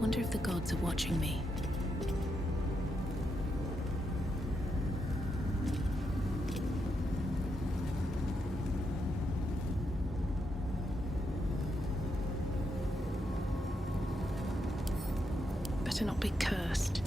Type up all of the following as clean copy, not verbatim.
Wonder if the gods are watching me. Better not be cursed.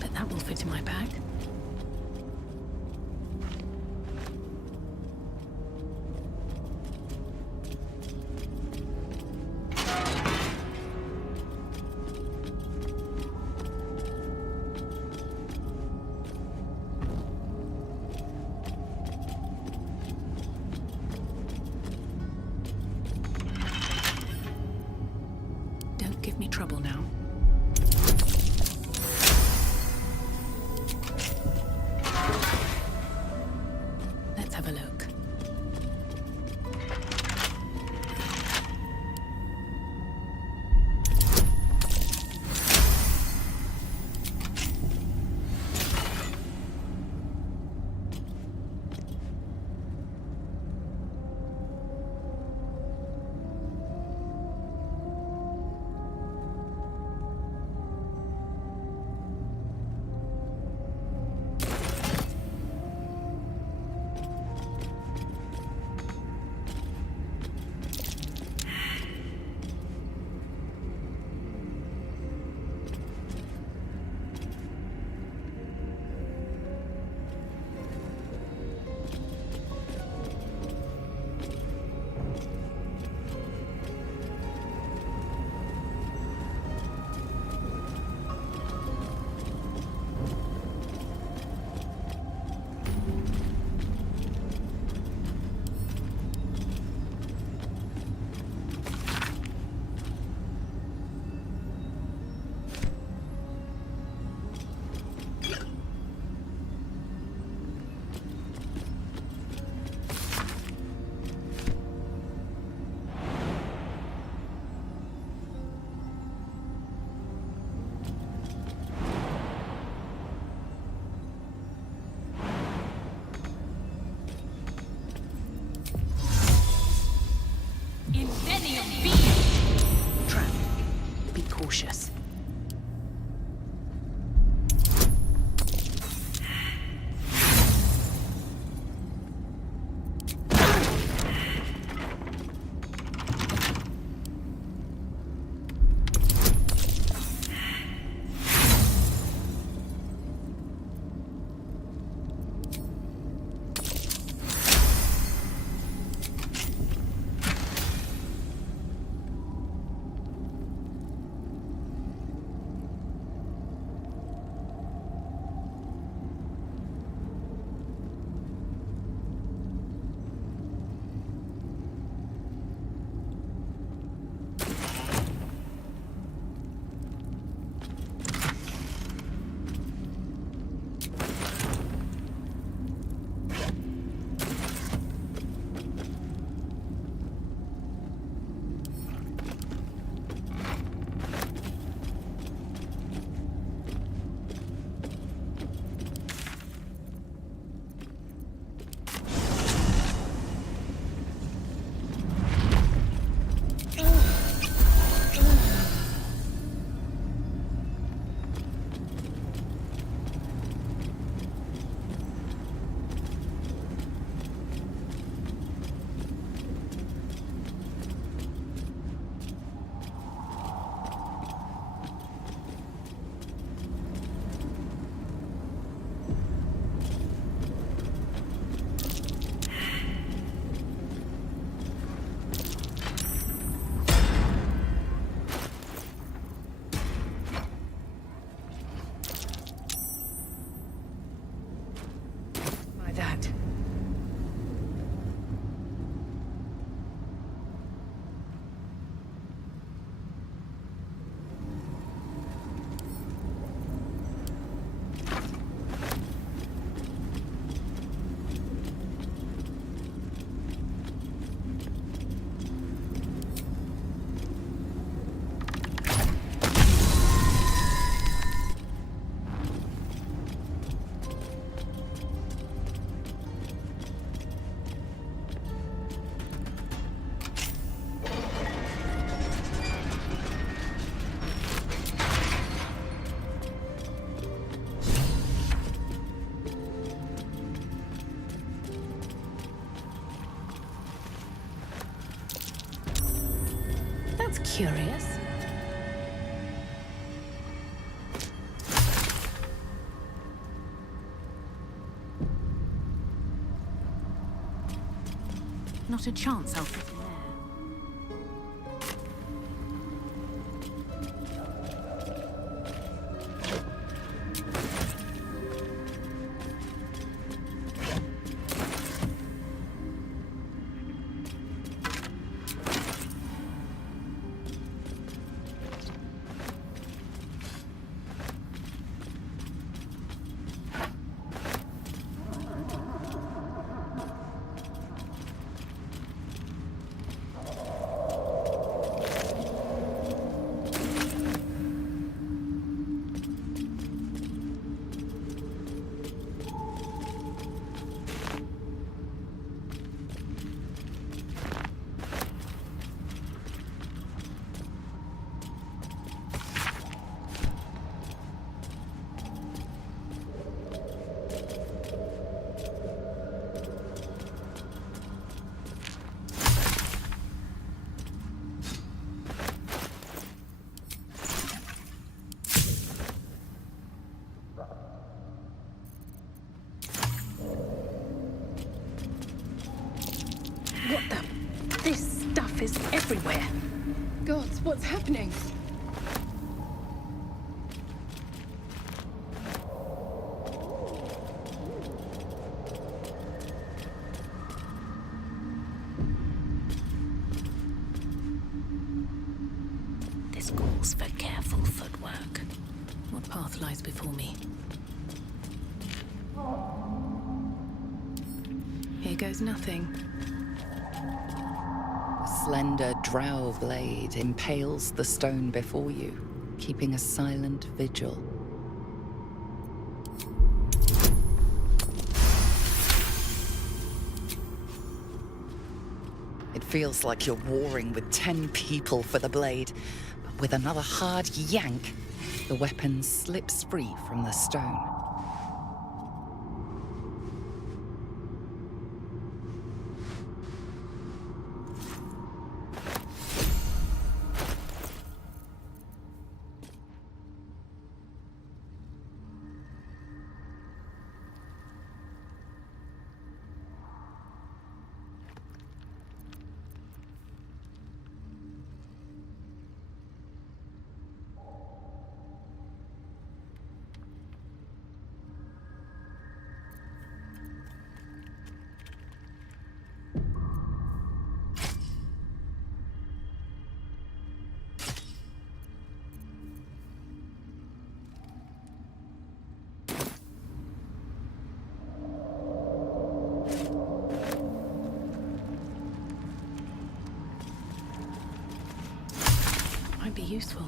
Bet that will fit in my bag. Don't give me trouble now. Let's have a look. Trap. Be cautious. Curious? Not a chance I'll fit in there. What the? This stuff is everywhere. Gods, what's happening? This calls for careful footwork. What path lies before me? Here goes nothing. A slender drow blade impales the stone before you, keeping a silent vigil. It feels like you're warring with 10 people for the blade, but with another hard yank, the weapon slips free from the stone. Might be useful.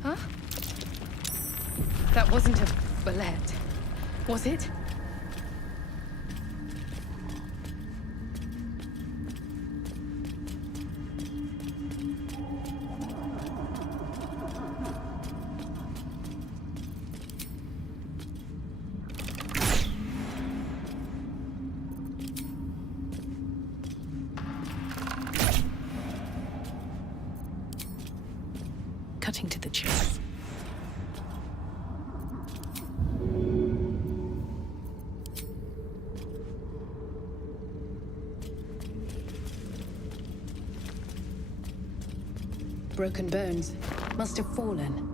Huh? That wasn't a bullet, was it? Cutting to the chase. Broken bones. Must have fallen.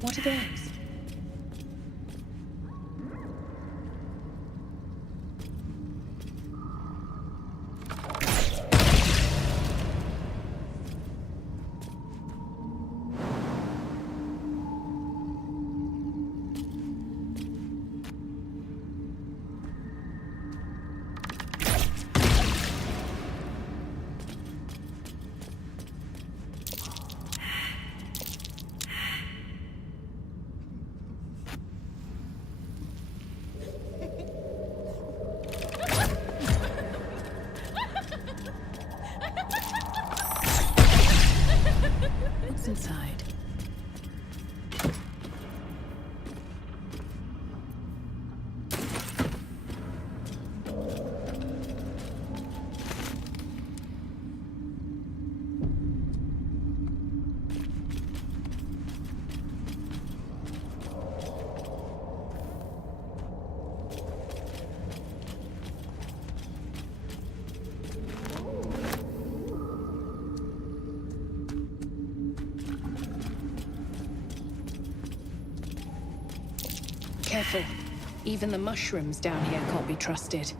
What are those? What's inside? Careful. Even the mushrooms down here can't be trusted.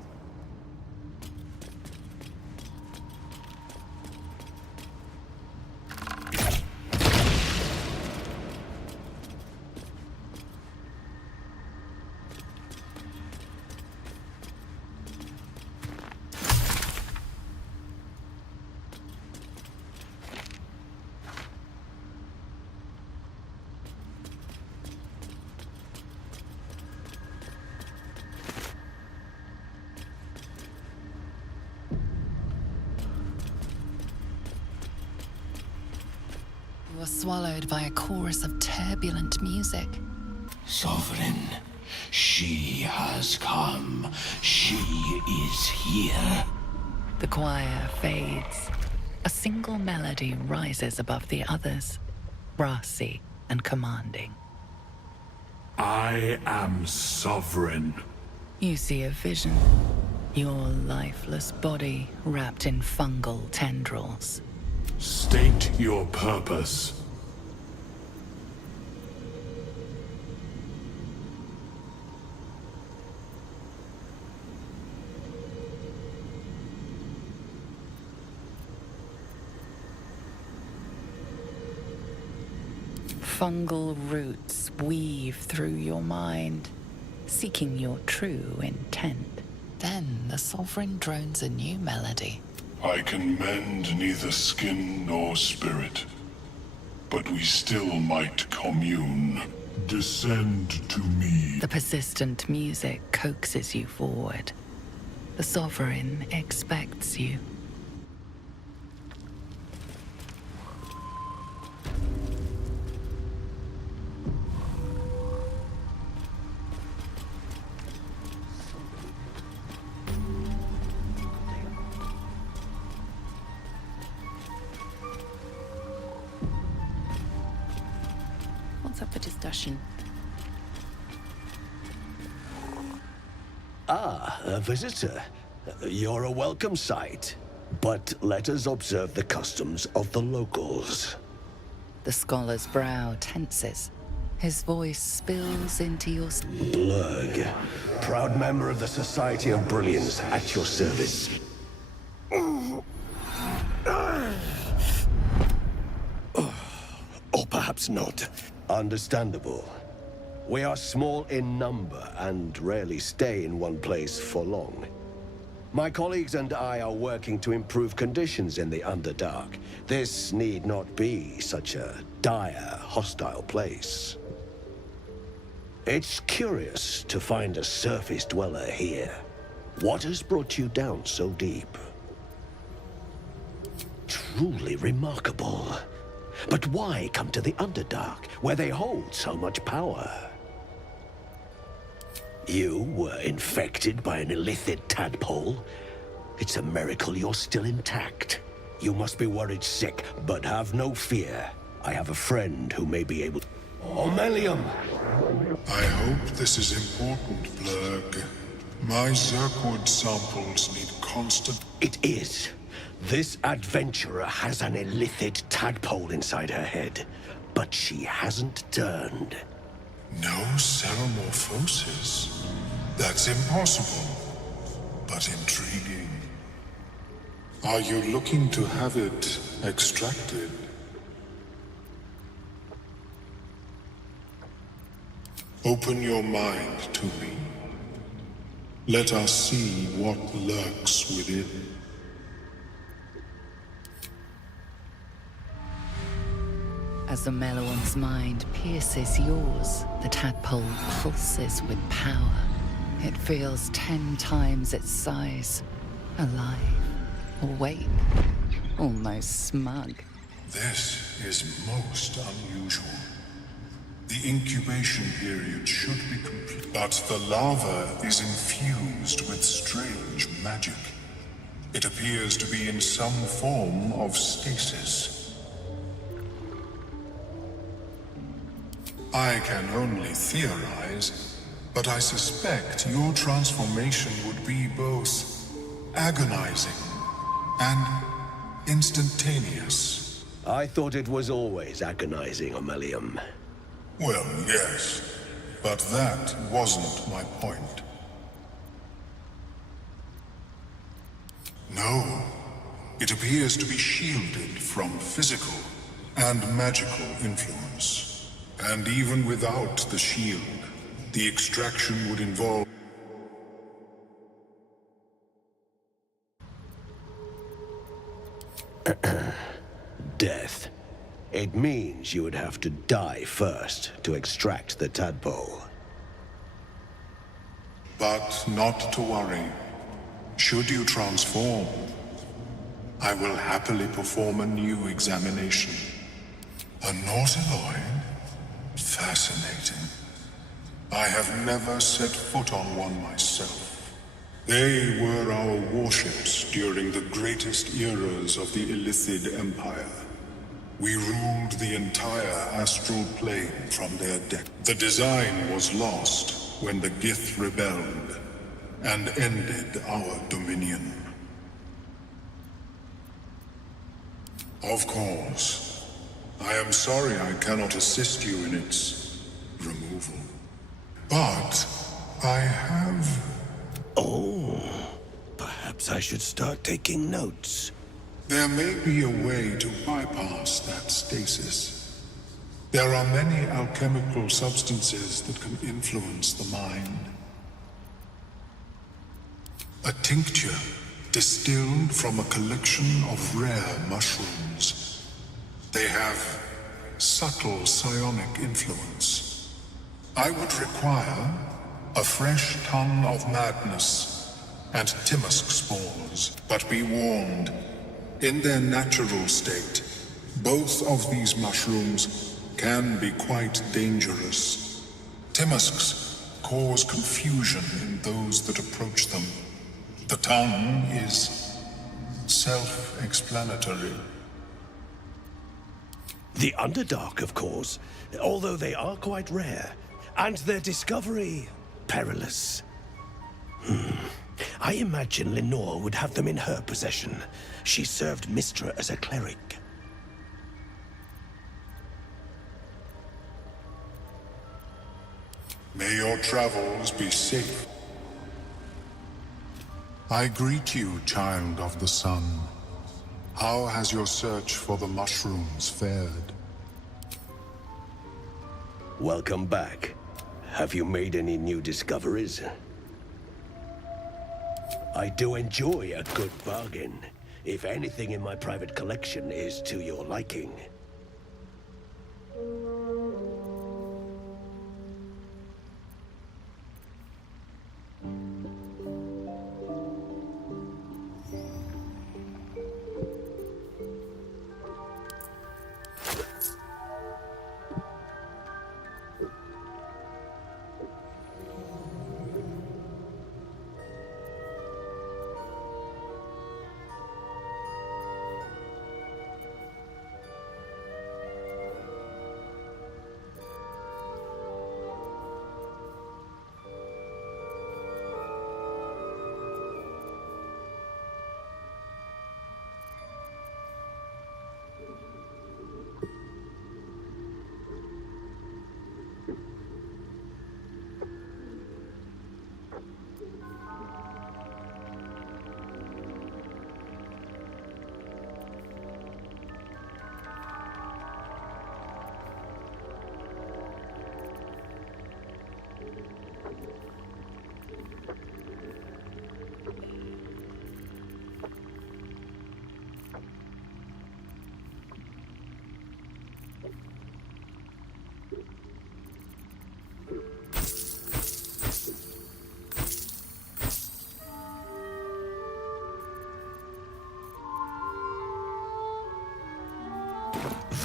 You were swallowed by a chorus of turbulent music. Sovereign, she has come. She is here. The choir fades. A single melody rises above the others, brassy and commanding. I am sovereign. You see a vision. Your lifeless body wrapped in fungal tendrils. State your purpose. Fungal roots weave through your mind, seeking your true intent. Then the Sovereign drones a new melody. I can mend neither skin nor spirit, but we still might commune. Descend to me. The persistent music coaxes you forward. The Sovereign expects you. What's up for discussion? Ah, a visitor. You're a welcome sight. But let us observe the customs of the locals. The scholar's brow tenses. His voice spills into your... Blurg, proud member of the Society of Brilliance, at your service. Or perhaps not. Understandable. We are small in number and rarely stay in one place for long. My colleagues and I are working to improve conditions in the Underdark. This need not be such a dire, hostile place. It's curious to find a surface dweller here. What has brought you down so deep? Truly remarkable. But why come to the Underdark, where they hold so much power? You were infected by an illithid tadpole? It's a miracle you're still intact. You must be worried sick, but have no fear. I have a friend who may be able... Omelium! I hope this is important, Blurg. My Zirkwood samples need constant... It is. This adventurer has an illithid tadpole inside her head, but she hasn't turned. No ceremorphosis? That's impossible, but intriguing. Are you looking to have it extracted? Open your mind to me. Let us see what lurks within. As the Meloan's mind pierces yours, the tadpole pulses with power. It feels 10 times its size. Alive, awake, almost smug. This is most unusual. The incubation period should be complete, but the larva is infused with strange magic. It appears to be in some form of stasis. I can only theorize, but I suspect your transformation would be both agonizing and instantaneous. I thought it was always agonizing, Omelium. Well, yes, but that wasn't my point. No, it appears to be shielded from physical and magical influence. And even without the shield, the extraction would involve... Death. It means you would have to die first to extract the tadpole. But not to worry. Should you transform, I will happily perform a new examination. A Nautiloid? Fascinating. I have never set foot on one myself. They were our warships during the greatest eras of the Illithid Empire. We ruled the entire astral plane from their deck. The design was lost when the Gith rebelled and ended our dominion. Of course, I am sorry I cannot assist you in its removal. But I have... Oh, perhaps I should start taking notes. There may be a way to bypass that stasis. There are many alchemical substances that can influence the mind. A tincture distilled from a collection of rare mushrooms. They have subtle psionic influence. I would require a fresh ton of madness and Timusk spores, but be warned. In their natural state, both of these mushrooms can be quite dangerous. Timusks cause confusion in those that approach them. The tongue is self-explanatory. The Underdark, of course, although they are quite rare, and their discovery perilous. I imagine Lenore would have them in her possession. She served Mistra as a cleric. May your travels be safe. I greet you, child of the sun. How has your search for the mushrooms fared? Welcome back. Have you made any new discoveries? I do enjoy a good bargain, if anything in my private collection is to your liking.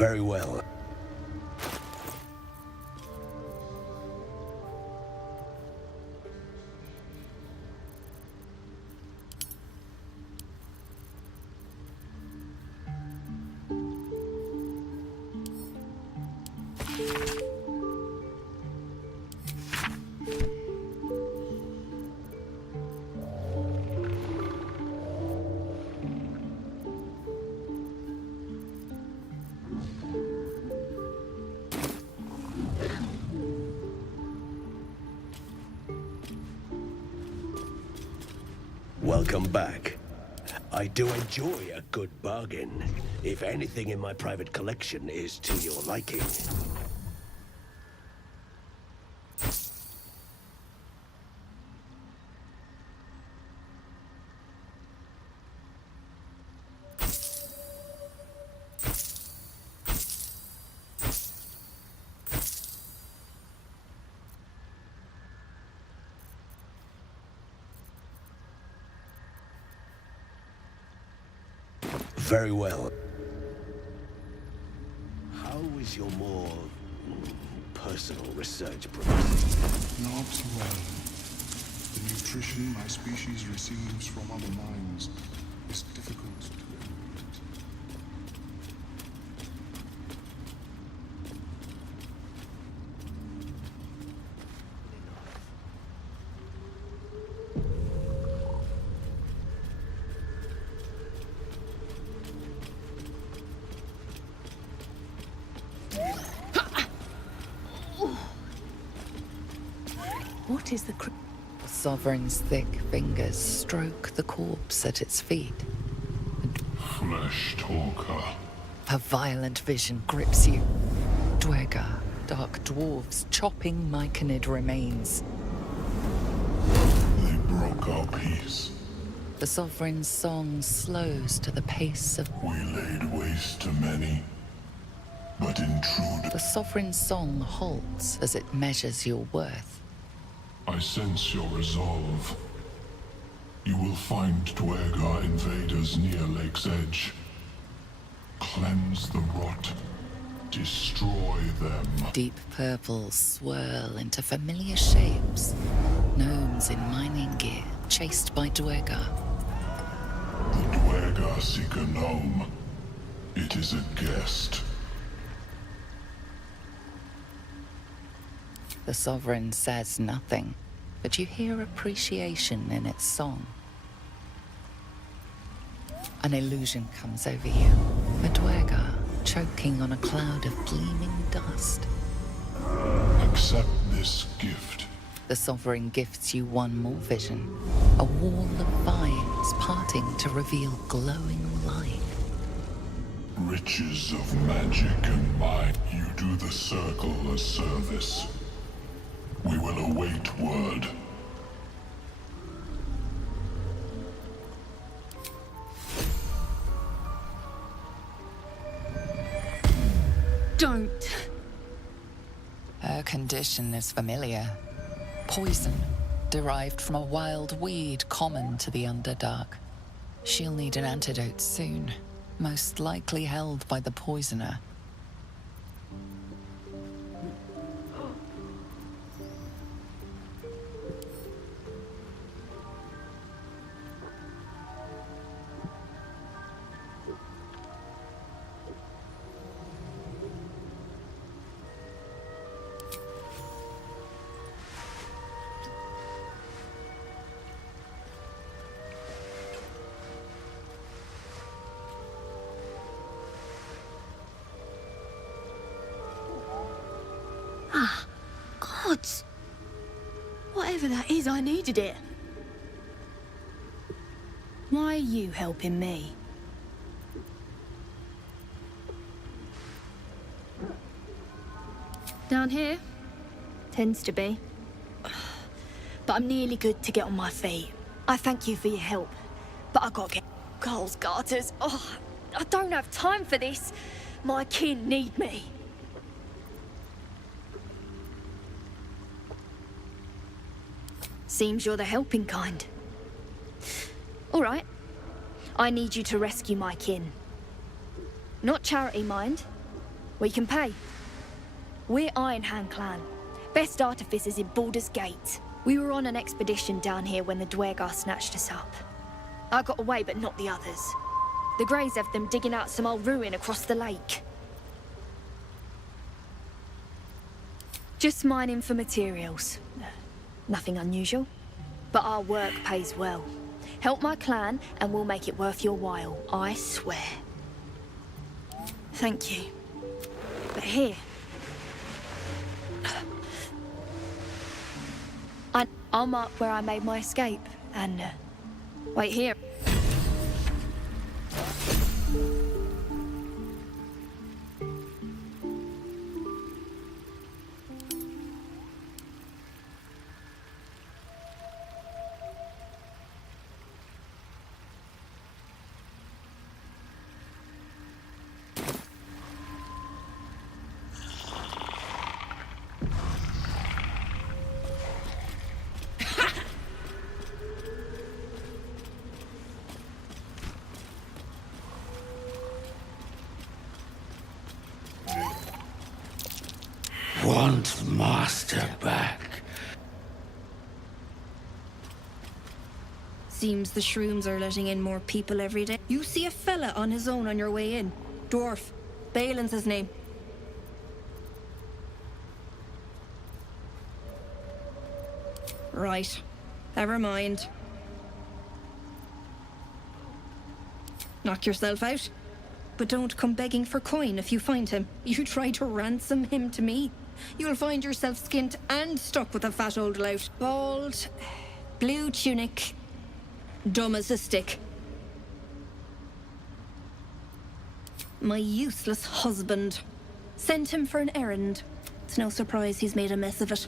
Very well. Welcome back. I do enjoy a good bargain, if anything in my private collection is to your liking. Very well. How is your more personal research progressing? Not well. The nutrition my species receives from other minds is difficult to implement. What is the The Sovereign's thick fingers stroke the corpse at its feet. Flesh talker. A violent vision grips you. Dwergar, dark dwarves chopping myconid remains. They broke our peace. The Sovereign's song slows to the pace of... We laid waste to many, but intruded. The Sovereign's song halts as it measures your worth. I sense your resolve. You will find Dwergar invaders near Lake's Edge. Cleanse the rot. Destroy them. Deep purples swirl into familiar shapes. Gnomes in mining gear, chased by Dwergar. The Dwergar seek a gnome. It is a guest. The Sovereign says nothing, but you hear appreciation in its song. An illusion comes over you. A Dwergar choking on a cloud of gleaming dust. Accept this gift. The Sovereign gifts you one more vision. A wall of vines parting to reveal glowing light. Riches of magic and might. You do the Circle a service. We will await word. Don't. Her condition is familiar. Poison, derived from a wild weed common to the Underdark. She'll need an antidote soon, most likely held by the poisoner. Gods! Whatever that is, I needed it. Why are you helping me? Down here? Tends to be. But I'm nearly good to get on my feet. I thank you for your help, but I gotta get Carl's garters. Oh, I don't have time for this. My kin need me. Seems you're the helping kind. All right. I need you to rescue my kin. Not charity, mind. We can pay. We're Iron Hand Clan. Best artificers in Baldur's Gate. We were on an expedition down here when the Dwergar snatched us up. I got away, but not the others. The Greys have them digging out some old ruin across the lake. Just mining for materials. Nothing unusual. But our work pays well. Help my clan, and we'll make it worth your while, I swear. Thank you. But here... I'll mark where I made my escape, and... wait here. Want Master back. Seems the shrooms are letting in more people every day. You see a fella on his own on your way in. Dwarf. Balin's his name. Right. Never mind. Knock yourself out. But don't come begging for coin if you find him. You try to ransom him to me. You'll find yourself skint and stuck with a fat old lout. Bald, blue tunic, dumb as a stick. My useless husband. Sent him for an errand. It's no surprise he's made a mess of it.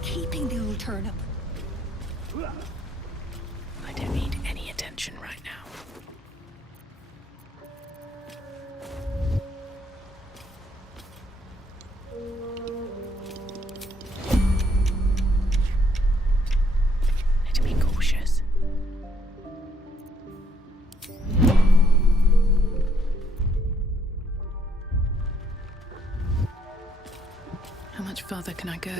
Keeping the old turnip. I don't need any attention right now. Need to be cautious. How much farther can I go?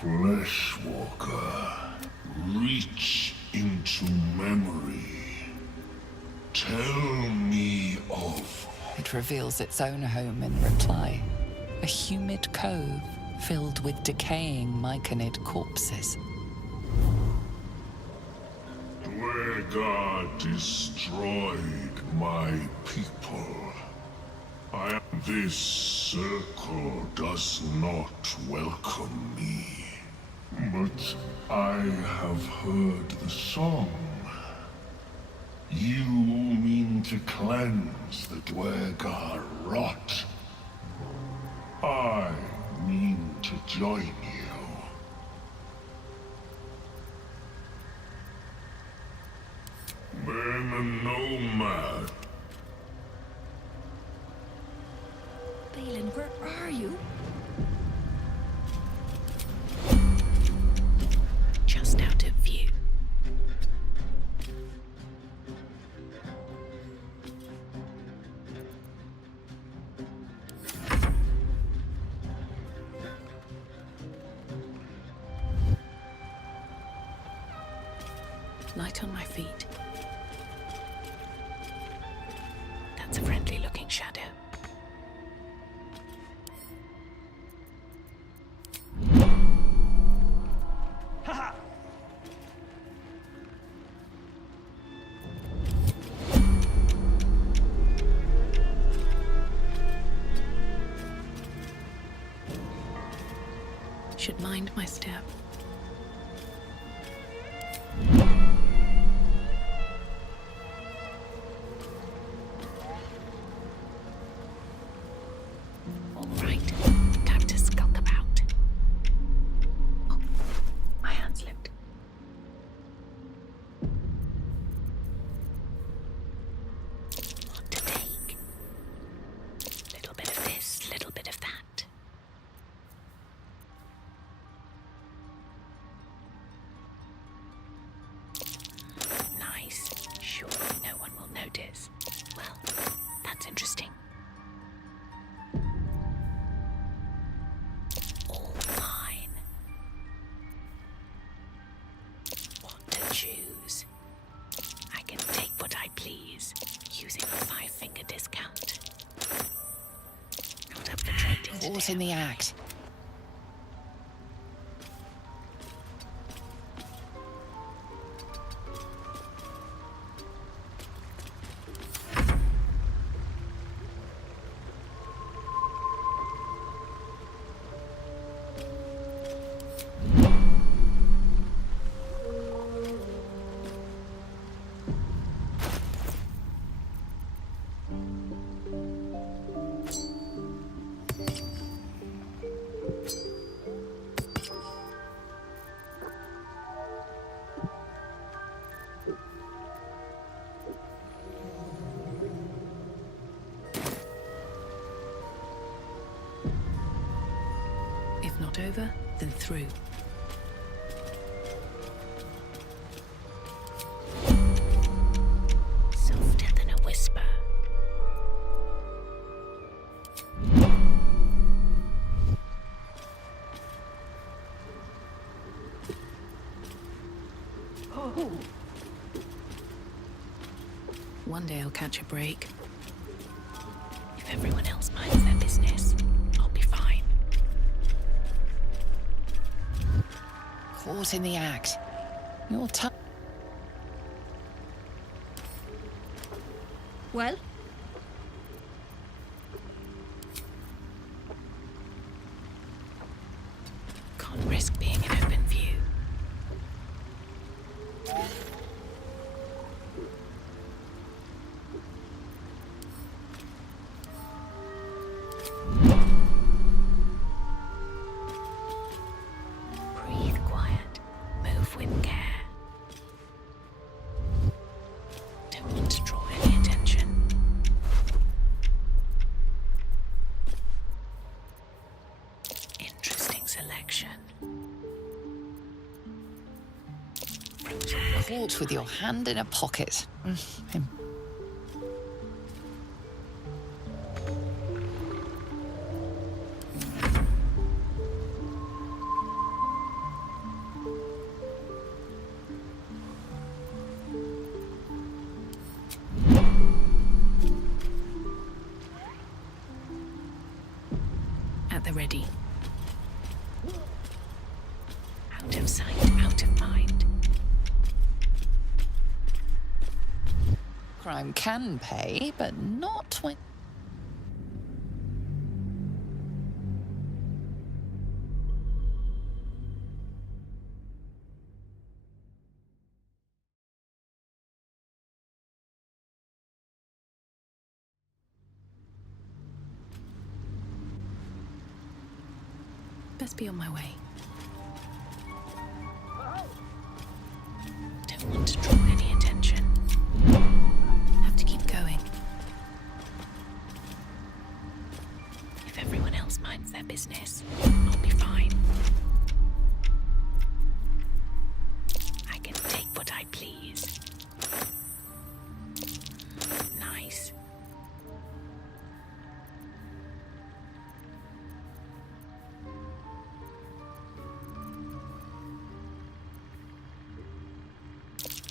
Fleshwalker, reach into memory. Tell me of... It reveals its own home in reply. A humid cove filled with decaying myconid corpses. Dwergar destroyed my people. This circle does not welcome me. But I have heard the song. You mean to cleanse the Dwergar rot. I mean to join you. Then a nomad Galen, where are you? Just out of view. Light on my feet. That's a friendly-looking shadow. Should mind my step. All right, time to skulk about. Oh, my hand slipped. What to take? Little bit of this, little bit of that. Nice. Surely no one will notice. Well, that's interesting. All mine. What to choose? I can take what I please, using a 5-finger discount. Not up for trading today. Caught in the act. If not over, then through. Softer than a whisper. One day I'll catch a break. If everyone else minds their business, I'll be fine. Caught in the act. Your time. Well? Can't risk being in open view. Breathe quiet. Move with care. Don't want to draw any attention. Interesting selection. Caught with your hand in a pocket. At the ready. Out of sight, out of mind. Crime can pay, but not when... Best be on my way. Don't want to draw any attention. Have to keep going. If minds their business, I'll be fine. I can take what I please. Nice.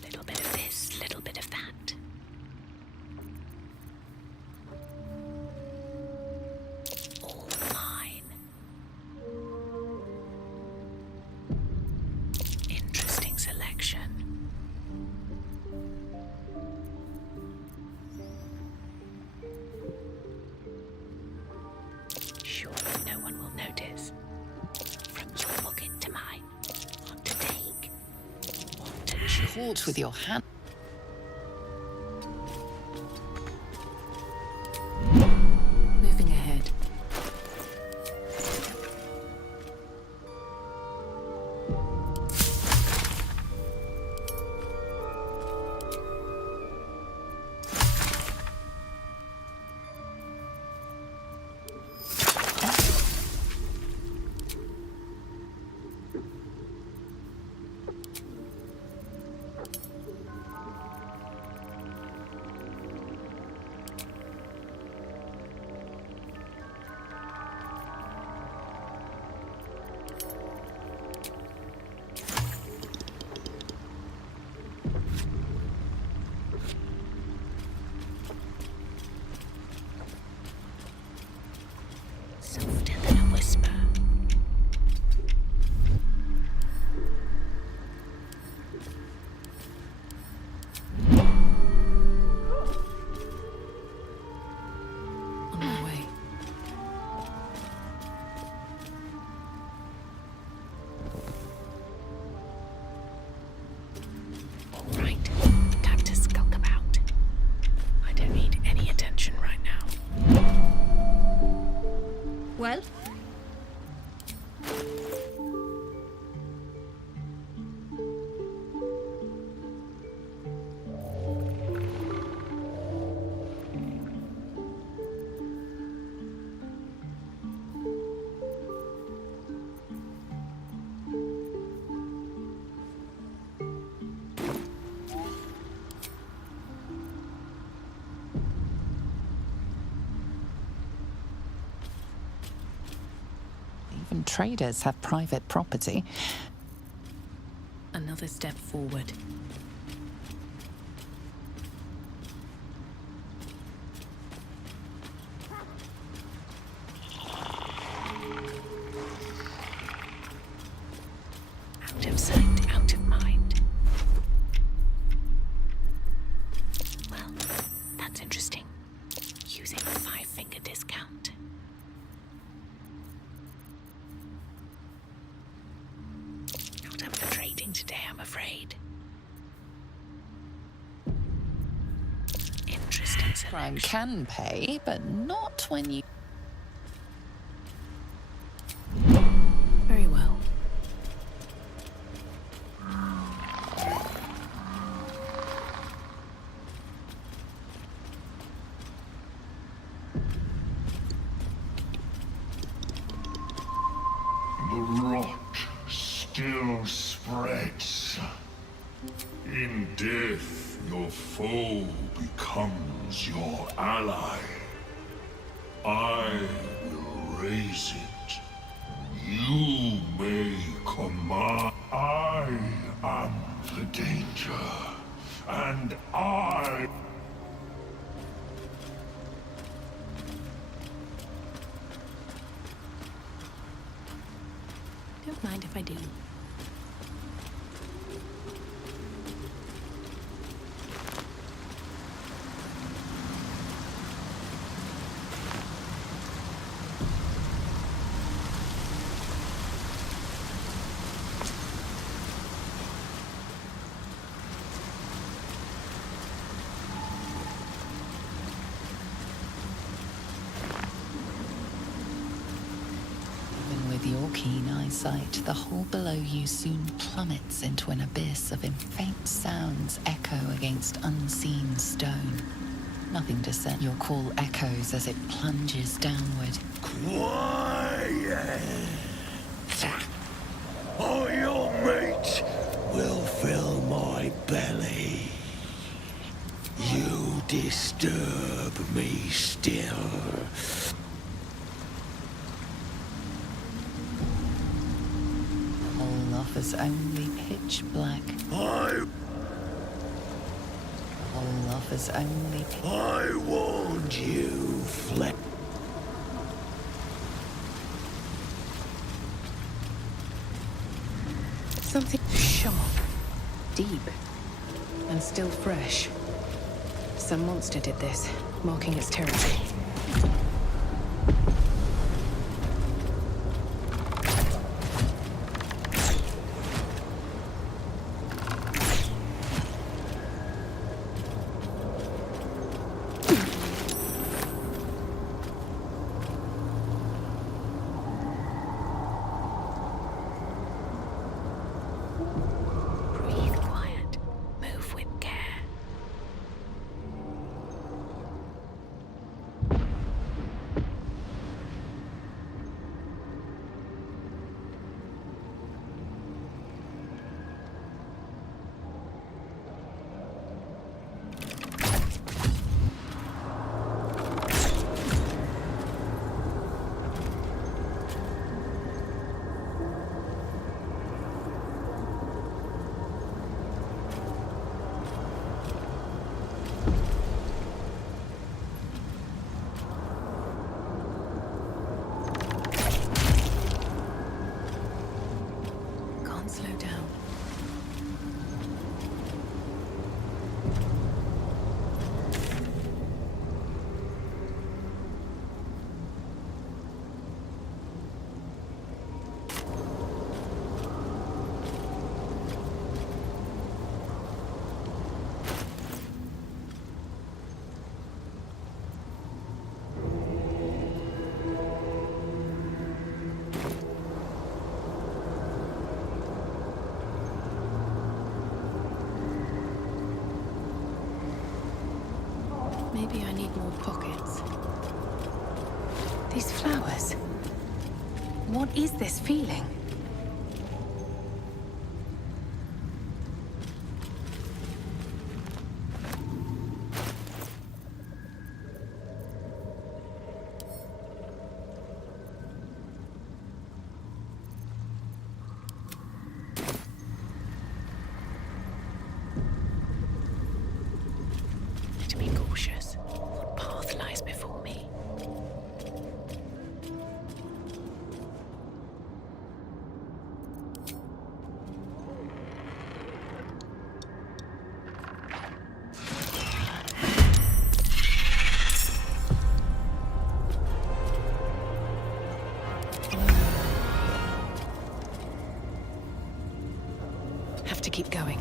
Little bit of this, little bit of that. All mine. Interesting selection. Surely no one will notice. From your pocket to mine. What to take? What to choose? Caught with your hand. Moving ahead. Softer than a whisper. On my way. All right, time to skulk about. I don't need any attention right now. Well? Even traders have private property. Another step forward. Out of sight, out of mind. Well, that's interesting. Using a 5-finger discount. Not up for trading today, I'm afraid. Interesting Crime selection. can pay, but not when you... Very well. The rot still spreads. In death, your foe becomes your ally. I will raise it. You may command. I am the danger, and I... Don't mind if I do. Even with your keen eyesight, the hole below you soon plummets into an abyss of faint sounds echo against unseen stone. Nothing to send. Your call echoes as it plunges downward. Quiet! Or your mate will fill my belly. You disturb me still. All offers only pitch black. All offers only I warned you, Fleck. Something sharp, deep, and still fresh. Some monster did this, marking its territory. Breathe quiet. Move with care. Can't slow down. Maybe I need more pockets. These flowers. What is this feeling? To be cautious. What path lies before me? Have to keep going.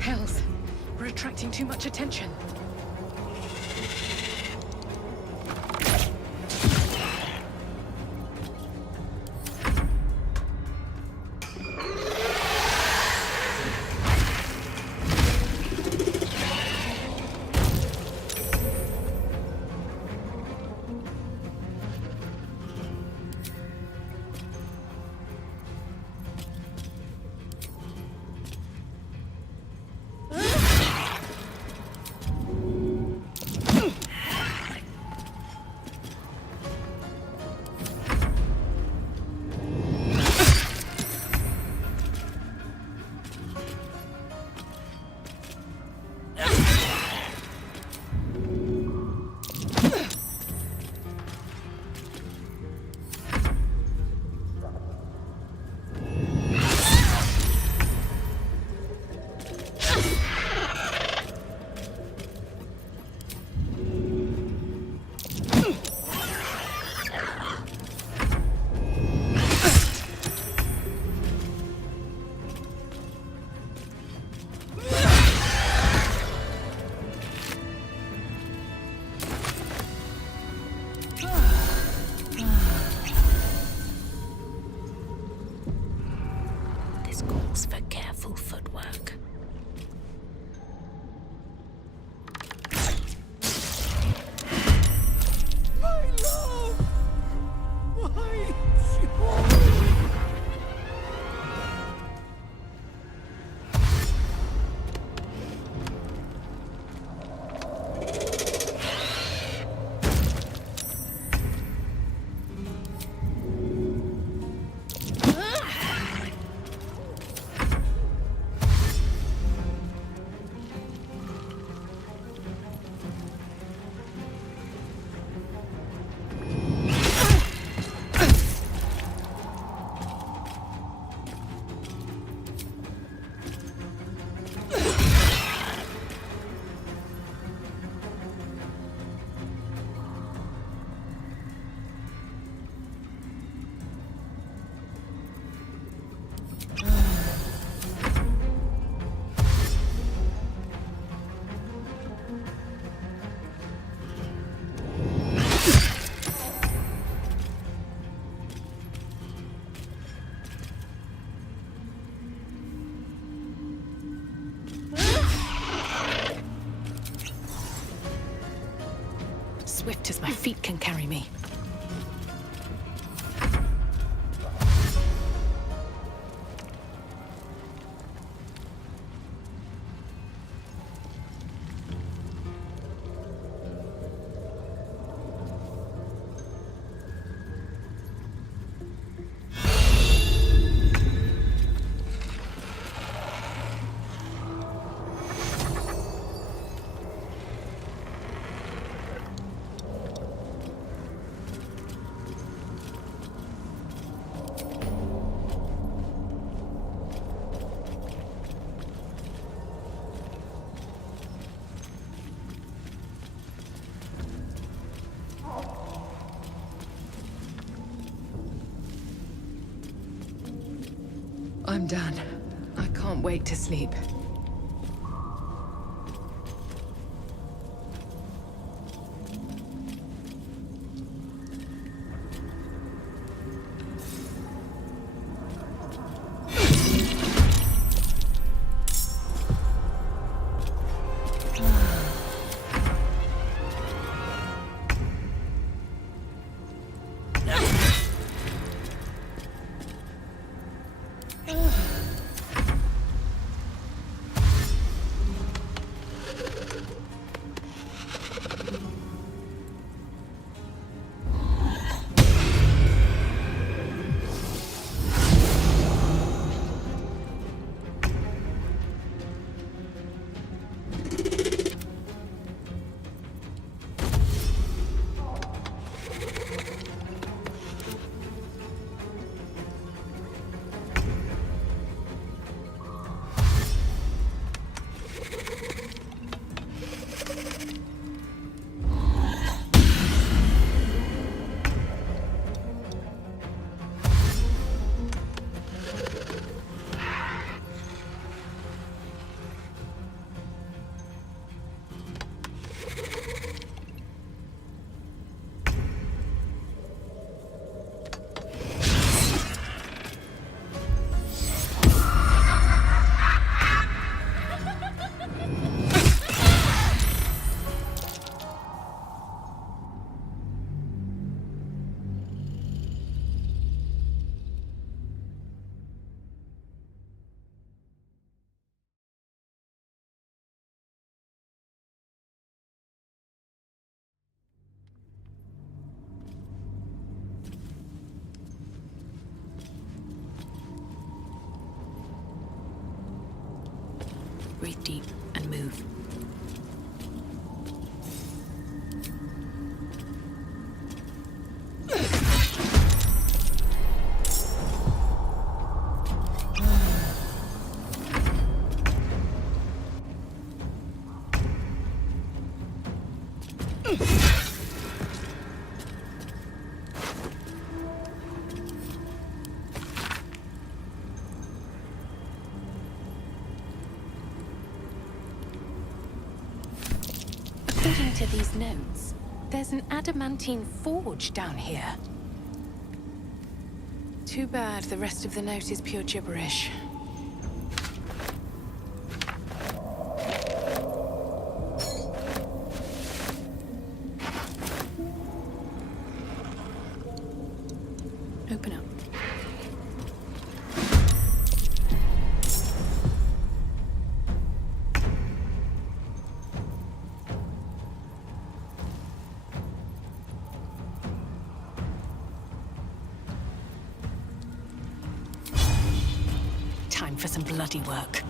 Hells, we're attracting too much attention. place calls for careful footwork. My love! My joy! Swift as my feet can carry me. I'm done. I can't wait to sleep. Breathe deep and move. According to these notes, there's an adamantine forge down here. Too bad the rest of the note is pure gibberish. Time for some bloody work.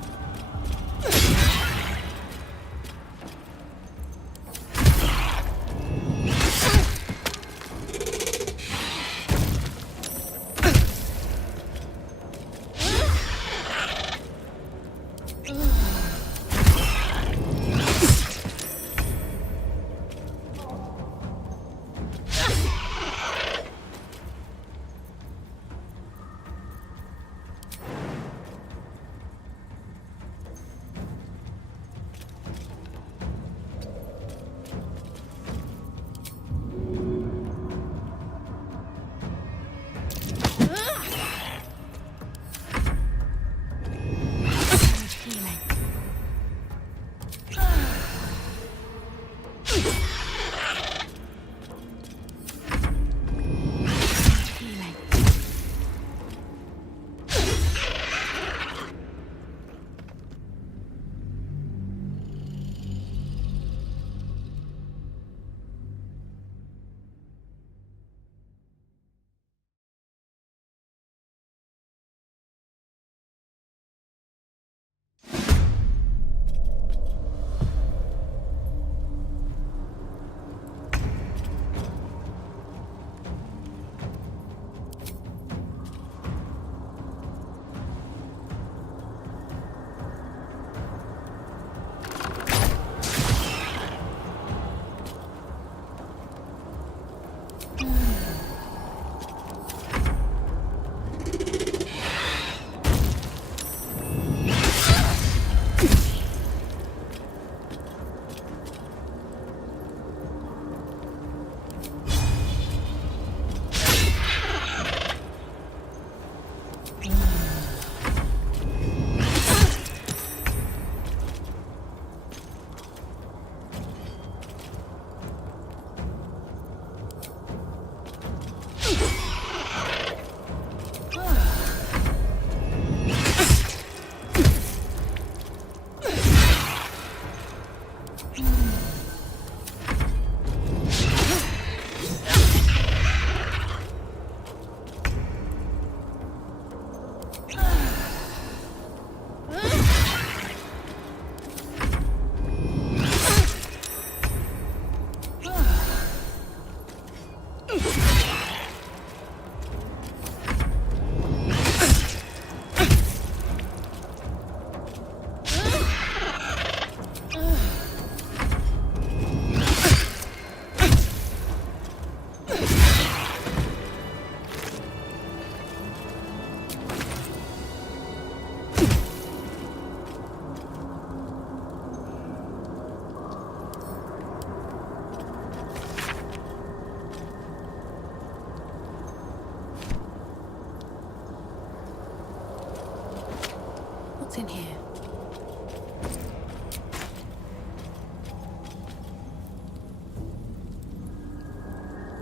What's in here?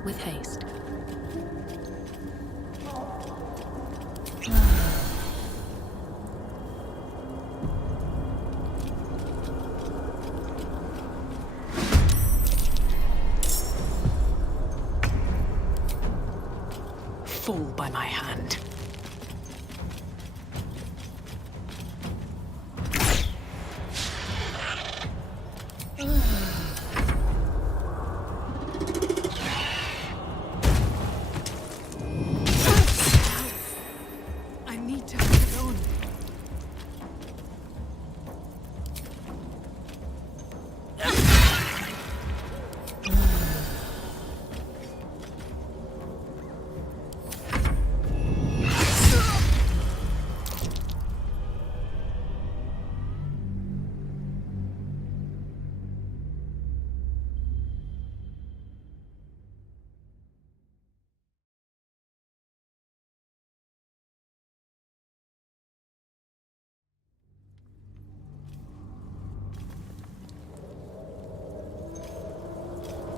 With haste. Fall by my hand. I need to get it on.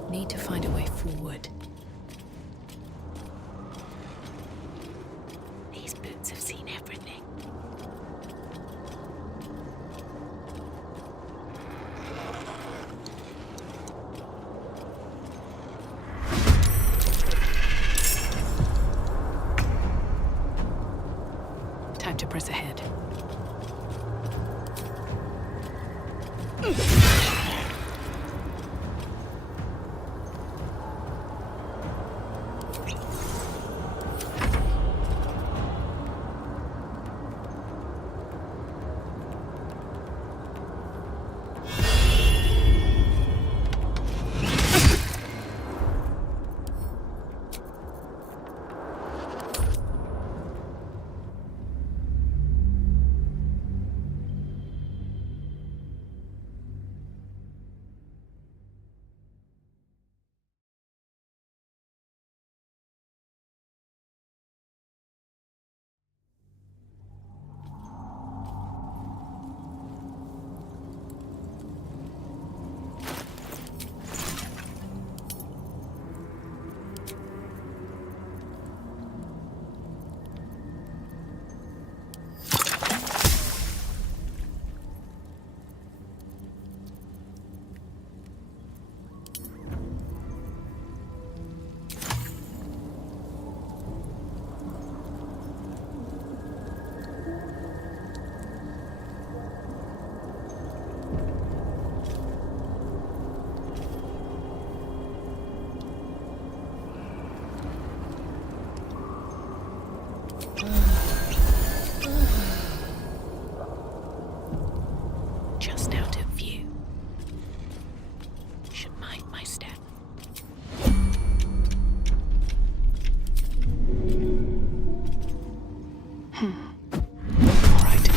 Need to find a way forward. These boots have seen everything. Time time to press ahead. Just out of view. Should mind my step. All right.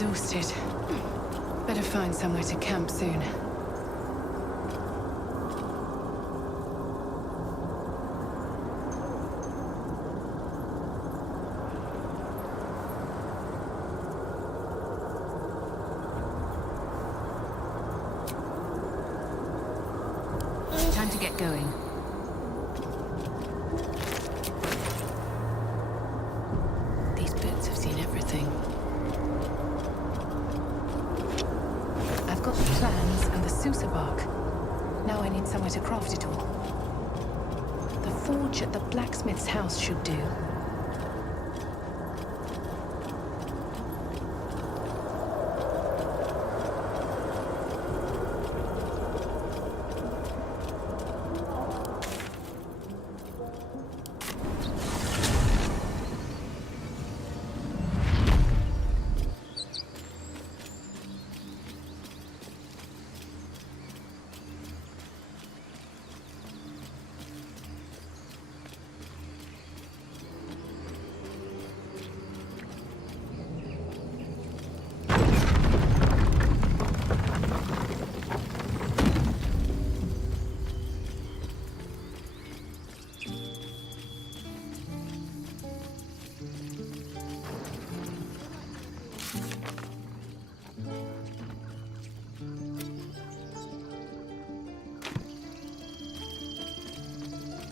exhausted. Better find somewhere to camp soon. Time to get going. These boots have seen everything. I've got the plans and the Sousa bark. Now I need somewhere to craft it all. The forge at the blacksmith's house should do.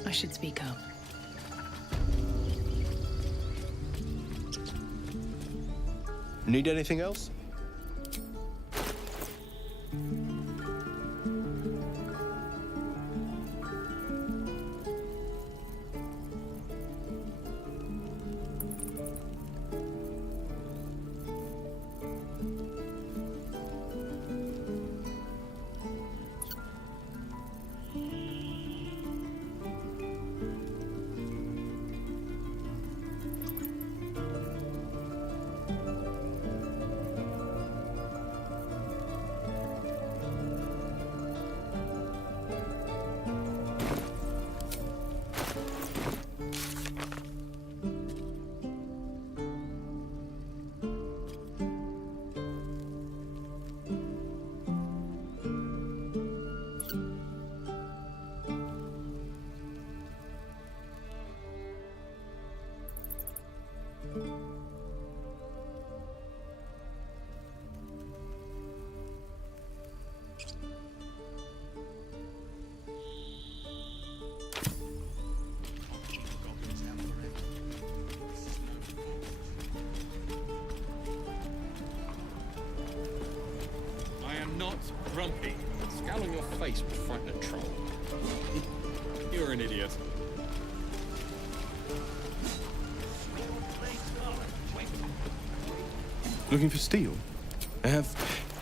I should speak up. Need anything else? Not grumpy. Scowl on your face would frighten a troll. You're an idiot. Looking for steel? I have,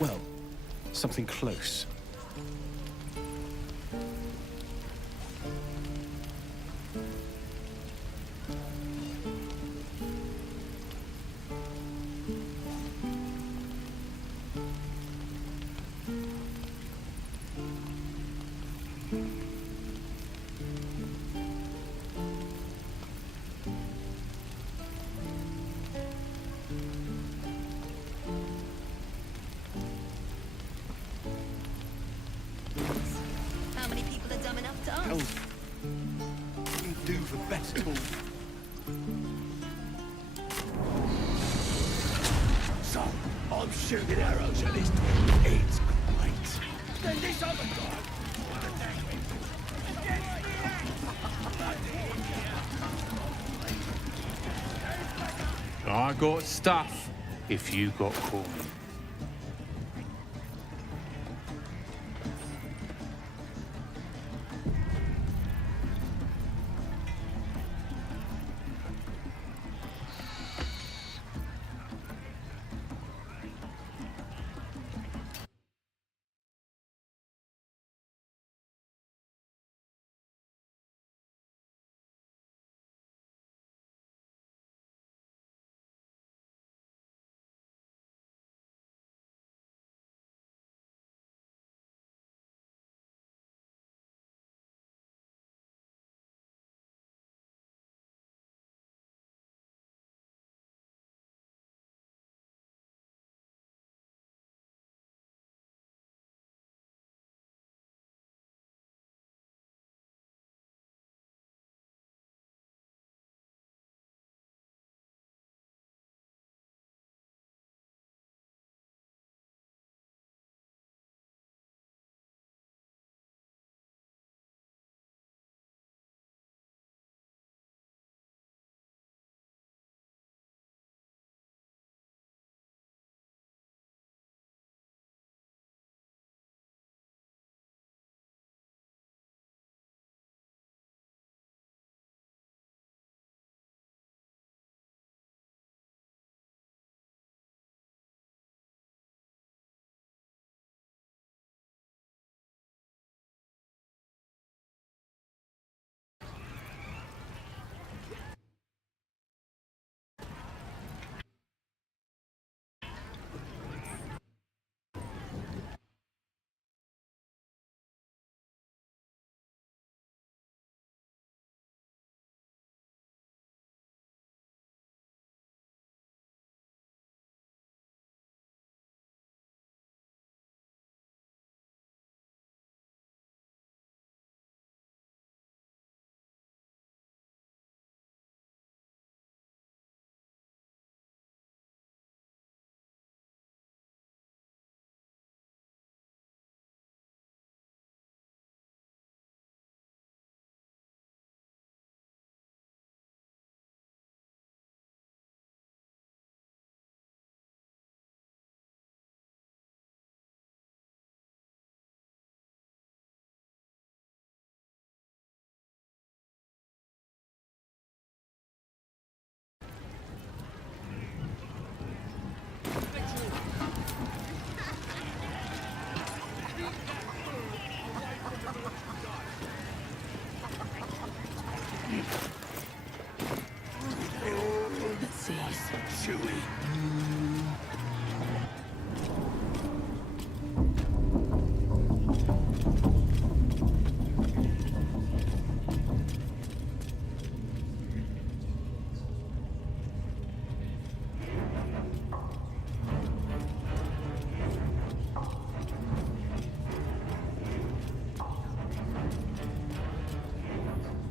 well, something close. How many people are dumb enough to ask? Elf. You do the best tool. So, I'm shooting arrows at this tool. It's great. Then this other guy. I got stuff if you got coin.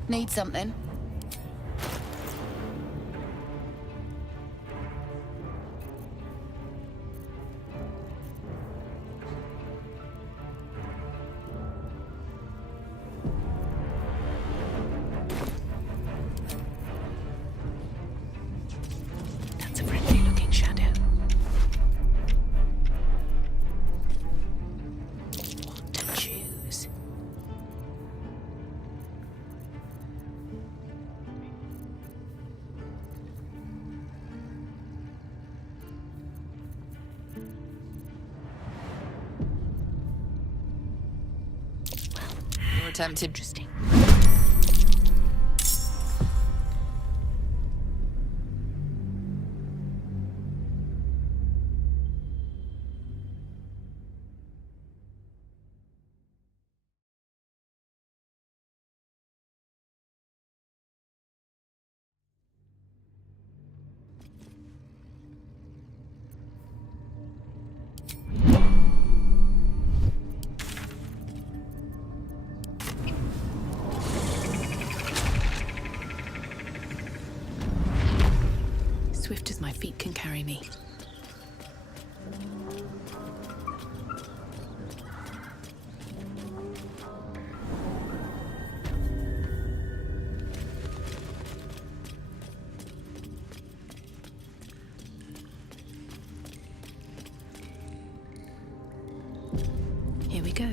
Need something? That's a friendly-looking shadow. What to choose? You're attempting. Interesting. Swift as my feet can carry me. Here we go.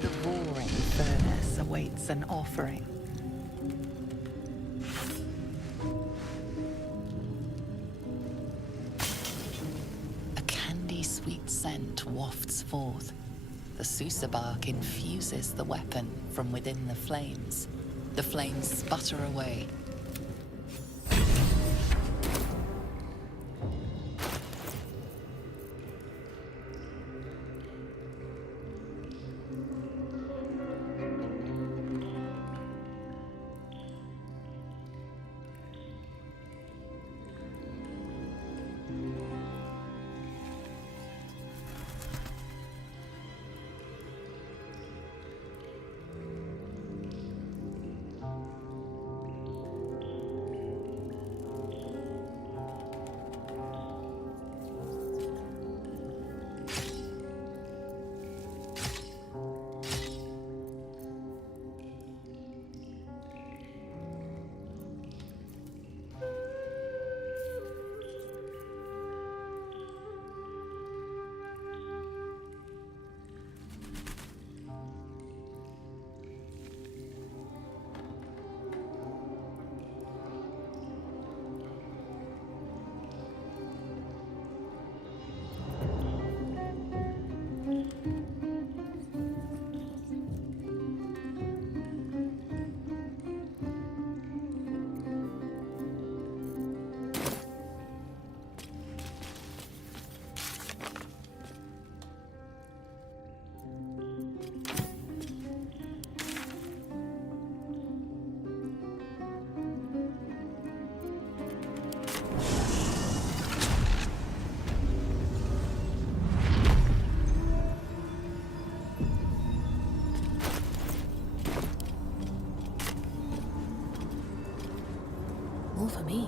The roaring furnace awaits an offering. A candy-sweet scent wafts forth. The Susa bark infuses the weapon from within the flames. The flames sputter away. All for me.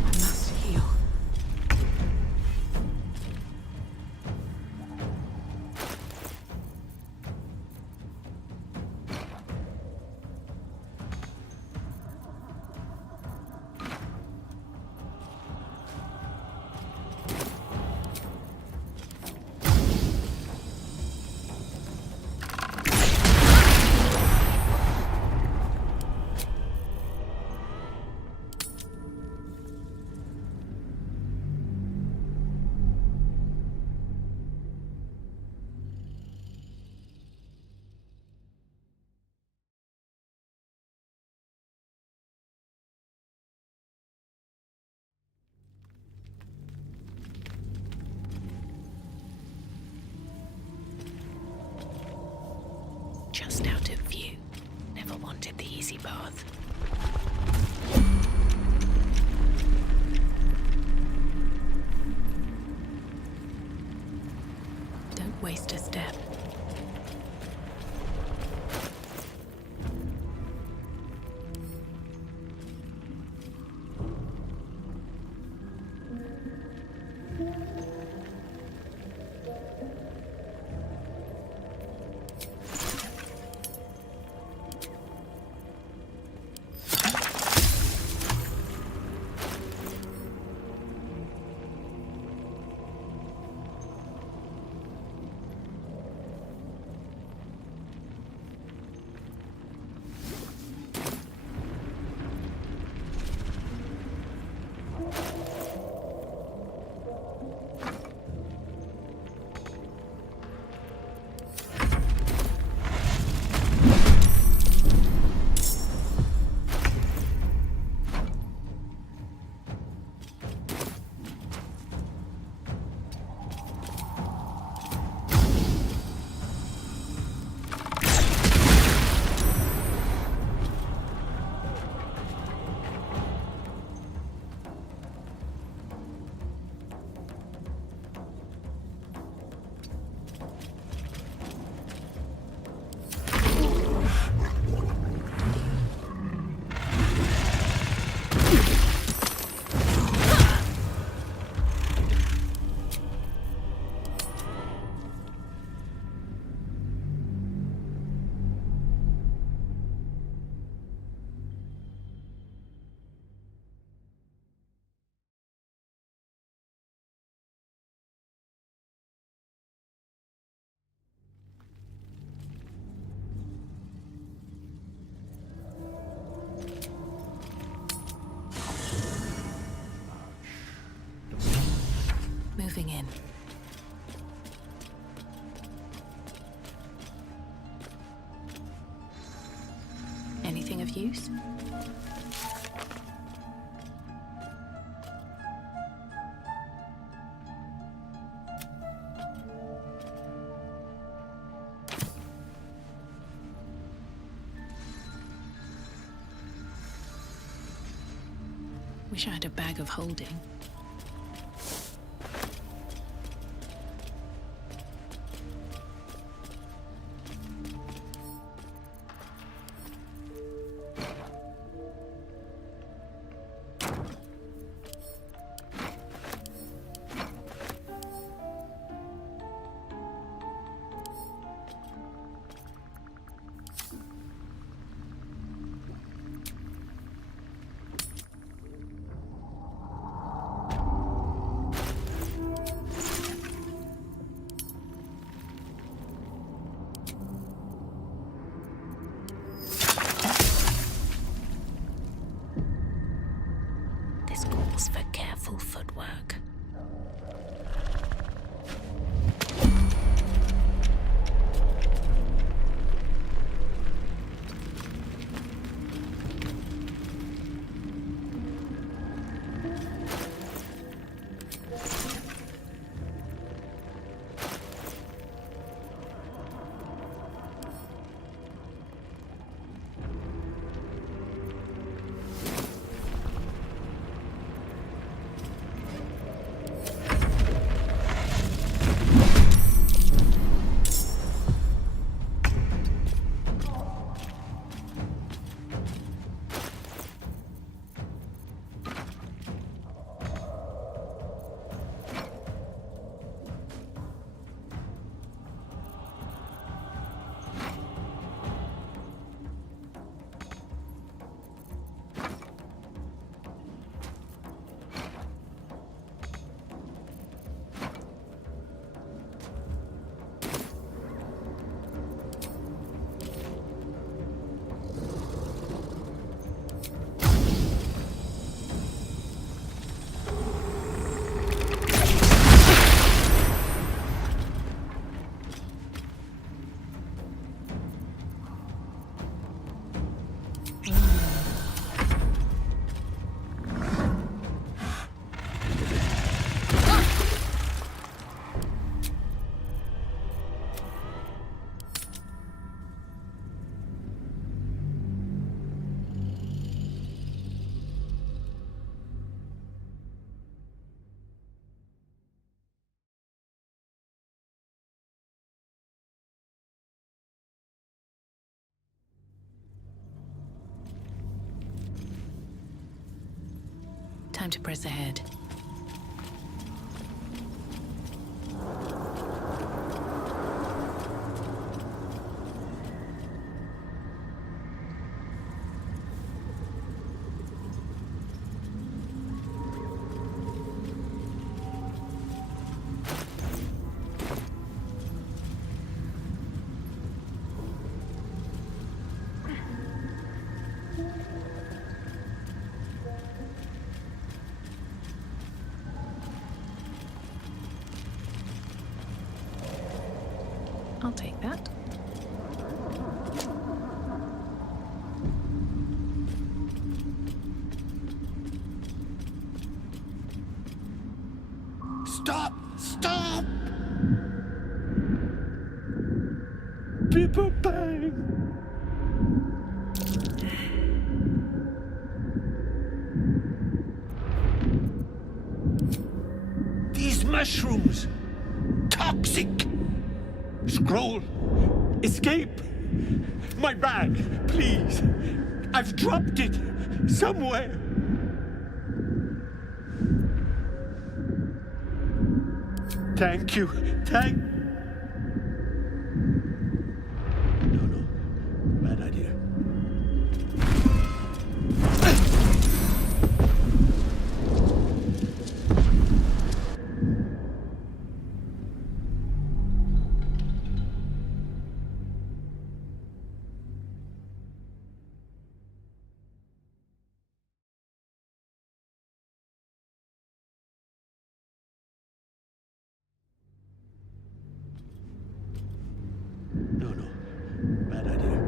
I must heal. just out of view. Never wanted the easy path. Don't waste a step. Moving in. Anything of use? Wish I had a bag of holding. Time to press ahead. I'll take that. Stop! Stop! People bang! These mushrooms! Toxic! Scroll! Escape! My bag, please! I've dropped it somewhere! Thank you. No. Bad idea. No. Bad idea.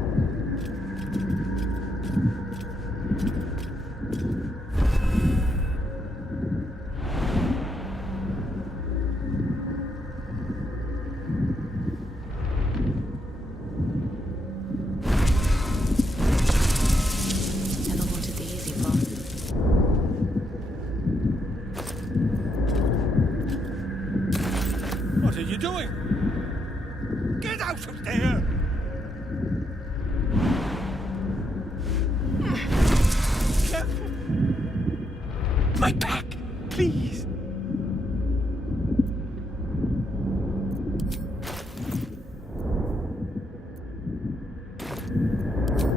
Never wanted the easy path. What are you doing? Get out of there! Careful! My pack, please!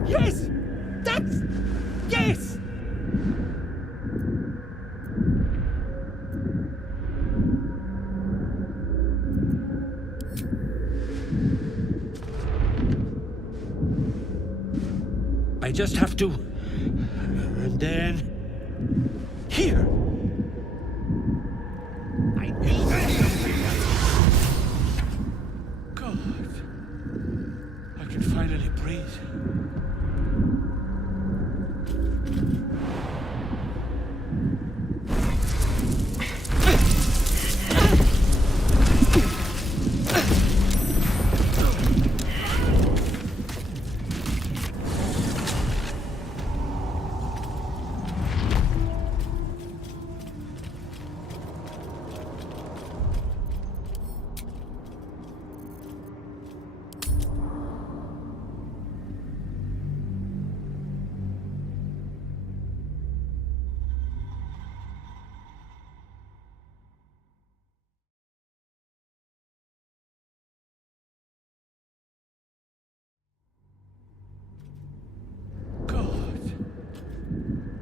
Yes! Yes! I just have to... And then... Here! I need that! God... I can finally breathe.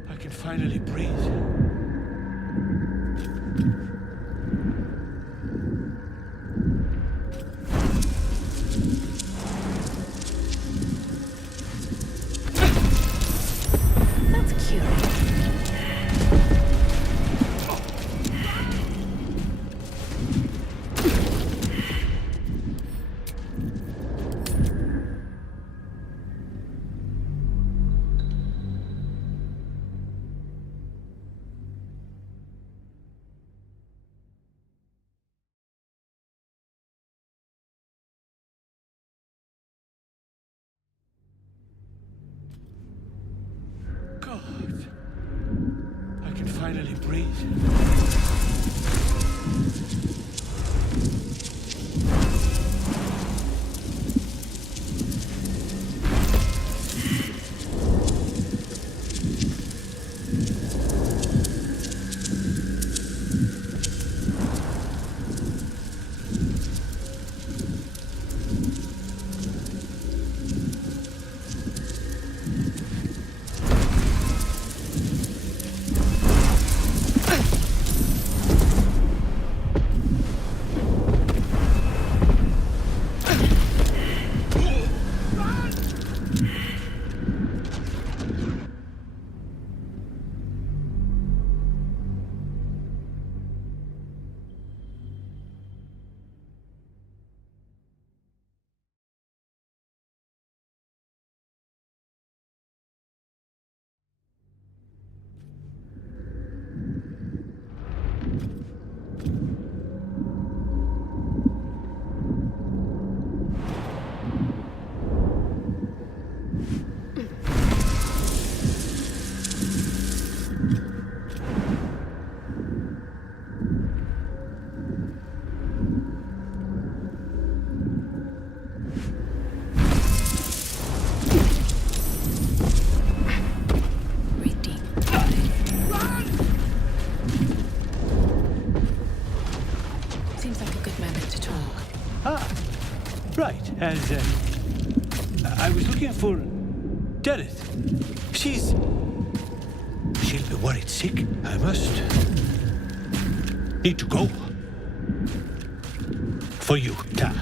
I can finally breathe. That's curious. Ah, right. As I was looking for Dereth. She'll be worried sick. I must need to go. For you, Ta.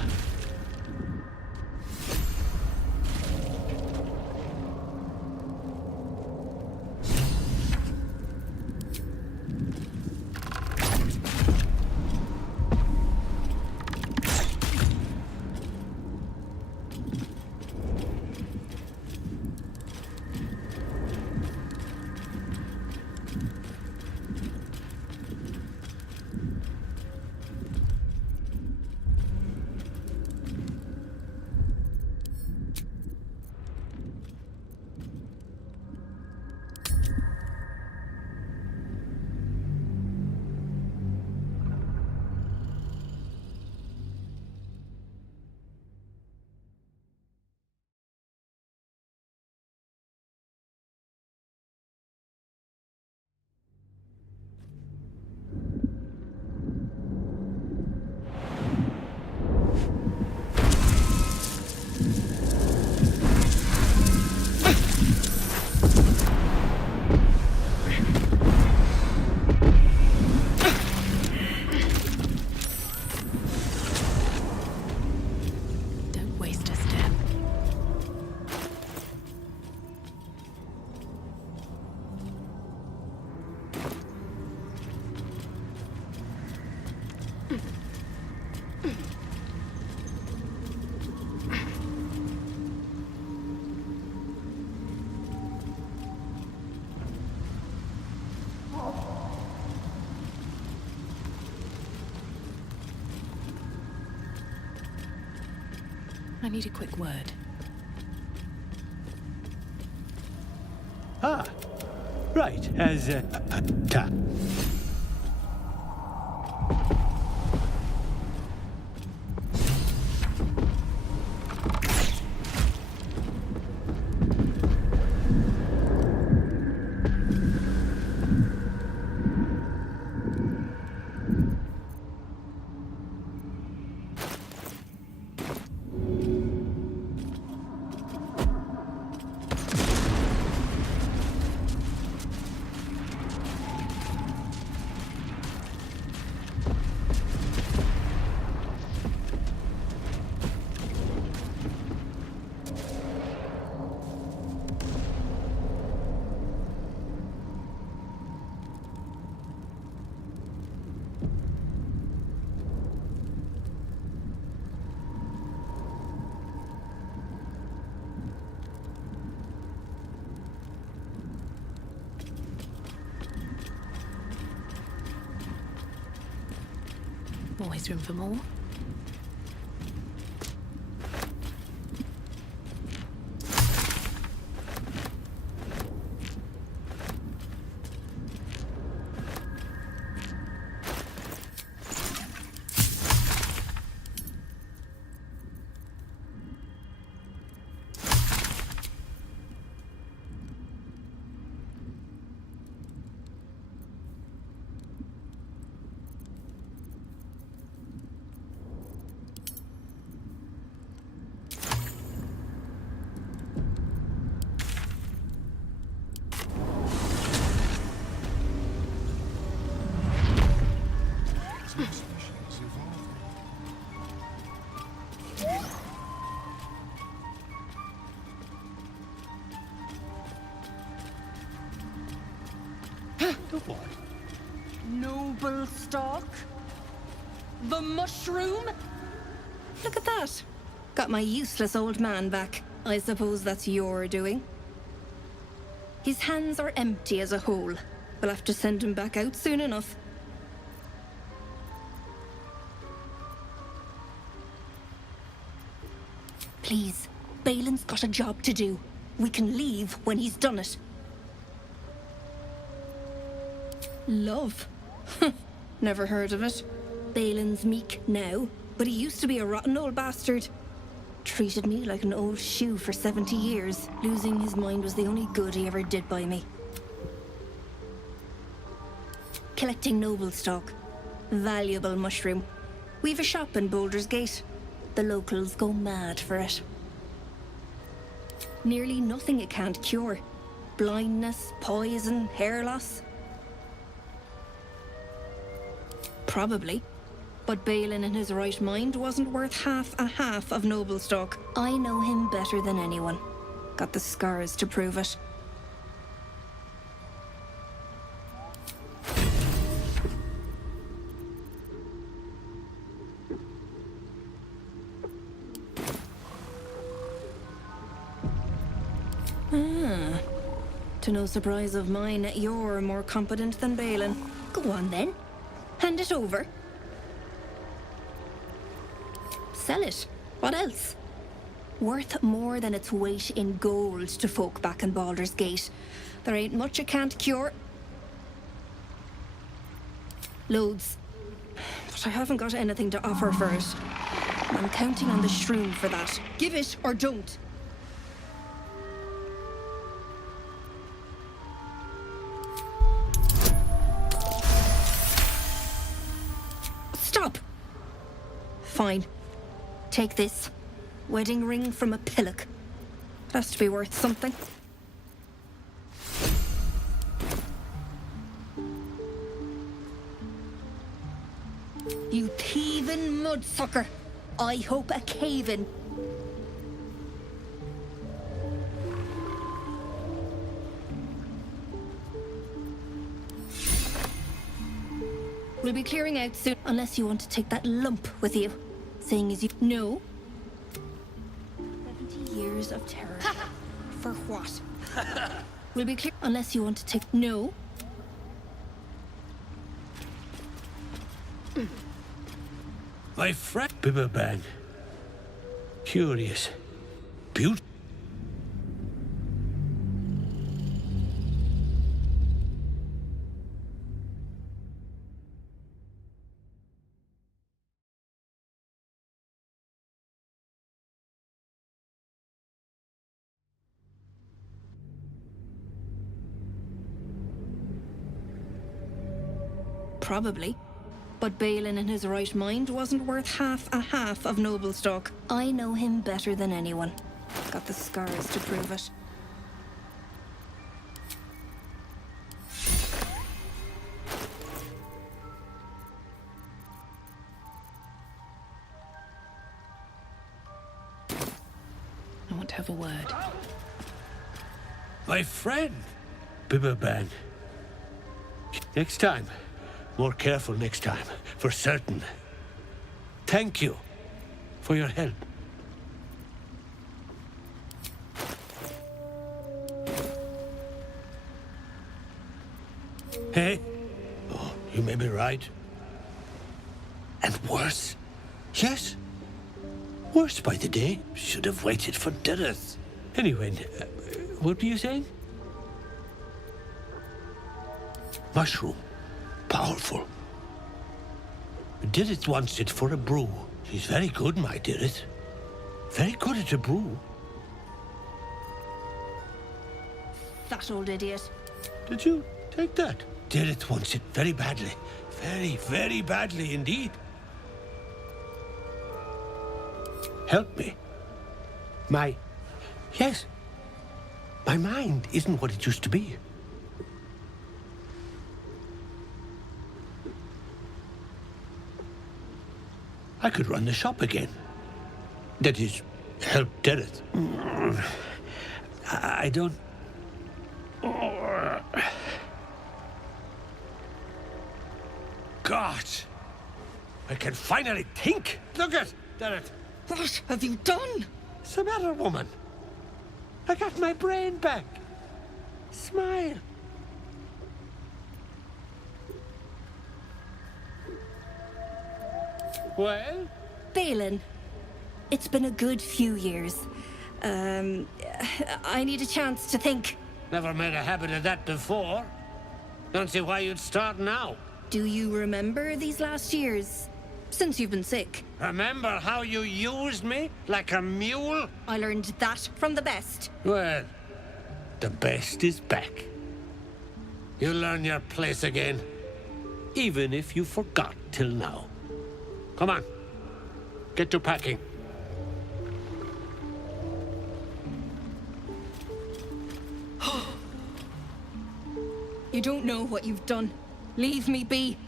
Don't waste a step. I need a quick word. Ah, right. As Ta. Always room for more. Noble stock? The mushroom? Look at that. Got my useless old man back. I suppose that's your doing. His hands are empty as a whole. We'll have to send him back out soon enough. Please, Balin's got a job to do. We can leave when he's done it. Love? Never heard of it. Balin's meek now, but he used to be a rotten old bastard. Treated me like an old shoe for 70 years. Losing his mind was the only good he ever did by me. Collecting noble stock. Valuable mushroom. We've a shop in Baldur's Gate. The locals go mad for it. Nearly nothing it can't cure. Blindness, poison, hair loss. Probably. But Balin in his right mind wasn't worth half of Noblestock. I know him better than anyone. Got the scars to prove it. To no surprise of mine, you're more competent than Balin. Go on then. Hand it over. Sell it. What else? Worth more than its weight in gold to folk back in Baldur's Gate. There ain't much it can't cure. Loads. But I haven't got anything to offer for it. I'm counting on the shroom for that. Give it or don't. Stop! Fine. Take this. Wedding ring from a pillock. It has to be worth something. You thieving mudsucker! I hope a cave-in. We'll be clearing out soon, unless you want to take that lump with you. Seeing as you... No. 70 years of terror. For what? We'll be clear... Unless you want to take... No. My friend Bibberbang. Curious. Beautiful. Probably. But Balin in his right mind wasn't worth half of Noblestock. I know him better than anyone. Got the scars to prove it. I want to have a word. My friend Bibberbang. Next time. More careful next time, for certain. Thank you for your help. Hey? Oh, you may be right. And worse. Yes. Worse by the day. Should have waited for Dirith. Anyway, what were you saying? Mushroom. Powerful. Dirith wants it for a brew. She's very good, my Dirith. Very good at a brew. That old idiot. Did you take that? Dirith wants it very badly. Very, very badly indeed. Help me. Yes. My mind isn't what it used to be. I could run the shop again. That is, help Dirith. I don't... God! I can finally think! Look at Dirith! What have you done? What's the matter, woman? I got my brain back. Smile. Well? Balin, it's been a good few years. I need a chance to think. Never made a habit of that before. Don't see why you'd start now. Do you remember these last years? Since you've been sick. Remember how you used me like a mule? I learned that from the best. Well, the best is back. You'll learn your place again. Even if you forgot till now. Come on. Get to packing. You don't know what you've done. Leave me be.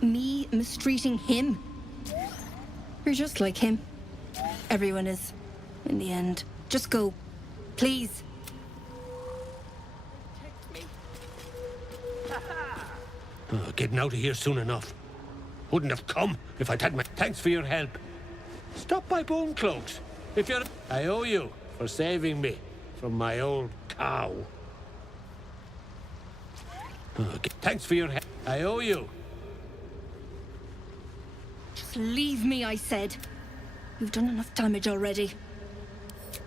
Me mistreating him? You're just like him. Everyone is, in the end. Just go. Please. Getting out of here soon enough. Wouldn't have come if I'd had my... Thanks for your help. Stop by Bone Cloaks. If you're... I owe you for saving me from my old cow. Thanks for your help. I owe you. Just leave me, I said. You've done enough damage already.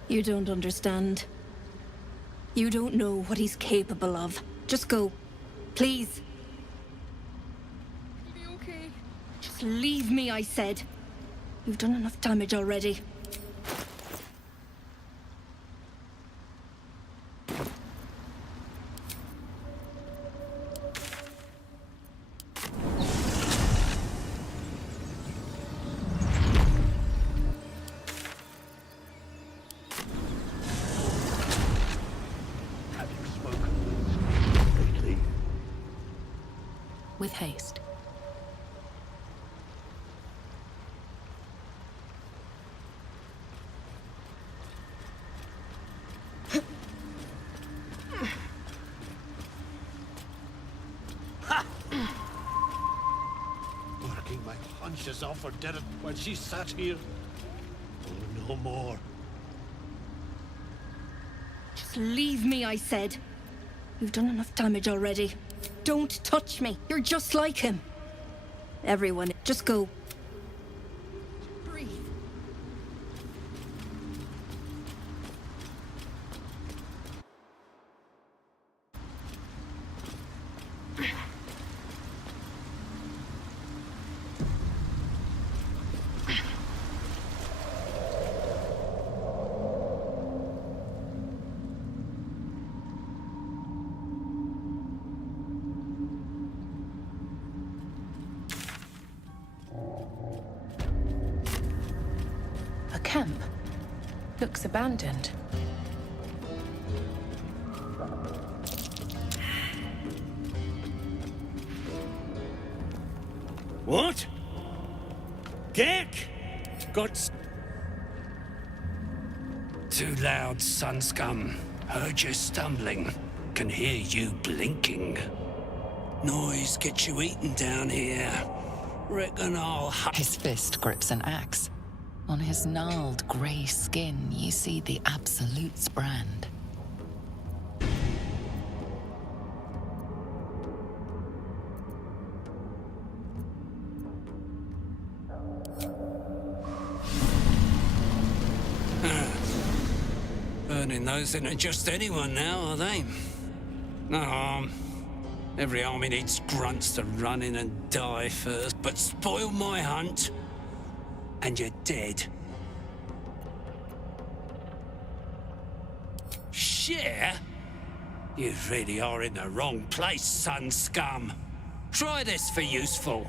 You don't understand. You don't know what he's capable of. Just go. Please. You'll be okay. Just leave me, I said. You've done enough damage already. With haste. Working my hunches off her dead while she sat here. Oh, no more. Just leave me, I said. You've done enough damage already. Don't touch me. You're just like him. Everyone, just go. Breathe. A camp. Looks abandoned. What? Gek? Got... Too loud, sun scum. Heard you stumbling. Can hear you blinking. Noise gets you eaten down here. Reckon I'll... His fist grips an axe. On his gnarled grey skin, you see the Absolute's brand. Burning those into just anyone now, are they? No harm. Every army needs grunts to run in and die first, but spoil my hunt, and you're dead. Share? You really are in the wrong place, sun scum. Try this for useful.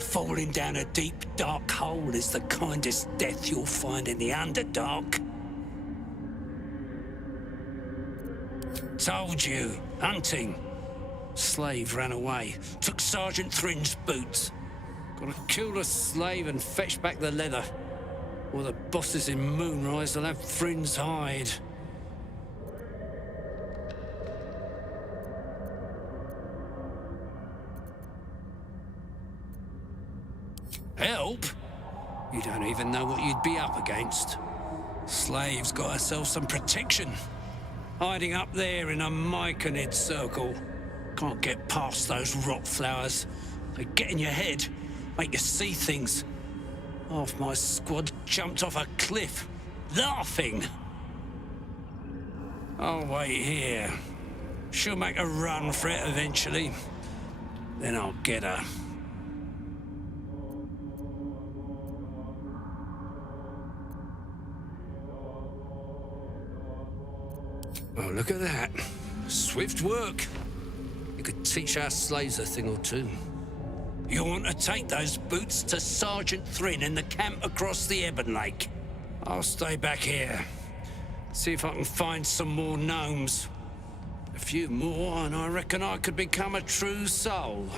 Falling down a deep, dark hole is the kindest death you'll find in the Underdark. Told you, hunting. Slave ran away, took Sergeant Thrin's boots. Gotta kill the slave and fetch back the leather. Or the bosses in Moonrise will have Thrin's hide. Help? You don't even know what you'd be up against. Slave's got herself some protection. Hiding up there in a Myconid circle. Can't get past those rot flowers. They get in your head, make you see things. Half my squad jumped off a cliff, laughing. I'll wait here. She'll make a run for it eventually. Then I'll get her. Well, look at that. Swift work. You could teach our slaves a thing or two. You want to take those boots to Sergeant Thrin in the camp across the Ebon Lake. I'll stay back here. See if I can find some more gnomes. A few more, and I reckon I could become a true soul.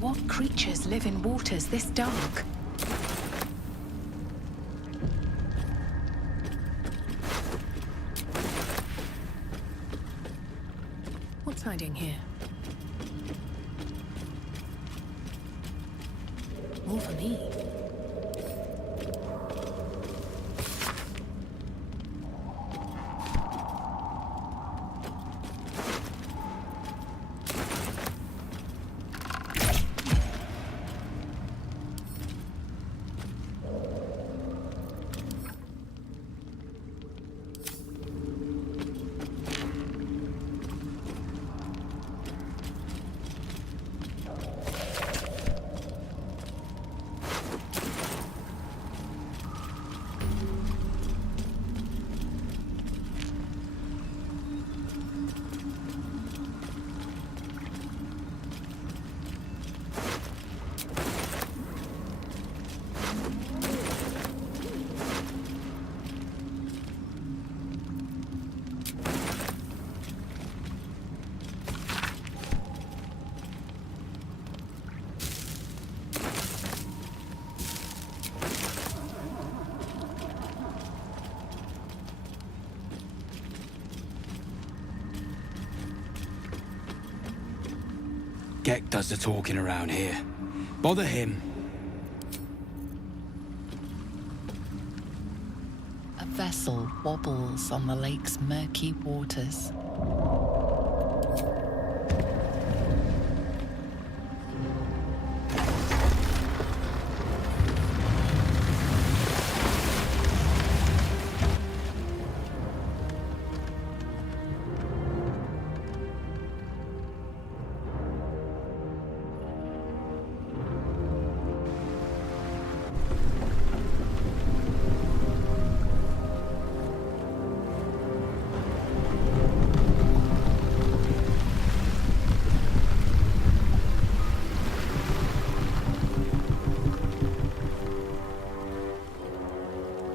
What creatures live in waters this dark? What's hiding here? More for me. Gek does the talking around here. Bother him. A vessel wobbles on the lake's murky waters.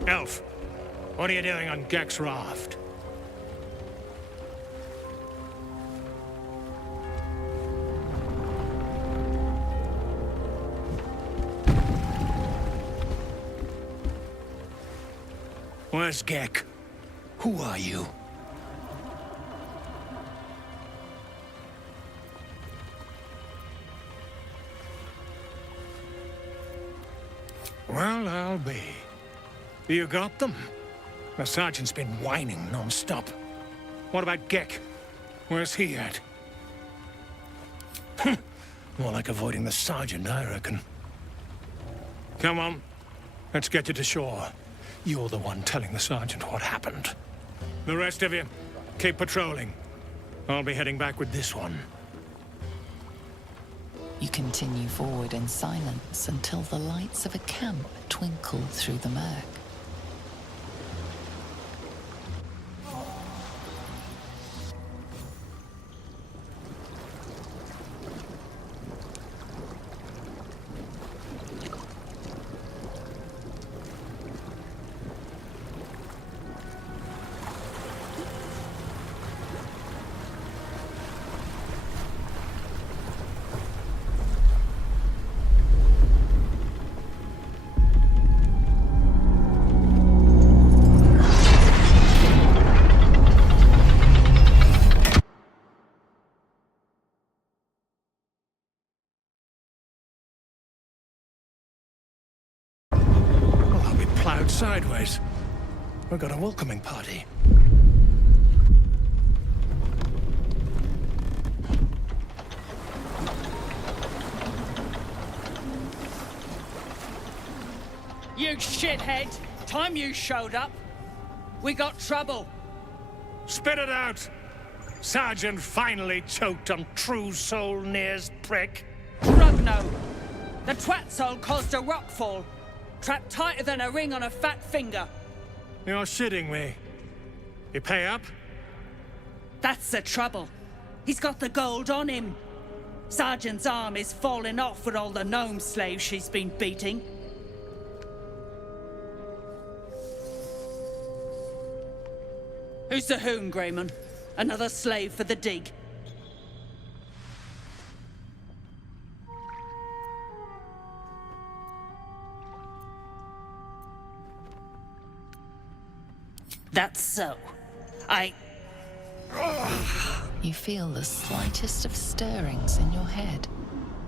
Elf, what are you doing on Gek's raft? Where's Gek? Who are you? Well, I'll be. You got them? The sergeant's been whining non-stop. What about Gek? Where's he at? More like avoiding the sergeant, I reckon. Come on. Let's get you to shore. You're the one telling the sergeant what happened. The rest of you, keep patrolling. I'll be heading back with this one. You continue forward in silence until the lights of a camp twinkle through the murk. boys. We've got a welcoming party. You shithead! Time you showed up, we got trouble. Spit it out! Sergeant finally choked on True Soul Near's prick. Rugno! The twat soul caused a rockfall. Trapped tighter than a ring on a fat finger. You're shitting me. You pay up? That's the trouble. He's got the gold on him. Sergeant's arm is falling off with all the gnome slaves she's been beating. Who's the hoon, Greyman? Another slave for the dig. That's so. You feel the slightest of stirrings in your head.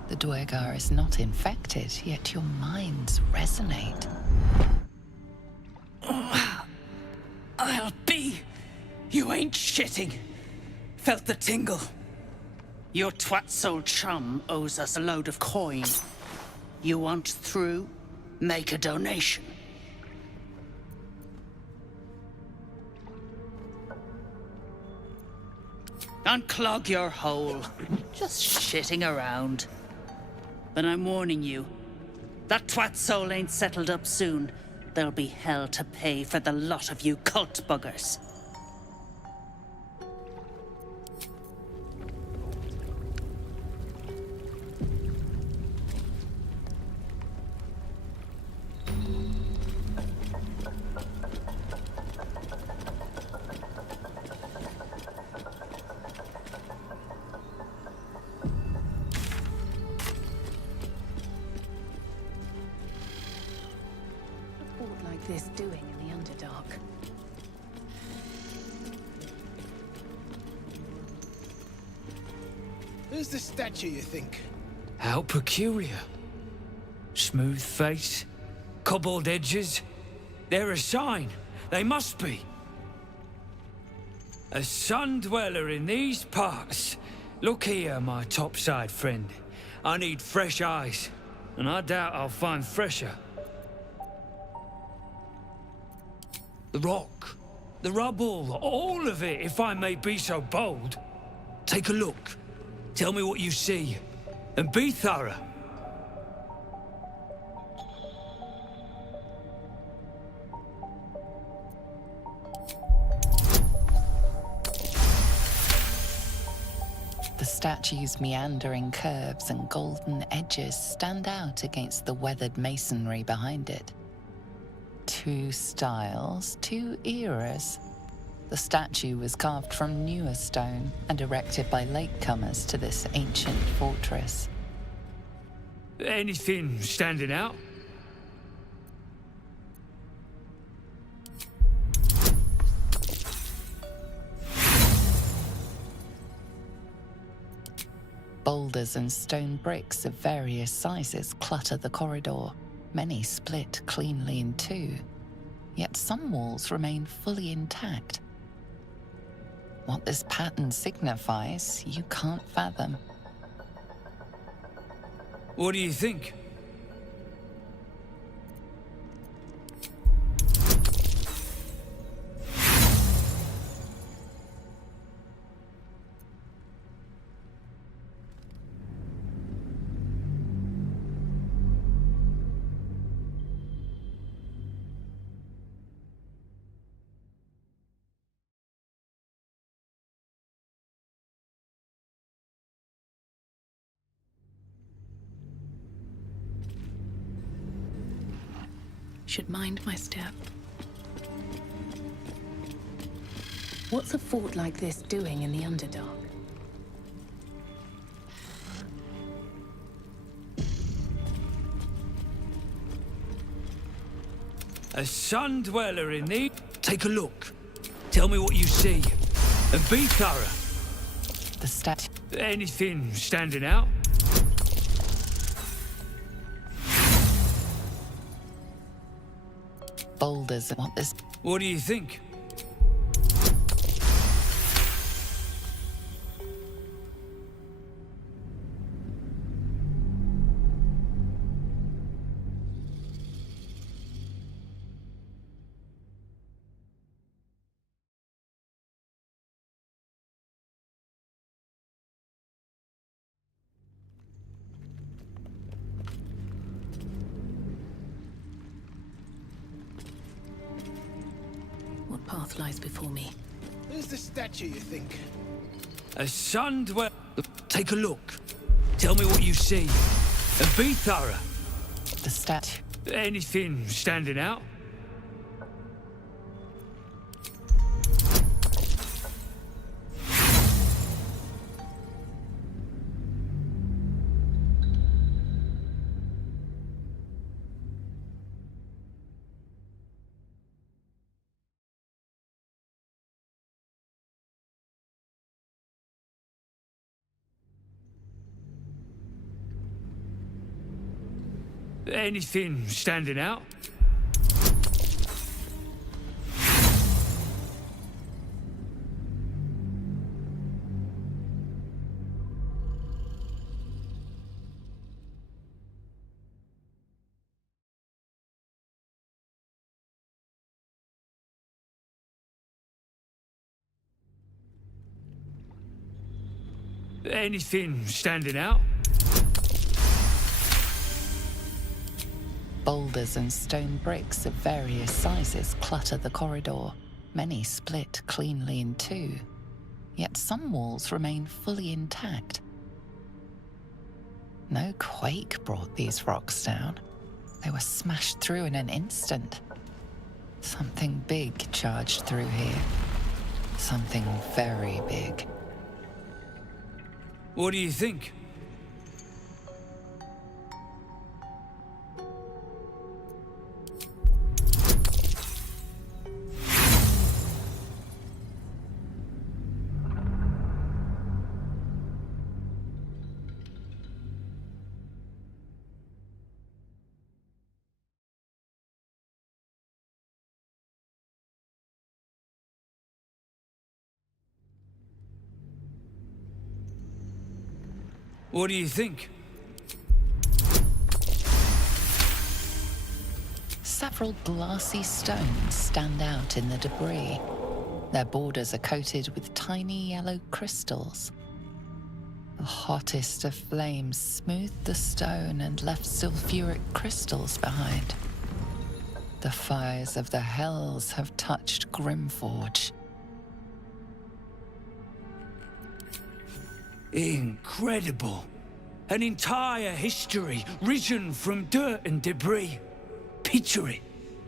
The Duergar is not infected, yet your minds resonate. I'll be. You ain't shitting. Felt the tingle. Your twat soul chum owes us a load of coin. You want through? Make a donation. Unclog your hole. Just shitting around. But I'm warning you, that twat soul ain't settled up soon. There'll be hell to pay for the lot of you cult buggers. This doing in the Underdark? Who's the statue, you think? How peculiar. Smooth face, cobbled edges. They're a sign. They must be. A sun dweller in these parts. Look here, my topside friend. I need fresh eyes, and I doubt I'll find fresher. The rock, the rubble, all of it, if I may be so bold. Take a look. Tell me what you see, and be thorough. The statue's meandering curves and golden edges stand out against the weathered masonry behind it. Two styles, two eras. The statue was carved from newer stone and erected by latecomers to this ancient fortress. Anything standing out? Boulders and stone bricks of various sizes clutter the corridor. Many split cleanly in two, yet some walls remain fully intact. What this pattern signifies, you can't fathom. What do you think? Should mind my step. What's a fort like this doing in the Underdark? A sun dweller in the... Take a look. Tell me what you see, and be thorough. The statue... Anything standing out? Boulders want this. What do you think? What path lies before me? Who's the statue, you think? A sun dwell. Take a look. Tell me what you see. And be thorough. The statue. Anything standing out? Anything standing out? Anything standing out? Boulders and stone bricks of various sizes clutter the corridor. Many split cleanly in two, yet some walls remain fully intact. No quake brought these rocks down. They were smashed through in an instant. Something big charged through here. Something very big. What do you think? What do you think? Several glassy stones stand out in the debris. Their borders are coated with tiny yellow crystals. The hottest of flames smoothed the stone and left sulfuric crystals behind. The fires of the hells have touched Grimforge. Incredible. An entire history risen from dirt and debris. Picture it.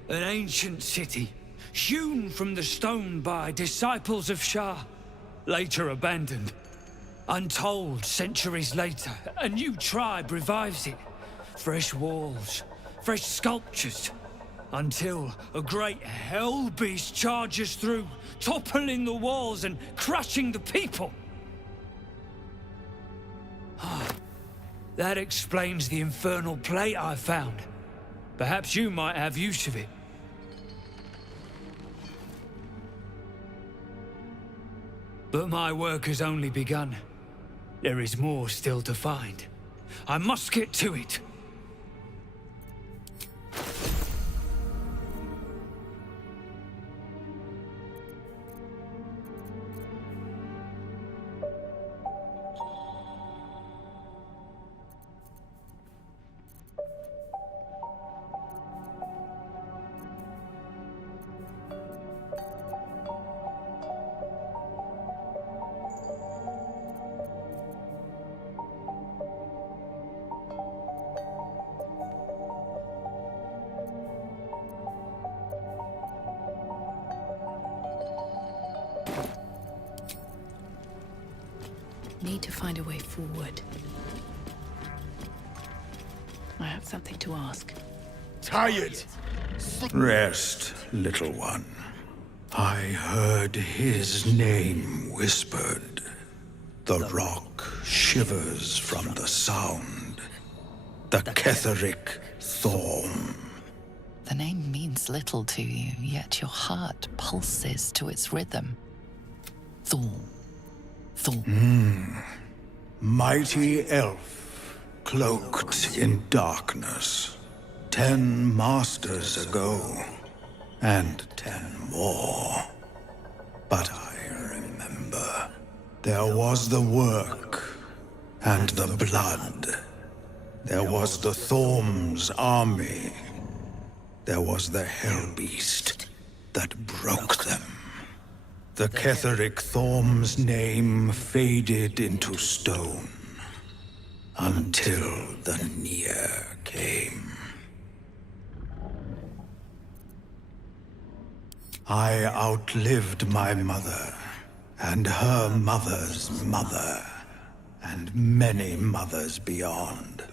An ancient city, hewn from the stone by disciples of Shah, later abandoned. Untold centuries later, a new tribe revives it. Fresh walls, fresh sculptures, until a great hell beast charges through, toppling the walls and crushing the people. That explains the infernal plate I found. Perhaps you might have use of it. But my work has only begun. There is more still to find. I must get to it. Need to find a way forward. I have something to ask. Tired. Rest, little one. I heard his name whispered. The rock shivers from the sound. The Ketheric Thorm. The name means little to you, yet your heart pulses to its rhythm. Thorm. Thorm. Mighty elf, cloaked in darkness. 10 masters ago, and 10 more. But I remember. There was the work, and the blood. There was the Thorm's army. There was the Hellbeast that broke them. The Ketheric Thorm's name faded into stone until the Near came. I outlived my mother, and her mother's mother, and many mothers beyond.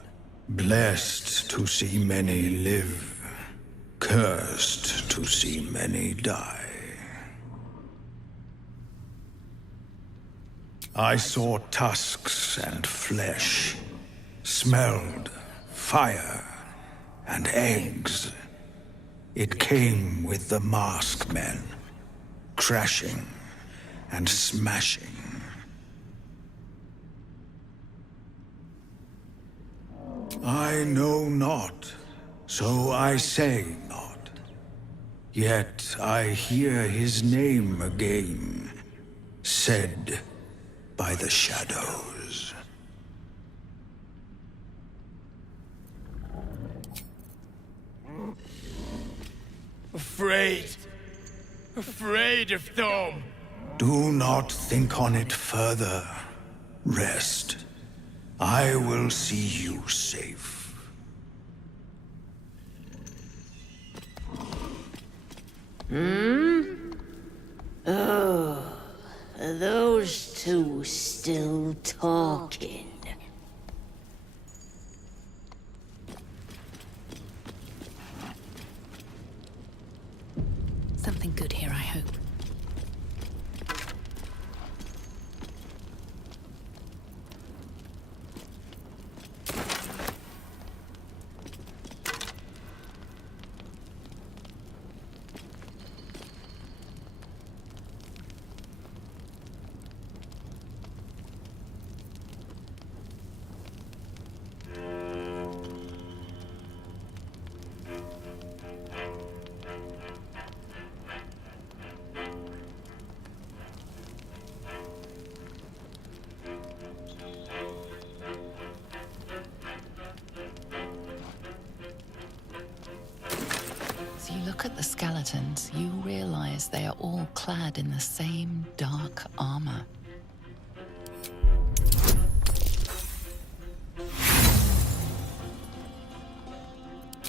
Blessed to see many live, cursed to see many die. I saw tusks and flesh, smelled fire and eggs. It came with the masked men, crashing and smashing. I know not, so I say not. Yet I hear his name again, said by the shadows. Afraid of Thorm. Do not think on it further. Rest. I will see you safe. Oh, are those two still talking? Something good here, I hope. As you look at the skeletons, you realize they are all clad in the same dark armor.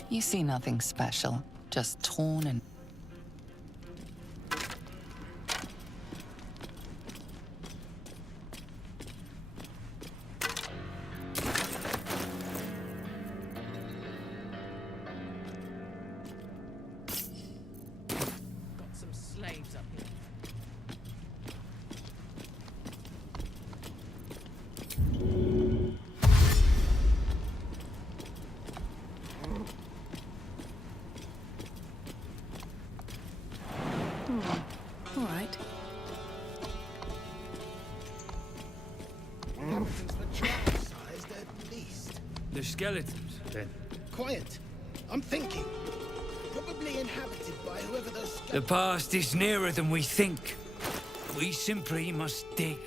You see nothing special, just torn and... Got some slaves up here. All right. Skeletons were child-sized at least. The skeletons, then. Quiet. I'm thinking. Probably inhabited by whoever those The skeletons... past is nearer than we think. We simply must dig.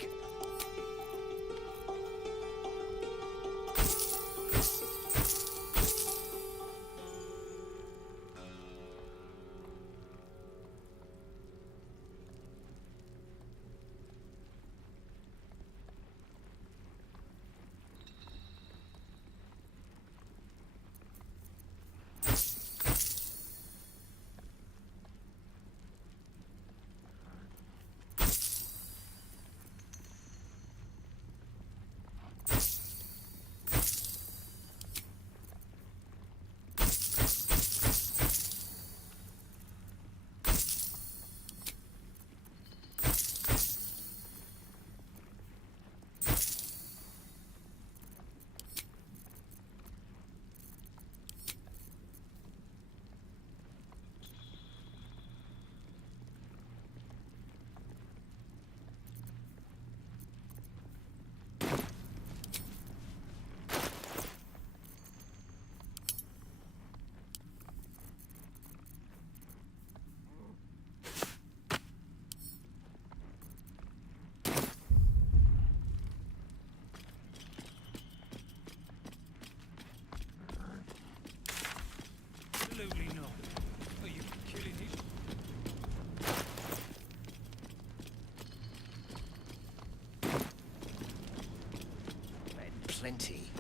plenty.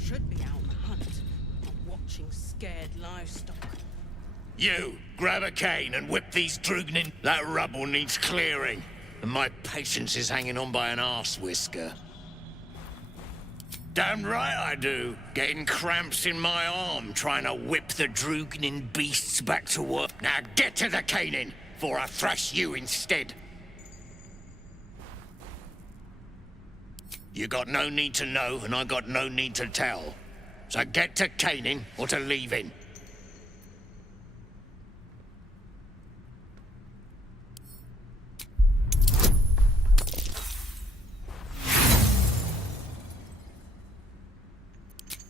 Should be out on the hunt, not watching scared livestock. You, grab a cane and whip these Drugnin. That rubble needs clearing, and my patience is hanging on by an arse whisker. Damn right I do. Getting cramps in my arm trying to whip the Drugnin beasts back to work. Now get to the caning, for I thrash you instead. You got no need to know, and I got no need to tell. So get to caning or to leaving.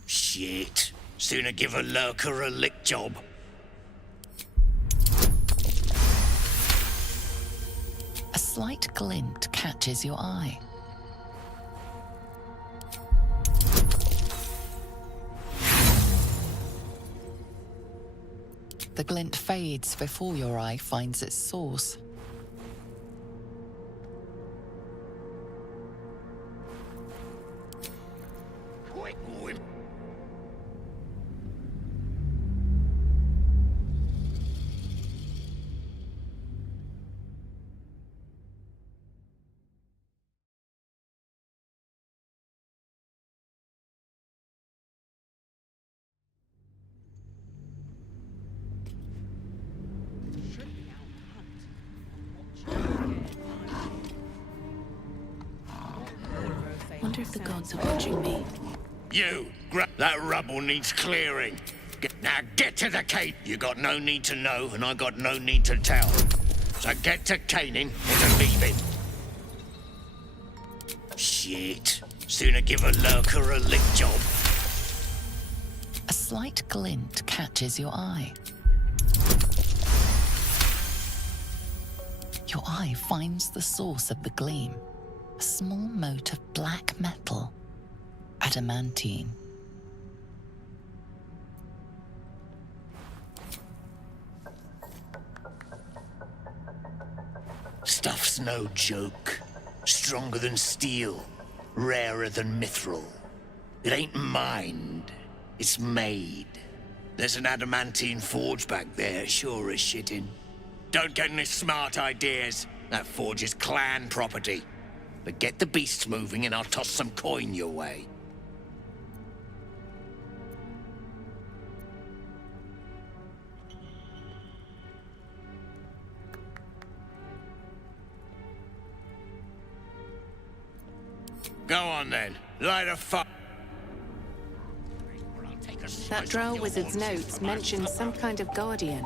Shit. Sooner give a lurker a lick job. A slight glint catches your eye. The glint fades before your eye finds its source. Wonder if the gods are watching me. You, that rubble needs clearing. Now get to the cane. You got no need to know, and I got no need to tell. So get to caning or to leaving. Shit. Sooner give a lurker a lick job. A slight glint catches your eye. Your eye finds the source of the gleam. A small mote of black metal. Adamantine. Stuff's no joke. Stronger than steel. Rarer than mithril. It ain't mined. It's made. There's an adamantine forge back there, sure as shitting. Don't get any smart ideas. That forge is clan property. But get the beasts moving and I'll toss some coin your way. Go on then. Light a fire. That Drow wizard's notes mention some kind of guardian.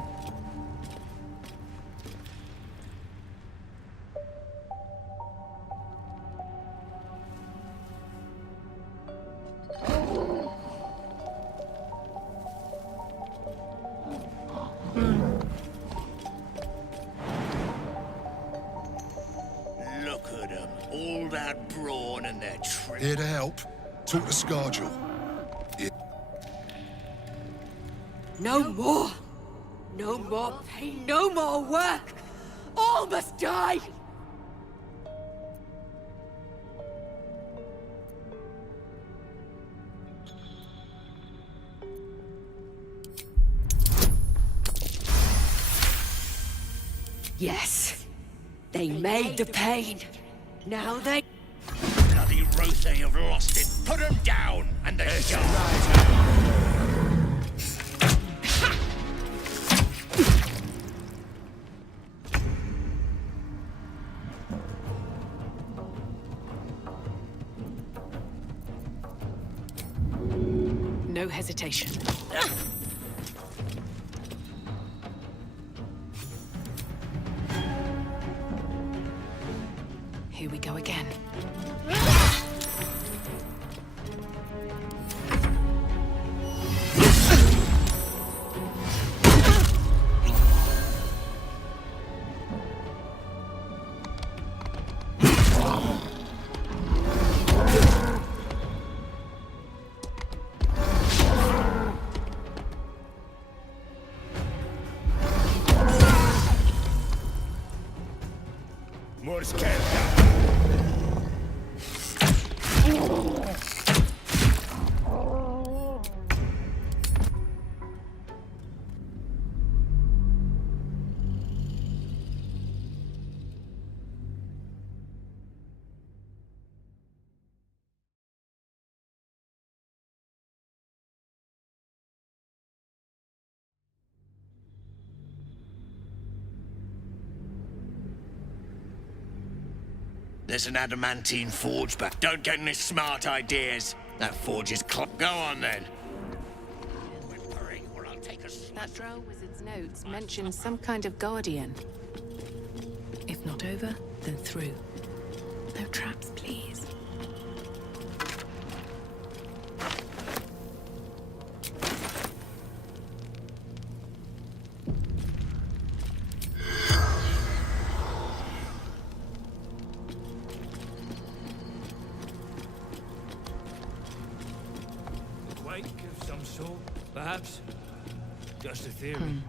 Look at them. All that brawn and their trick. Here to help. Talk to Scargill. No more! No more pain, no more work! All must die! Yes, they made the pain. Now they... Bloody Rothe have lost it. Put them down, and the shard. No hesitation. Here we go again. There's an adamantine forge back. Don't get any smart ideas. That forge is Go on then. That drow wizard's notes mention some kind of guardian. If not over, then through. No traps, please. Wake of some sort, perhaps? Just a theory.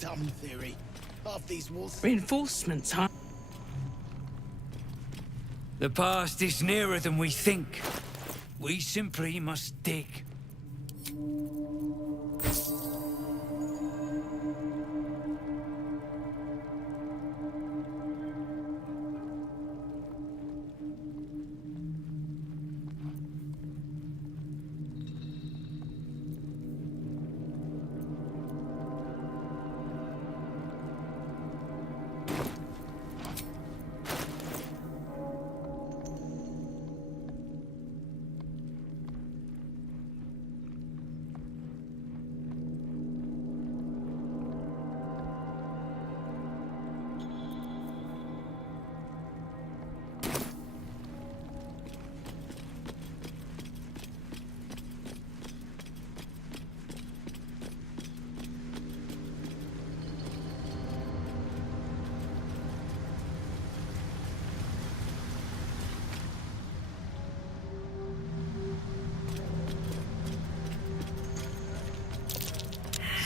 Dumb theory. Half these walls. Reinforcements, huh? The past is nearer than we think. We simply must dig.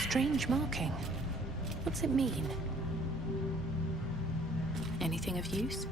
Strange marking. What's it mean? Anything of use?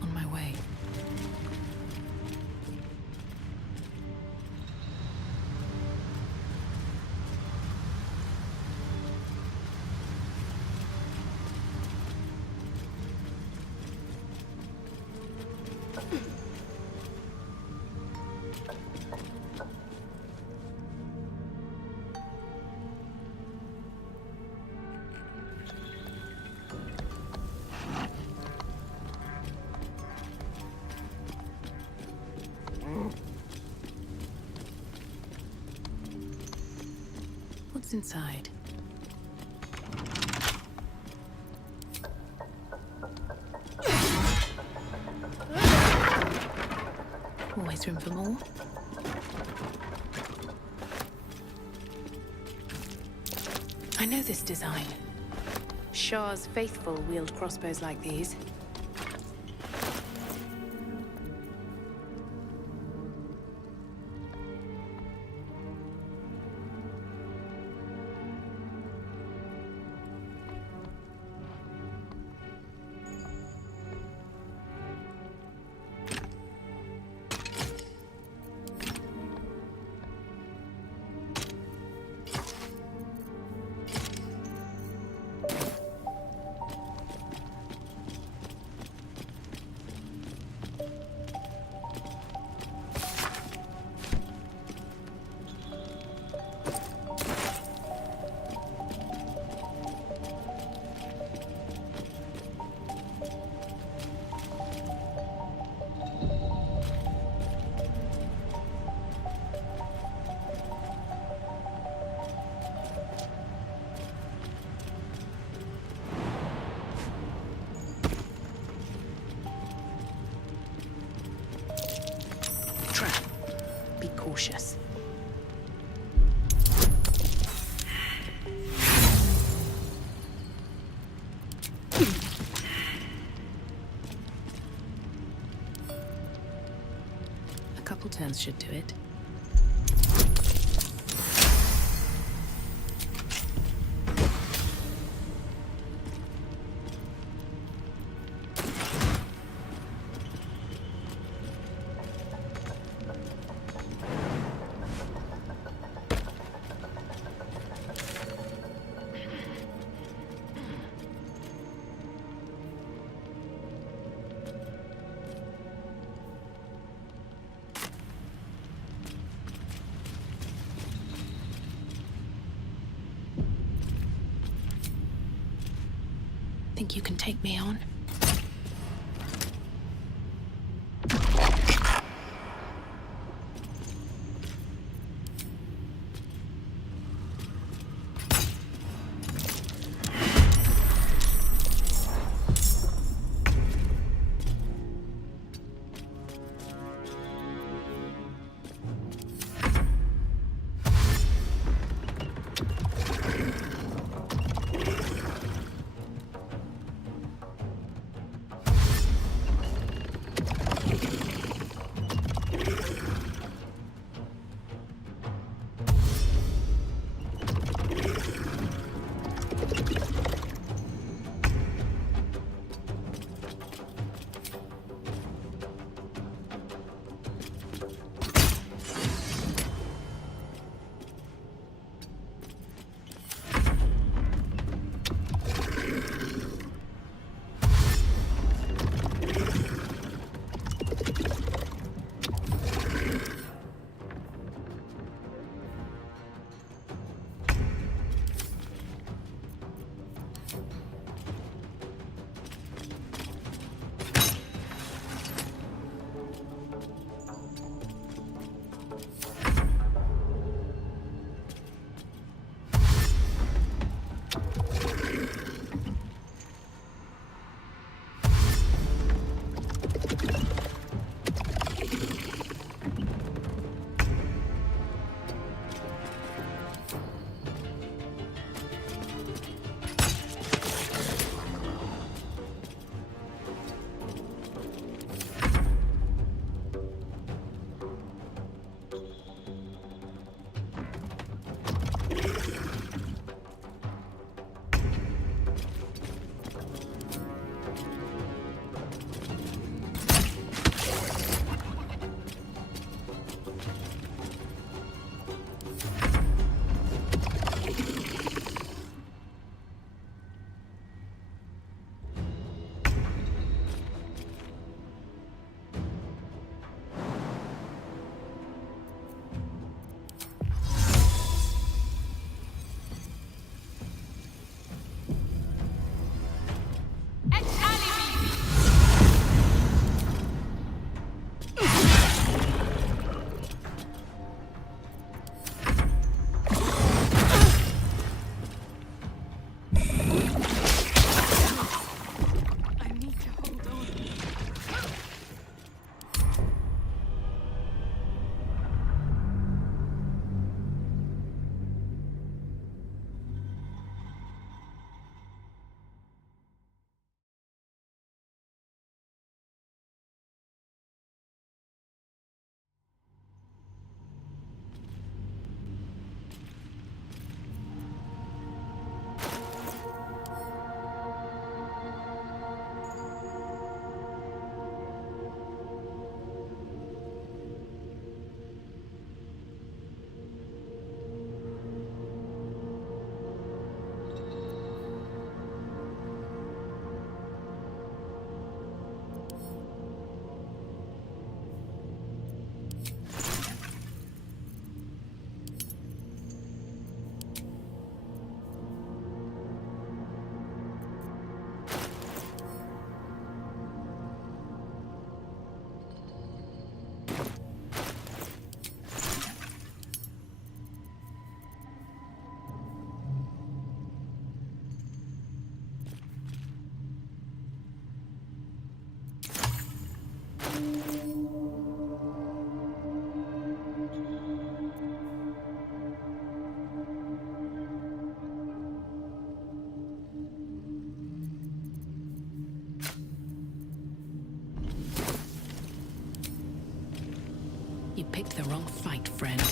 On my way. What's inside? Always room for more. I know this design. Shah's faithful wield crossbows like these. cautious. A couple turns should do it. Think you can take me on? the wrong fight, friend.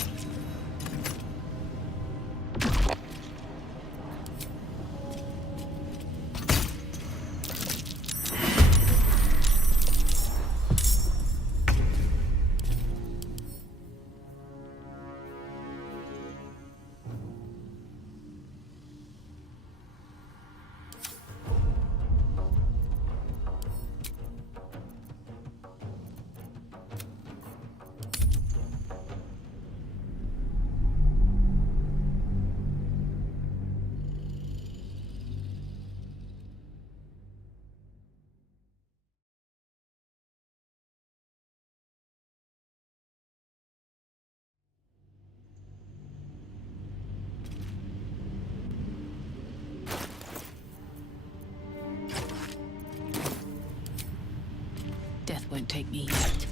Death won't take me yet.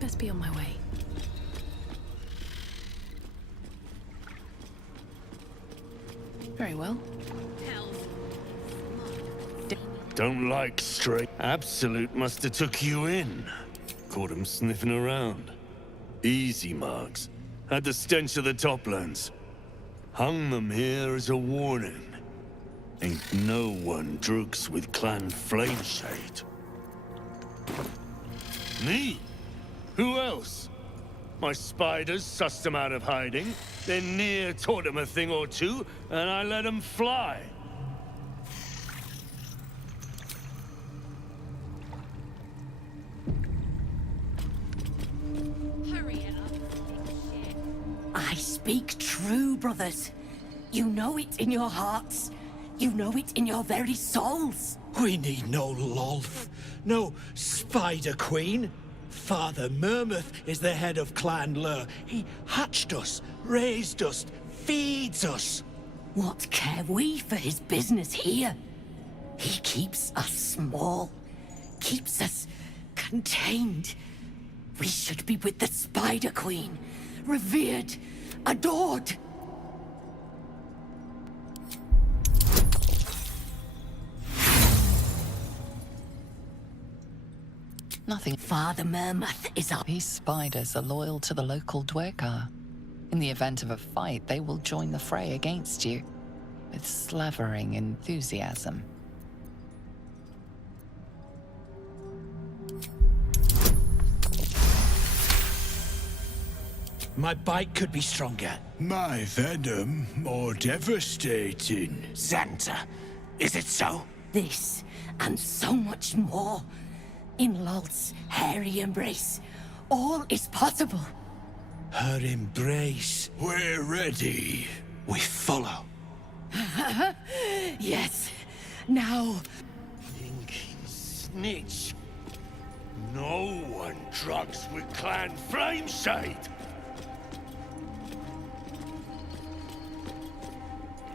Best be on my way. Very well. Don't like straight. Absolute must have took you in. Caught him sniffing around. Easy marks. Had the stench of the Toplands. Hung them here as a warning. Ain't no one droogs with Clan Flameshade. Me? Who else? My spiders sussed him out of hiding, then Near taught him a thing or two, and I let him fly. Hurry up. I speak true, brothers. You know it in your hearts. You know it in your very souls. We need no Lolth, no Spider Queen. Father Mermuth is the head of Clan Lur. He hatched us, raised us, feeds us. What care we for his business here? He keeps us small, keeps us contained. We should be with the Spider Queen, revered, adored. Nothing. Father Mermuth is our... These spiders are loyal to the local Dwergar. In the event of a fight, they will join the fray against you, with slavering enthusiasm. My bite could be stronger. My venom more devastating. Xanta, is it so? This, and so much more. In Lolth's hairy embrace, all is possible. Her embrace. We're ready. We follow. Yes. Now. Stinking snitch. No one drugs with Clan Flameshade.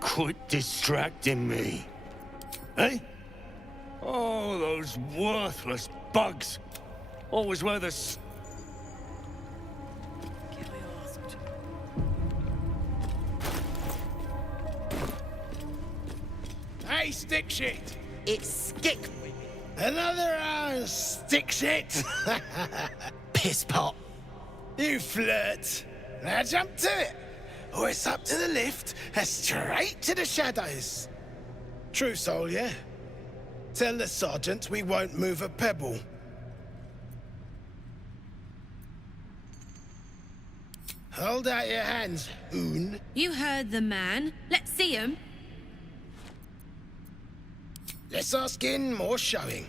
Quit distracting me. Eh? Oh, those worthless bugs. Always wear the... Hey, stick shit! It's Stick. Another stick shit! Piss pot. You flirt. Now jump to it. Or it's up to the lift and straight to the shadows. True soul, yeah? Tell the sergeant we won't move a pebble. Hold out your hands, Oon. You heard the man. Let's see him. Less our skin, more showing.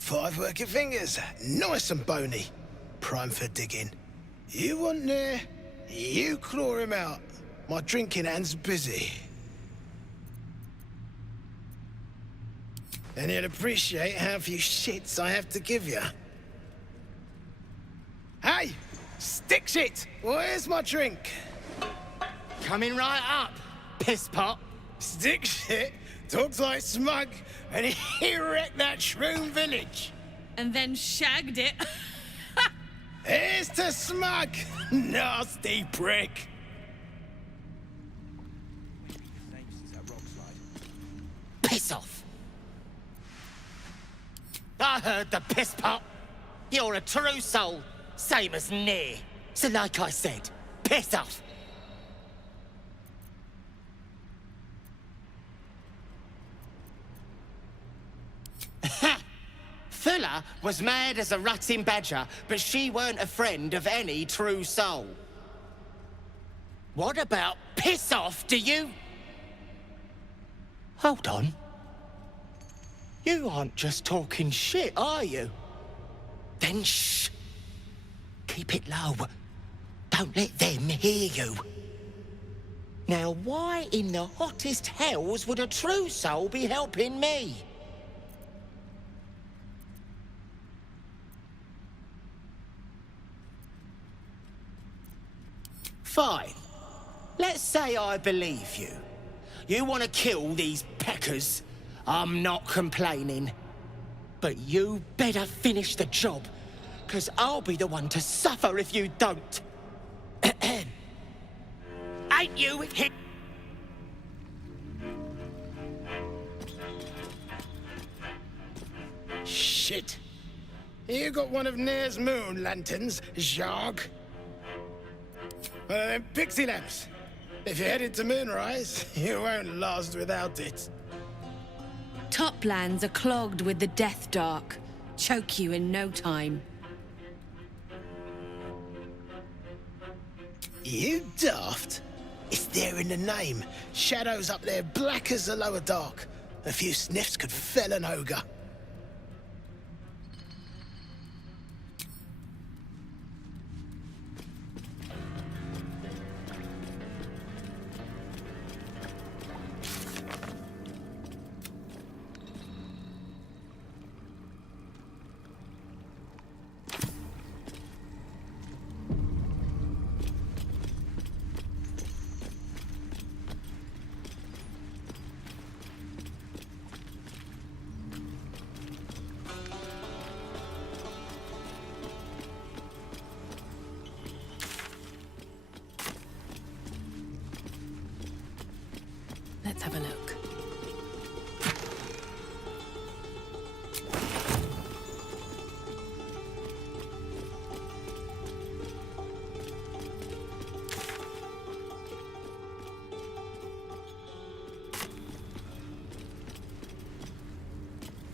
5 working fingers, nice and bony. prime for digging. You want there? You claw him out. My drinking hand's busy. And you'll appreciate how few shits I have to give you. Hey! Stick shit! Where's my drink? Coming right up, piss pot. Stick shit talks like smug, and he wrecked that shroom village. And then shagged it. Here's to smug, nasty prick. Piss off. I heard the piss pot. You're a true soul, same as Near. So like I said, piss off. Fuller was mad as a rutting badger, but she weren't a friend of any true soul. What about piss off, do you? Hold on. You aren't just talking shit, are you? Then shh. Keep it low. Don't let them hear you. Now, why in the hottest hells would a true soul be helping me? Fine. Let's say I believe you. You want to kill these peckers. I'm not complaining. But you better finish the job, because I'll be the one to suffer if you don't. Ain't you hit? Shit. You got one of Nair's moon lanterns, Jarg? Pixie lamps. If you're headed to Moonrise, you won't last without it. Toplands are clogged with the Death Dark. Choke you in no time. You daft? It's there in the name. Shadows up there black as the lower dark. A few sniffs could fell an ogre. Let's have a look.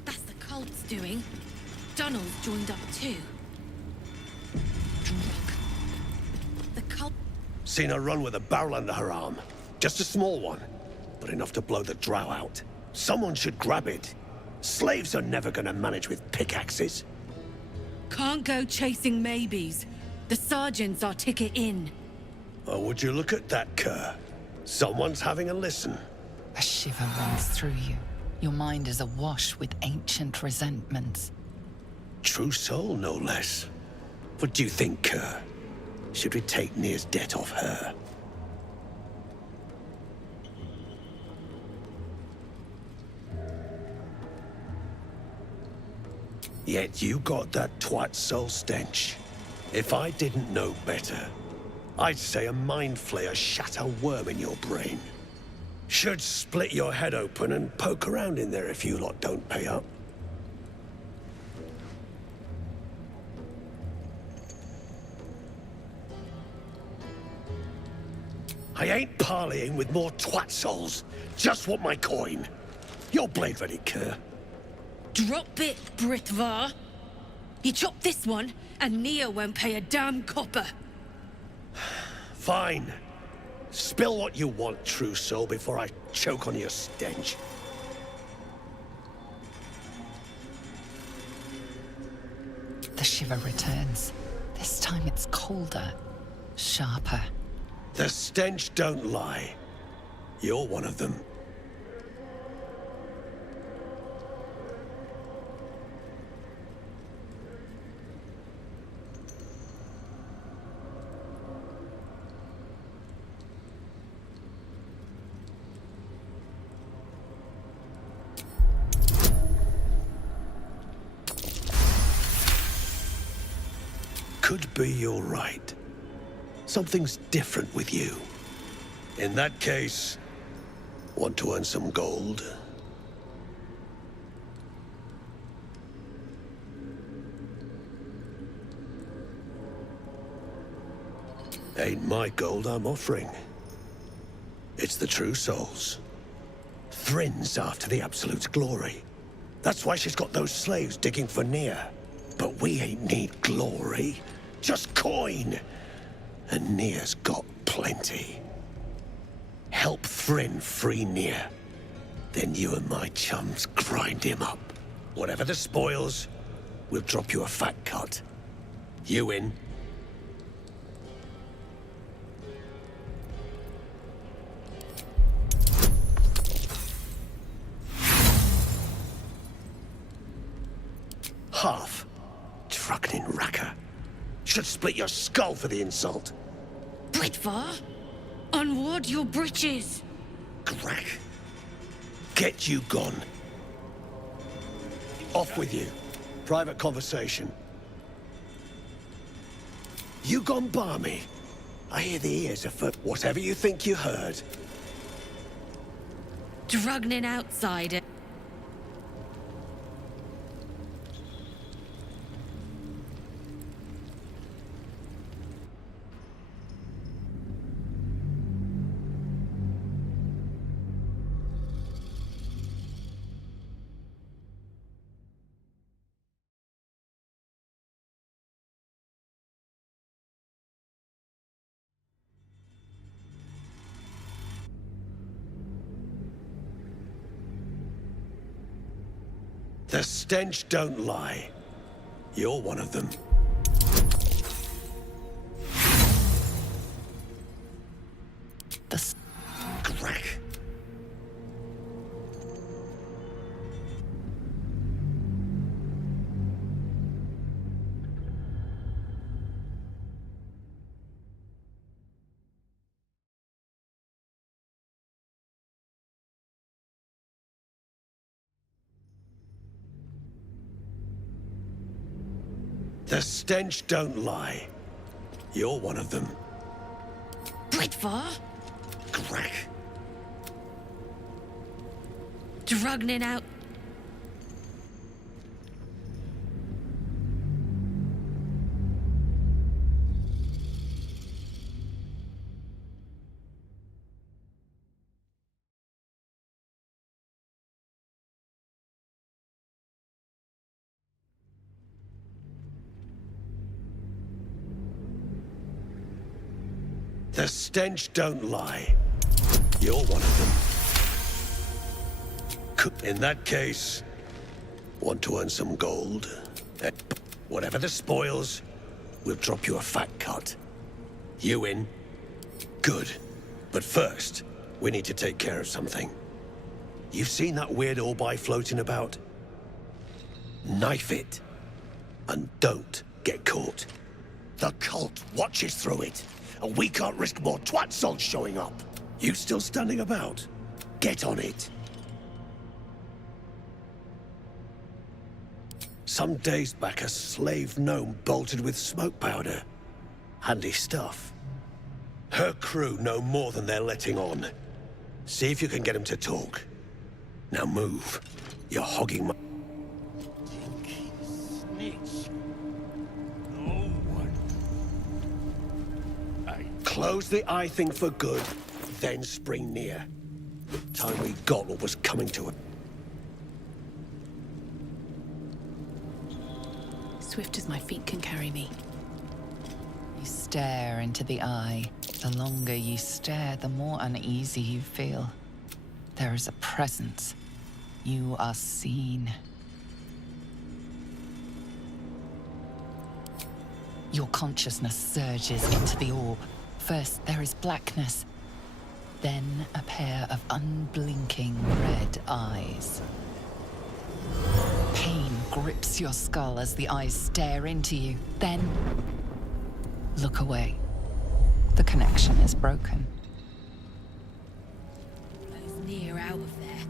That's the cult's doing. Donald's joined up too. The cult. Seen her run with a barrel under her arm. Just a small one, but enough to blow the drow out. Someone should grab it. Slaves are never gonna manage with pickaxes. Can't go chasing maybes. The sergeants are ticket in. Oh, would you look at that, Kerr? Someone's having a listen. A shiver runs through you. Your mind is awash with ancient resentments. True soul, no less. What do you think, Kerr? Should we take Nir's debt off her? Yet you got that twat soul stench. If I didn't know better, I'd say a mind flayer shat a worm in your brain. Should split your head open and poke around in there if you lot don't pay up. I ain't parleying with more twat souls. Just want my coin. Your blade ready, Kerr. Drop it, Britvar. You chop this one, and Nia won't pay a damn copper. Fine. Spill what you want, true soul, before I choke on your stench. The shiver returns. This time it's colder, sharper. The stench don't lie. You're one of them. Could be you're right. Something's different with you. In that case, want to earn some gold? Ain't my gold I'm offering. It's the true souls. Thrin's after the Absolute's glory. That's why she's got those slaves digging for Nia. But we ain't need glory, just coin. And Nia's got plenty. Help Thryn free Nia. Then you and my chums grind him up. Whatever the spoils, we'll drop you a fat cut. You in? Half. Trucking racker. Should split your skull for the insult. Britvar? Unward your breeches. Crack. Get you gone. Off with you. Private conversation. You gone balmy? I hear the ears are for whatever you think you heard. Drugnin outsider. The stench don't lie. You're one of them. Crack. The stench don't lie. You're one of them. Britvar? Crack. Drugnin out. The stench don't lie. You're one of them. In that case, want to earn some gold? Whatever the spoils, we'll drop you a fat cut. You in? Good. But first, we need to take care of something. You've seen that weird orbi floating about? Knife it. And don't get caught. The cult watches through it. And we can't risk more twat souls showing up. You still standing about? Get on it. Some days back, a slave gnome bolted with smoke powder. Handy stuff. Her crew know more than they're letting on. See if you can get him to talk. Now move. You're hogging my... Snitch. No one. Close the eye thing for good, then spring near. Time we got what was coming to it. Swift as my feet can carry me. You stare into the eye. The longer you stare, the more uneasy you feel. There is a presence. You are seen. Your consciousness surges into the orb. First, there is blackness. Then, a pair of unblinking red eyes. Pain grips your skull as the eyes stare into you. Then, look away. The connection is broken. Those near out of there.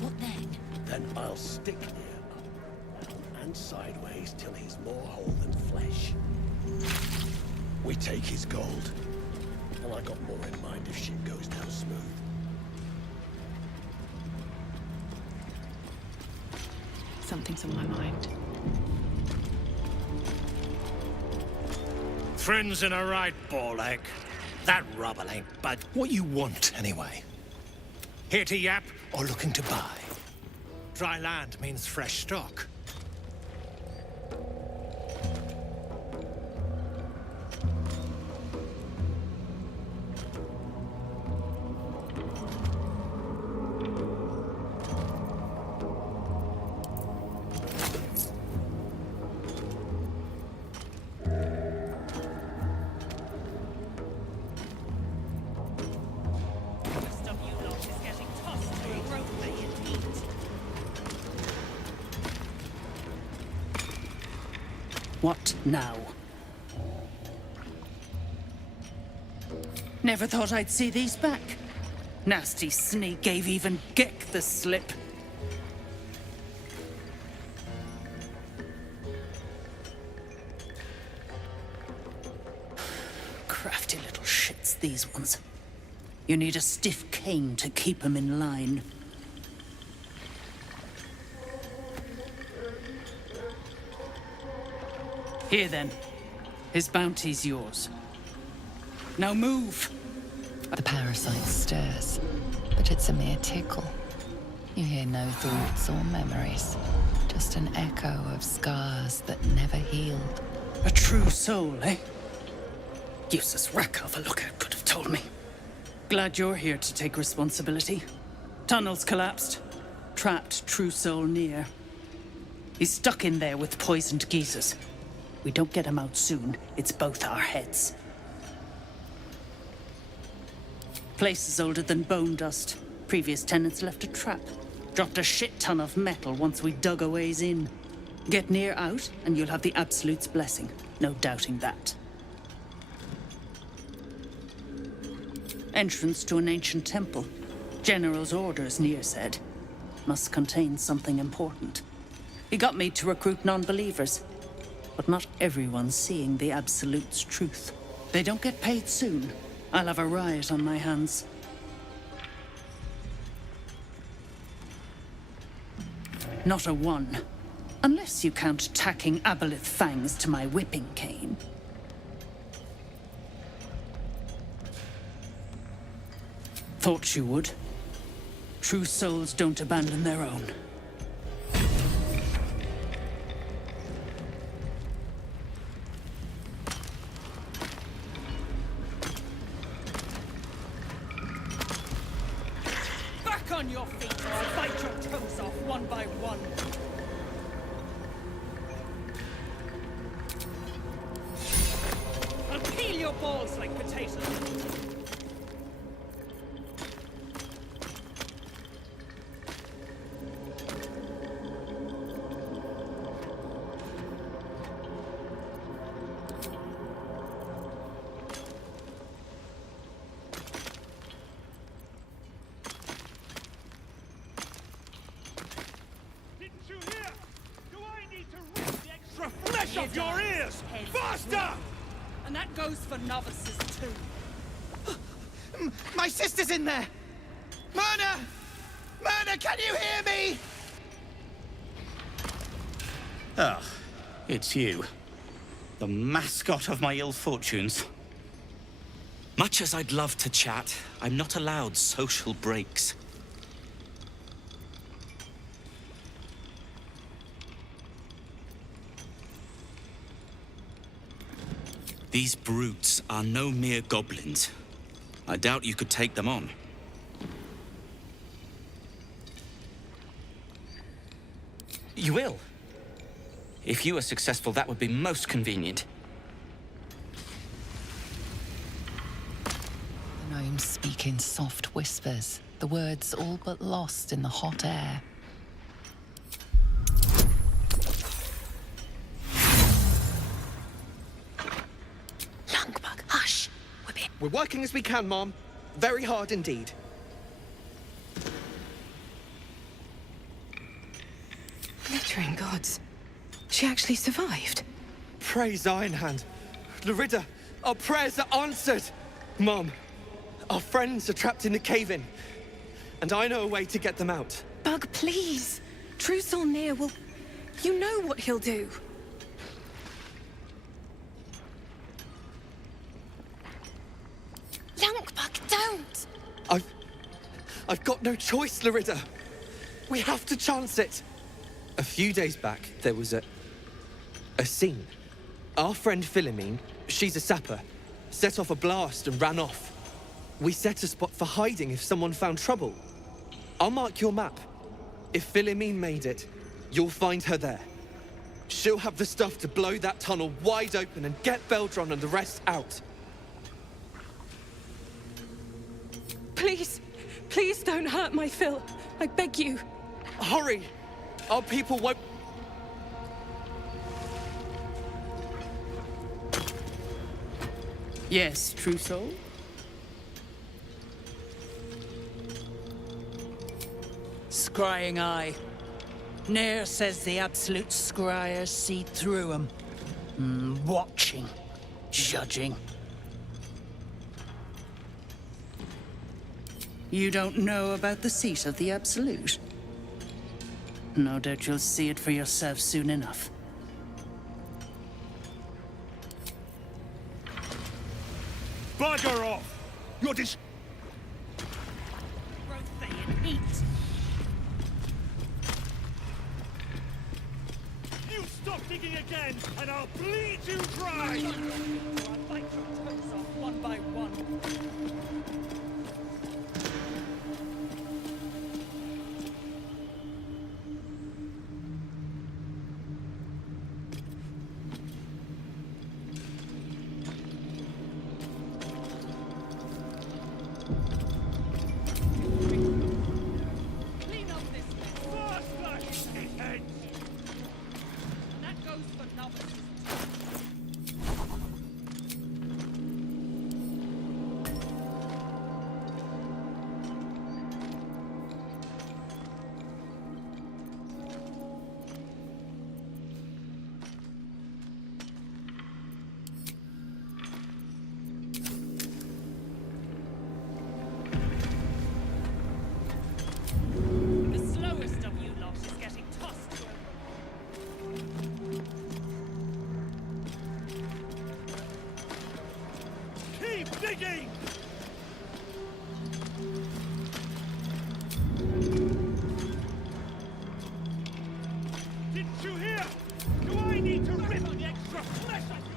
What then? Then I'll stick near up, down and sideways till he's more whole than flesh. We take his gold. And I got more in mind if shit goes down smooth. Something's on my mind. Friends in a right, Borlek. That rubble ain't bad. What you want, anyway? Here to yap or looking to buy? Dry land means fresh stock. What now? Never thought I'd see these back. Nasty sneak gave even Gek the slip. Crafty little shits, these ones. You need a stiff cane to keep them in line. Here then. His bounty's yours. Now move! The parasite stirs, but it's a mere tickle. You hear no thoughts or memories, just an echo of scars that never healed. A true soul, eh? Useless wreck of a lookout could have told me. Glad you're here to take responsibility. Tunnels collapsed. Trapped true soul near. He's stuck in there with poisoned geezers. We don't get him out soon, it's both our heads. Place is older than bone dust. Previous tenants left a trap. Dropped a shit ton of metal once we dug a ways in. Get near out, and you'll have the Absolute's blessing. No doubting that. Entrance to an ancient temple. General's orders, Near said. Must contain something important. He got me to recruit non-believers. But not everyone's seeing the Absolute's truth. They don't get paid soon. I'll have a riot on my hands. Not a one. Unless you count tacking aboleth fangs to my whipping cane. Thought you would. True souls don't abandon their own. On your feet, or I'll bite your toes off one by one. I'll peel your balls like potatoes. Of your ears! Faster! And that goes for novices too. My sister's in there! Myrna! Myrna, can you hear me? Ah, it's you. The mascot of my ill fortunes. Much as I'd love to chat, I'm not allowed social breaks. These brutes are no mere goblins. I doubt you could take them on. You will. If you are successful, that would be most convenient. Some speak in soft whispers, the words all but lost in the hot air. Lungbug, hush. We're working as we can, Mom. Very hard indeed. Glittering gods. She actually survived. Praise Ironhand. Larida, our prayers are answered. Mom, our friends are trapped in the cave-in. And I know a way to get them out. Bug, please. True Solnir will... You know what he'll do. Lungbug, don't! I've got no choice, Larida. We have to chance it. A few days back, there was a scene. Our friend Philomene, she's a sapper, set off a blast and ran off. We set a spot for hiding if someone found trouble. I'll mark your map. If Philomene made it, you'll find her there. She'll have the stuff to blow that tunnel wide open and get Baldur and the rest out. Please, please don't hurt my Phil. I beg you. Hurry! Our people won't... Yes, true soul? Scrying eye. Nair says the absolute scryers see through 'em. Watching. Judging. You don't know about the seat of the Absolute? No doubt you'll see it for yourself soon enough. Bugger off! You're You stop digging again, and I'll bleed you dry! I'll bite your toes off one by one. Digging! Didn't you hear? Do I need to rip the extra flesh off you?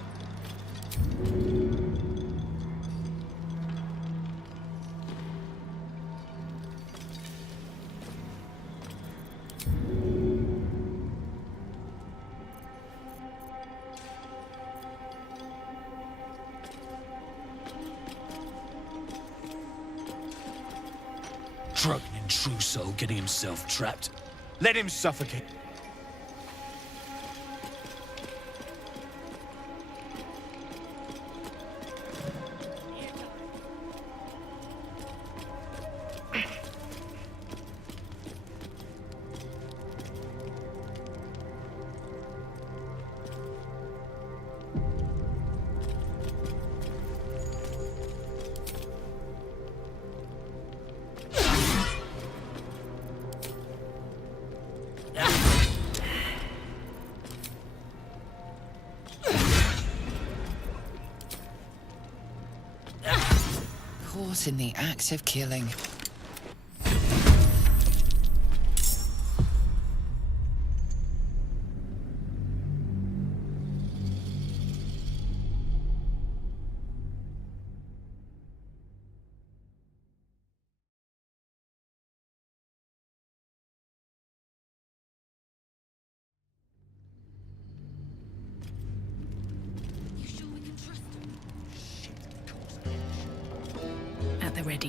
Drunken in true soul getting himself trapped. Let him suffocate. Caught in the act of killing. At the red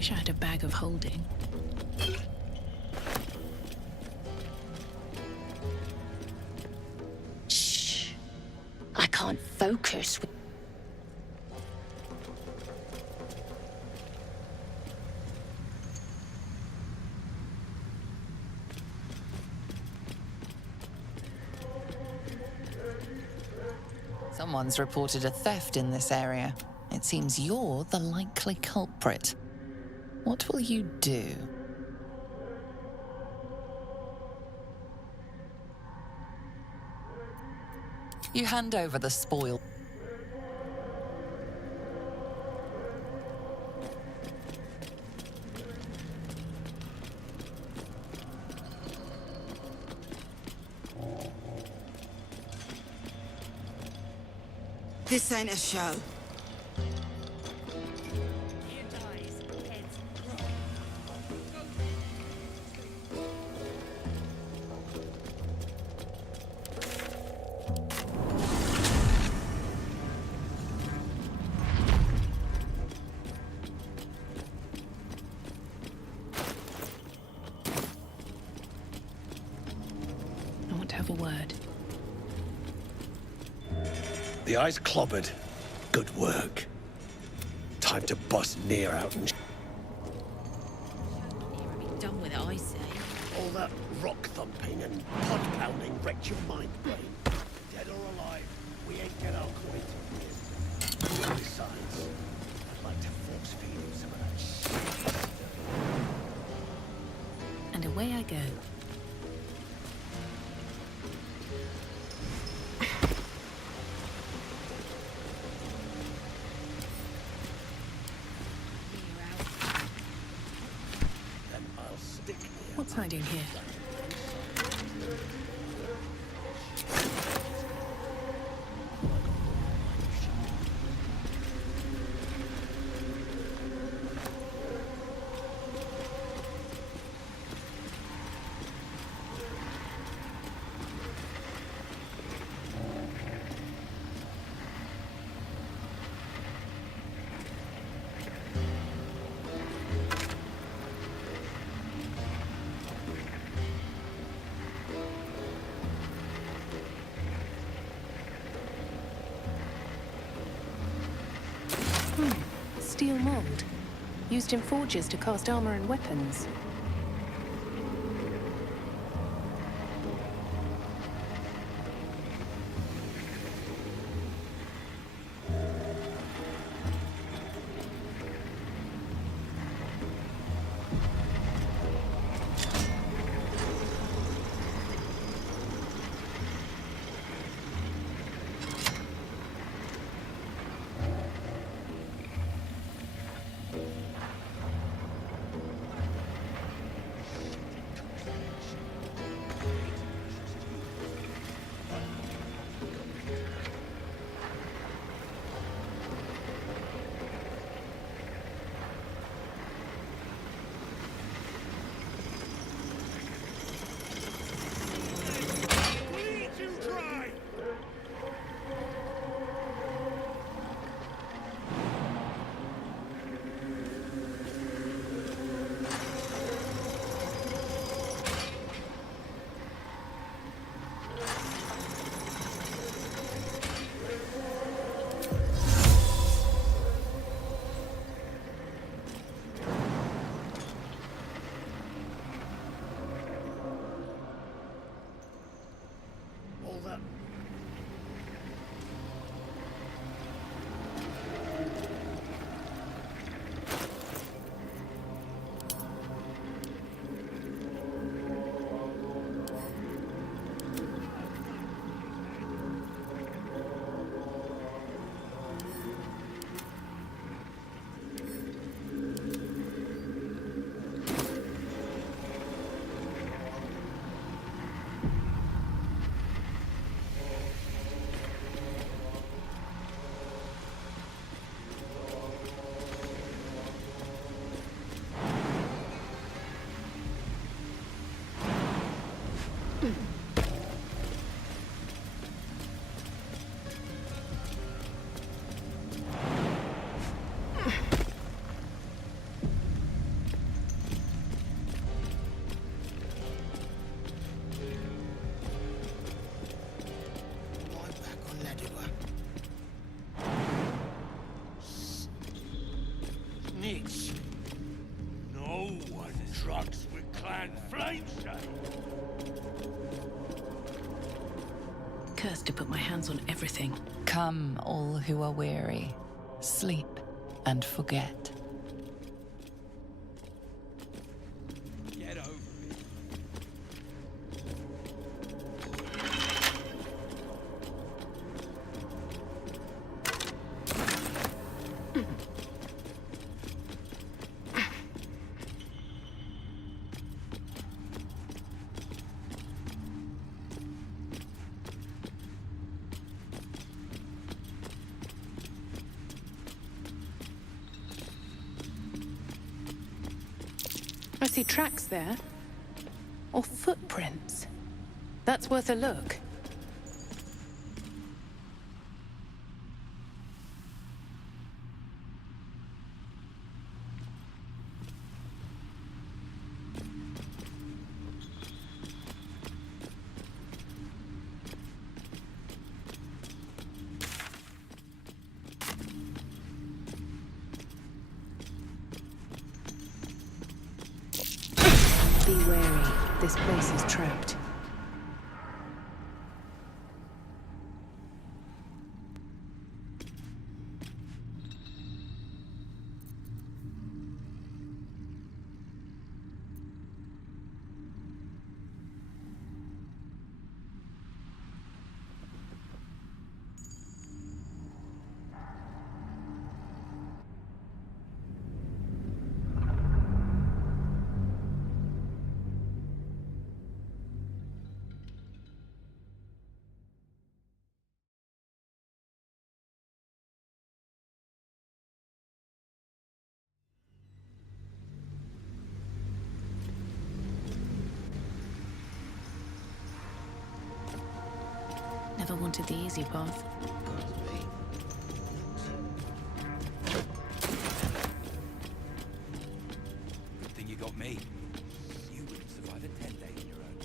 Wish I had a bag of holding. Shh. I can't focus. Someone's reported a theft in this area. It seems you're the likely culprit. What will you do? You hand over the spoil. This ain't a show. I want to have a word. The eye's clobbered. Good work. Time to bust Near out and... Done with it, I say. All that rock thumping and pod pounding wrecked your mind, brain. Dead or alive, we ain't get our coin till here. Besides, I'd like to force feed you some of that shit. And away I go. What's hiding here? Steel mold, used in forges to cast armor and weapons. cursed to put my hands on everything. Come, all who are weary, sleep and forget. Get over it. I see tracks there. Or footprints. That's worth a look. Be wary. This place is trapped. Never wanted the easy path. Good thing you got me. You wouldn't survive a 10-day on your own.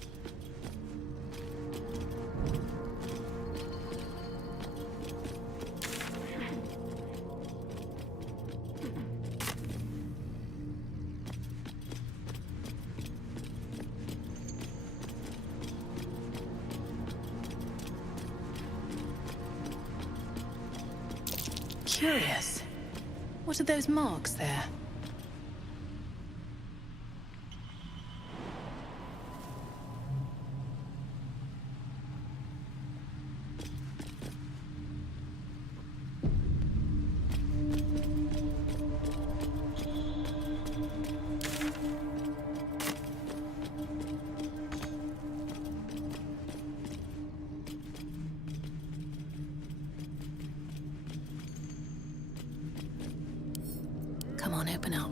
Curious. What are those marks there? Come on, open up.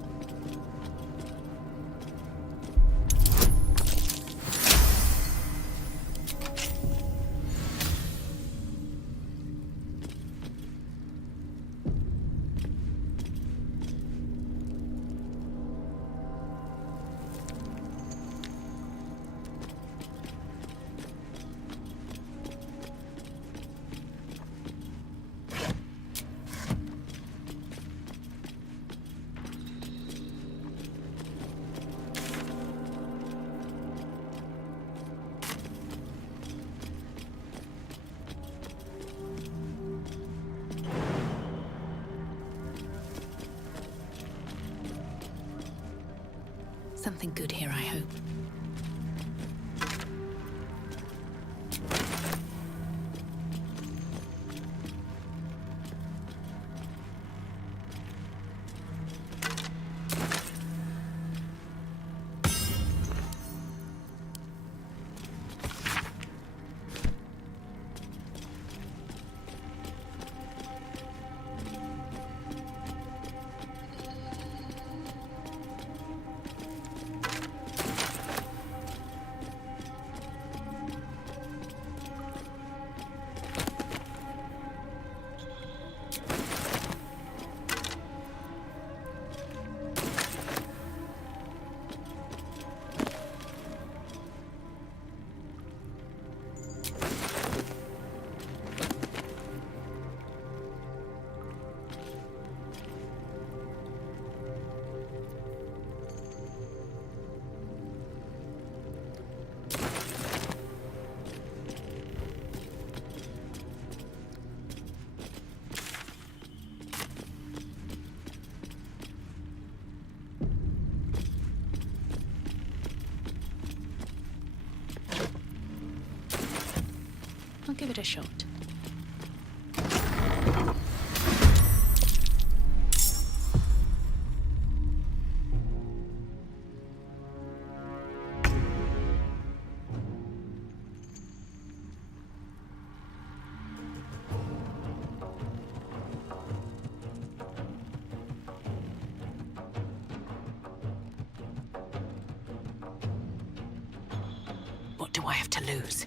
Something good here, I hope. I'll give it a shot. What do I have to lose?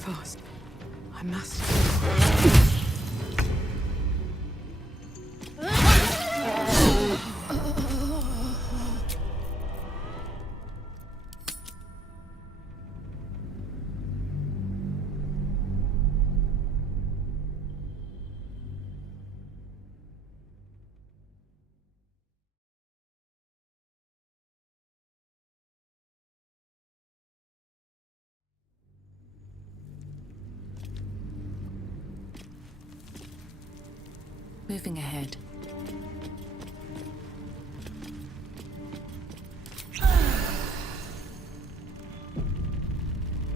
Fast. I must. Moving ahead.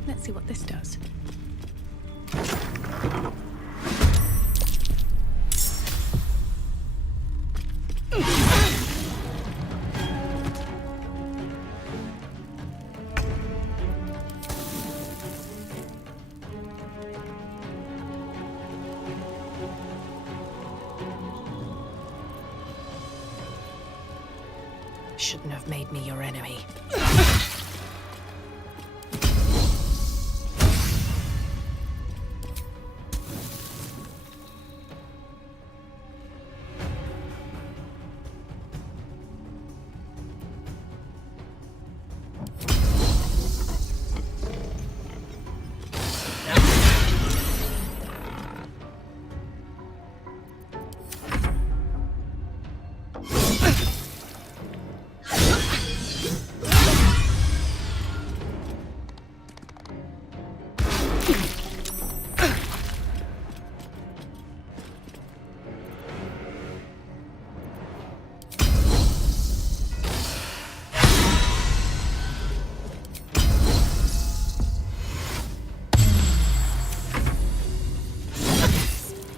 Let's see what this does. Shouldn't have made me your enemy.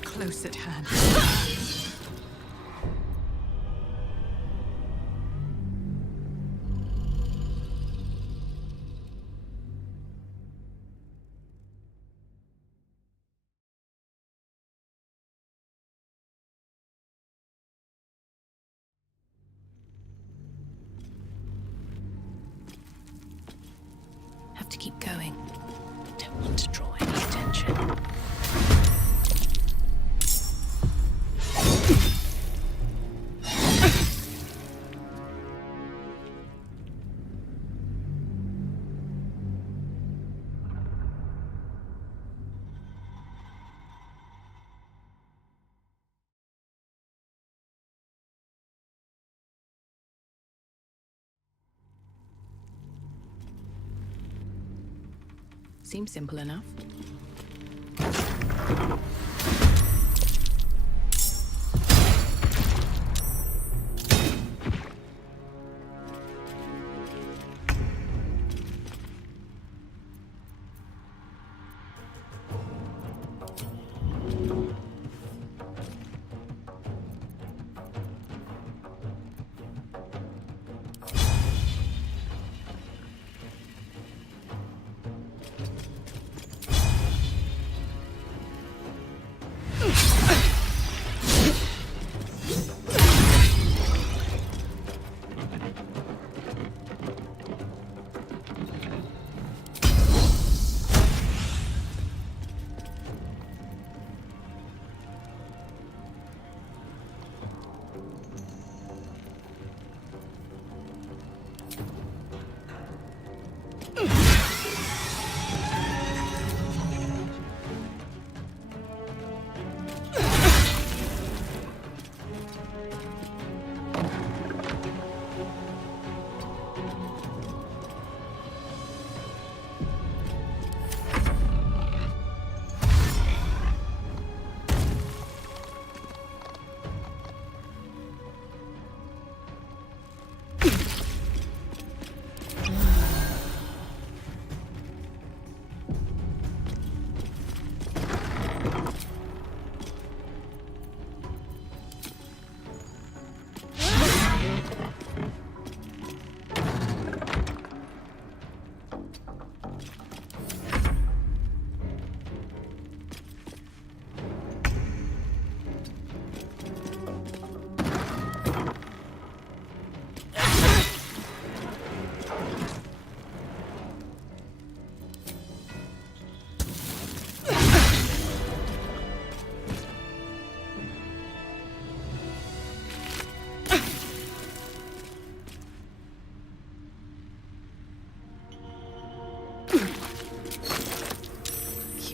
Close at hand. Have to keep going. Don't want to draw any attention. Seems simple enough.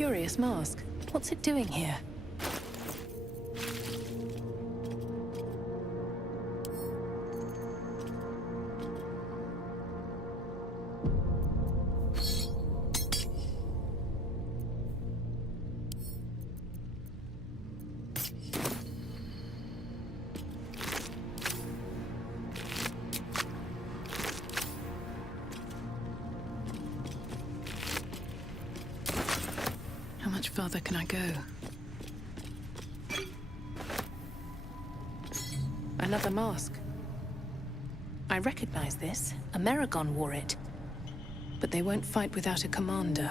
curious mask. What's it doing here? How much farther can I go? Another mask. I recognize this. Amerigon wore it. But they won't fight without a commander.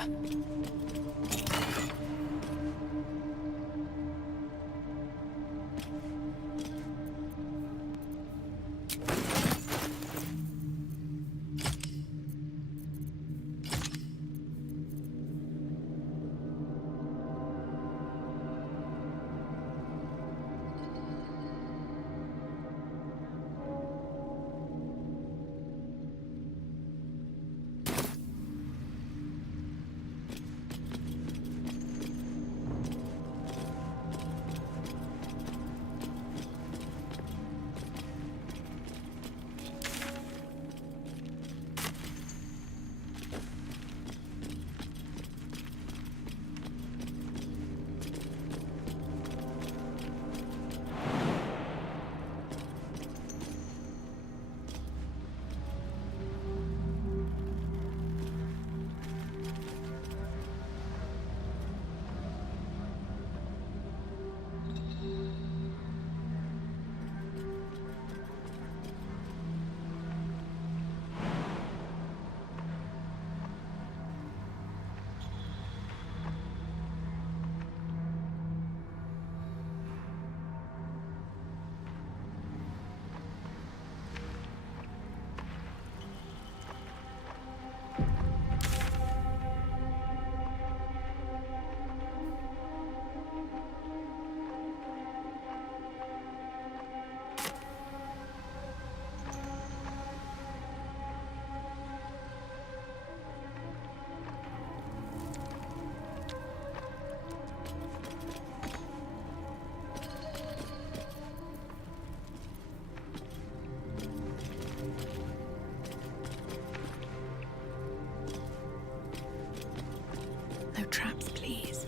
No traps, please.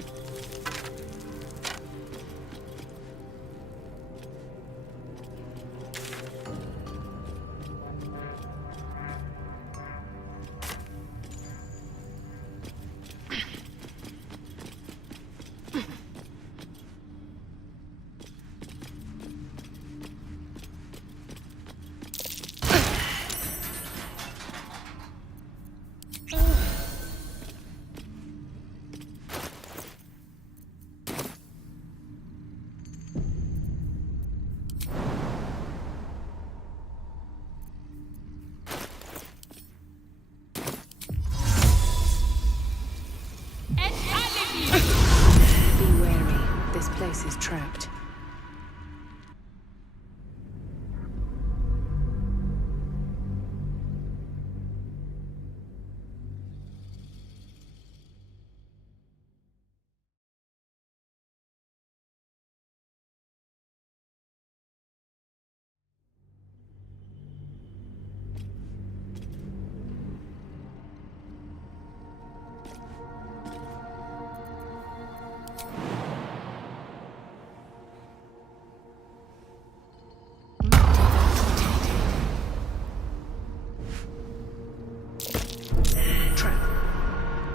Be wary. This place is trapped.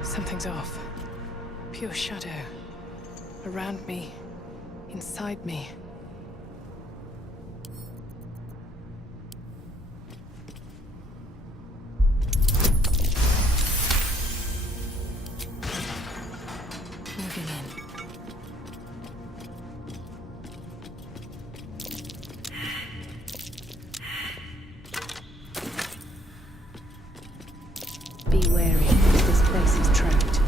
Something's off. Pure shadow. Around me. Inside me. Moving in. Be wary. This place is trapped.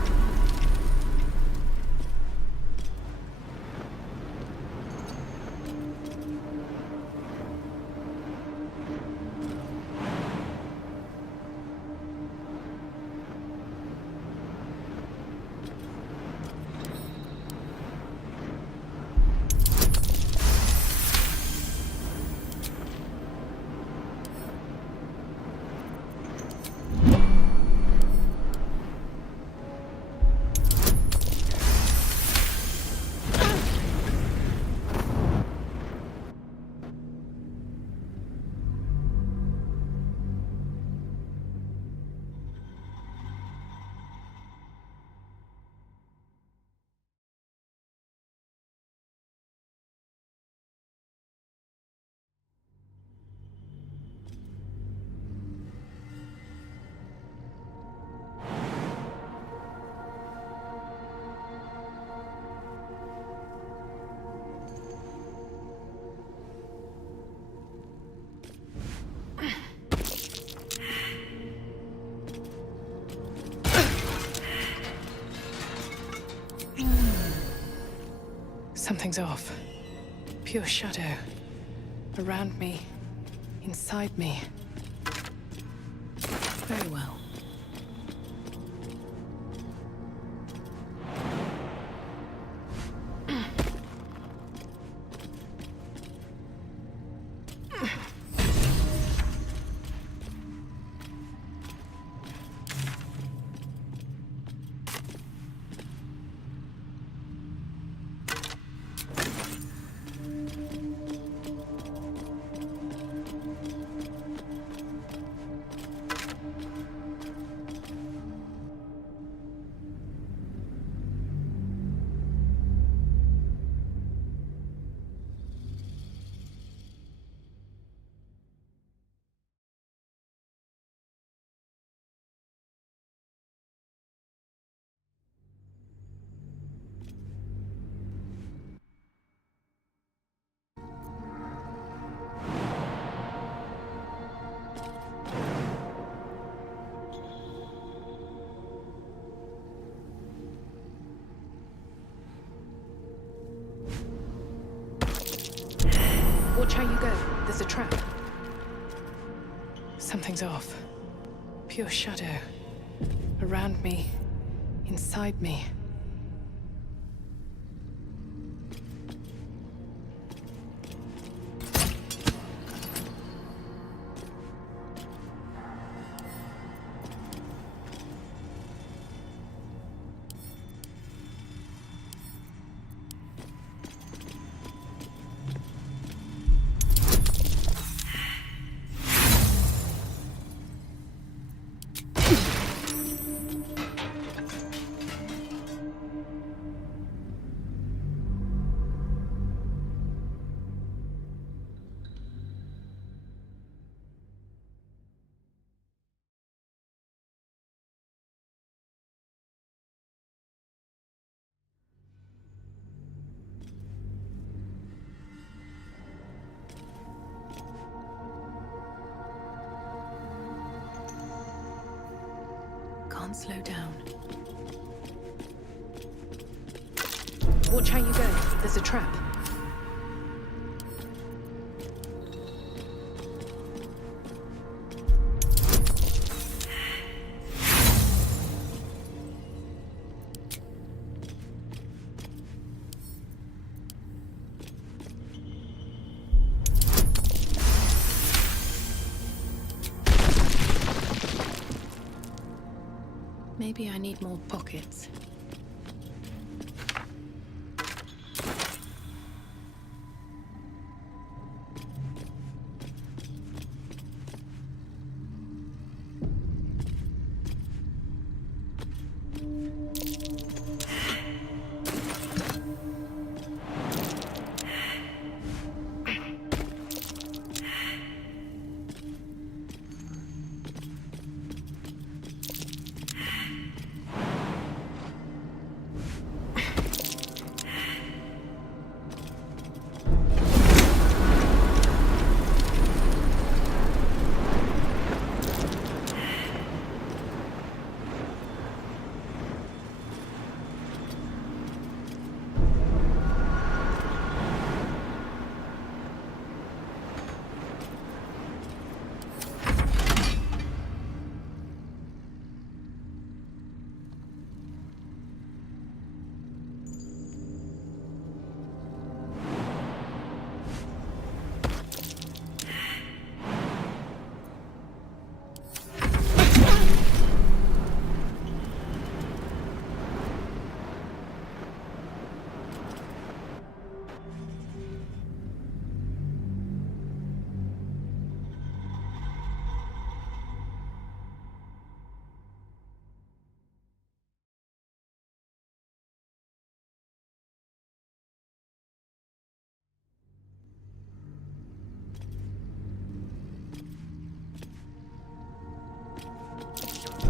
Something's off. Pure shadow. Around me. Inside me. Very well. Watch how you go. There's a trap. Something's off. Pure shadow. Around me. Inside me. Can't slow down. Watch how you go. There's a trap. Maybe I need more pockets.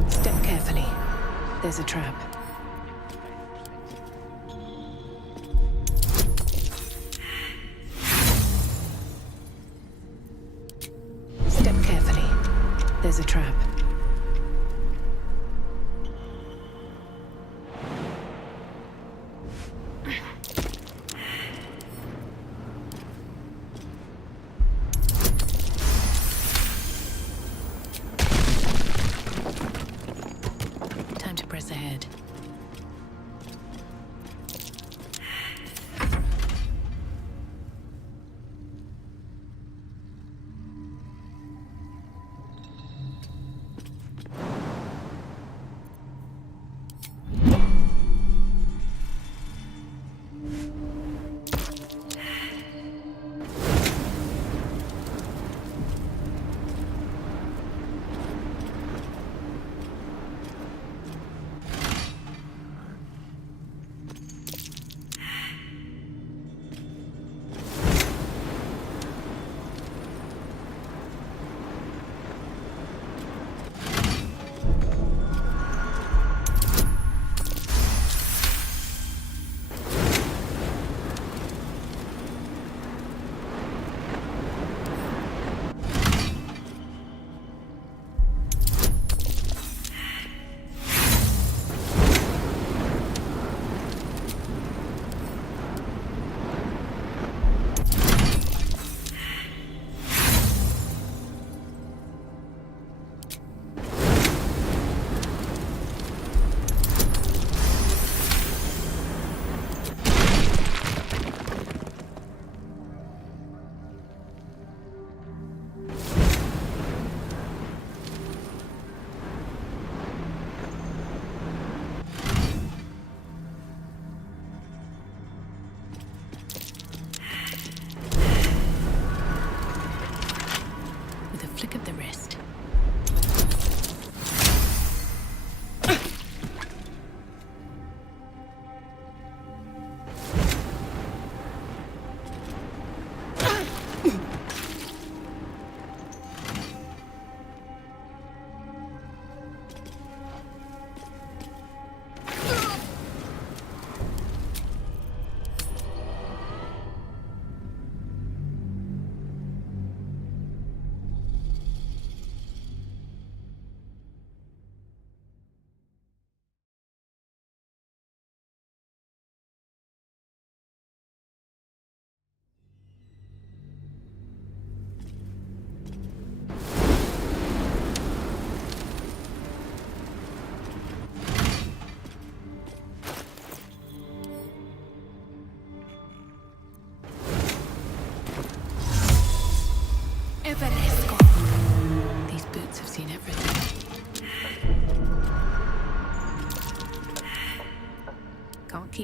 Step carefully. There's a trap. Step carefully. There's a trap.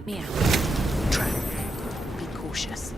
Meet me out. Trap. Be cautious.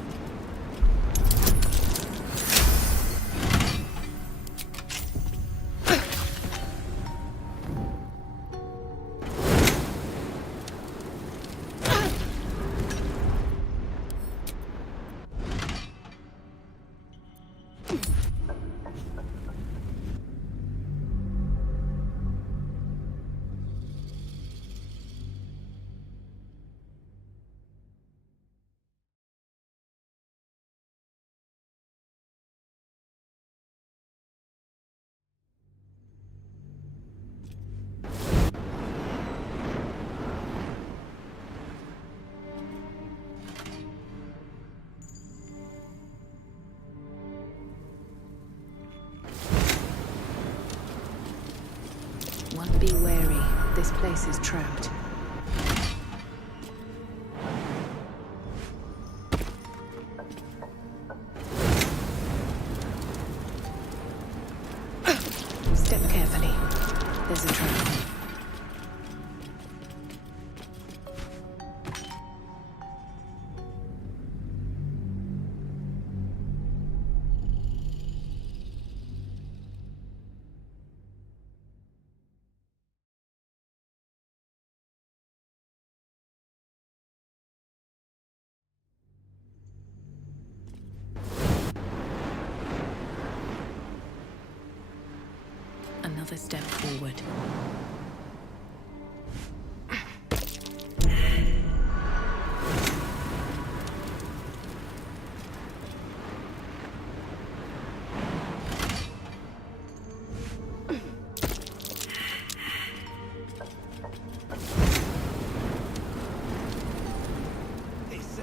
One, be wary. This place is trapped. Step carefully. There's a trap. Another step forward.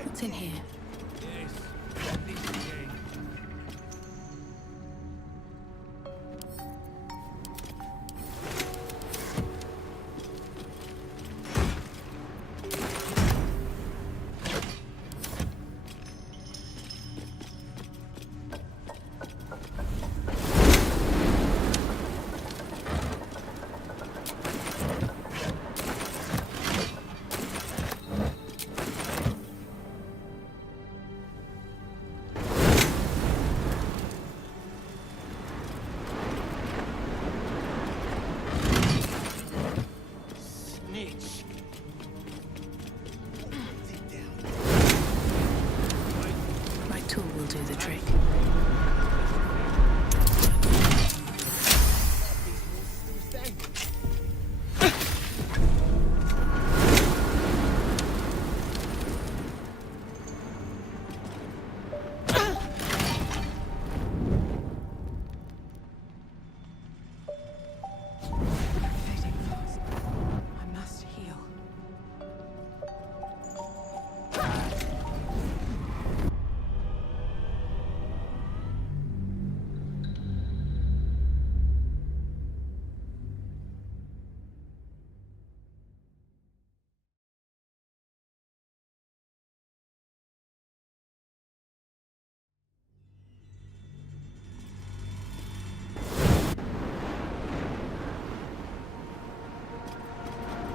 What's in here? My tool will do the trick.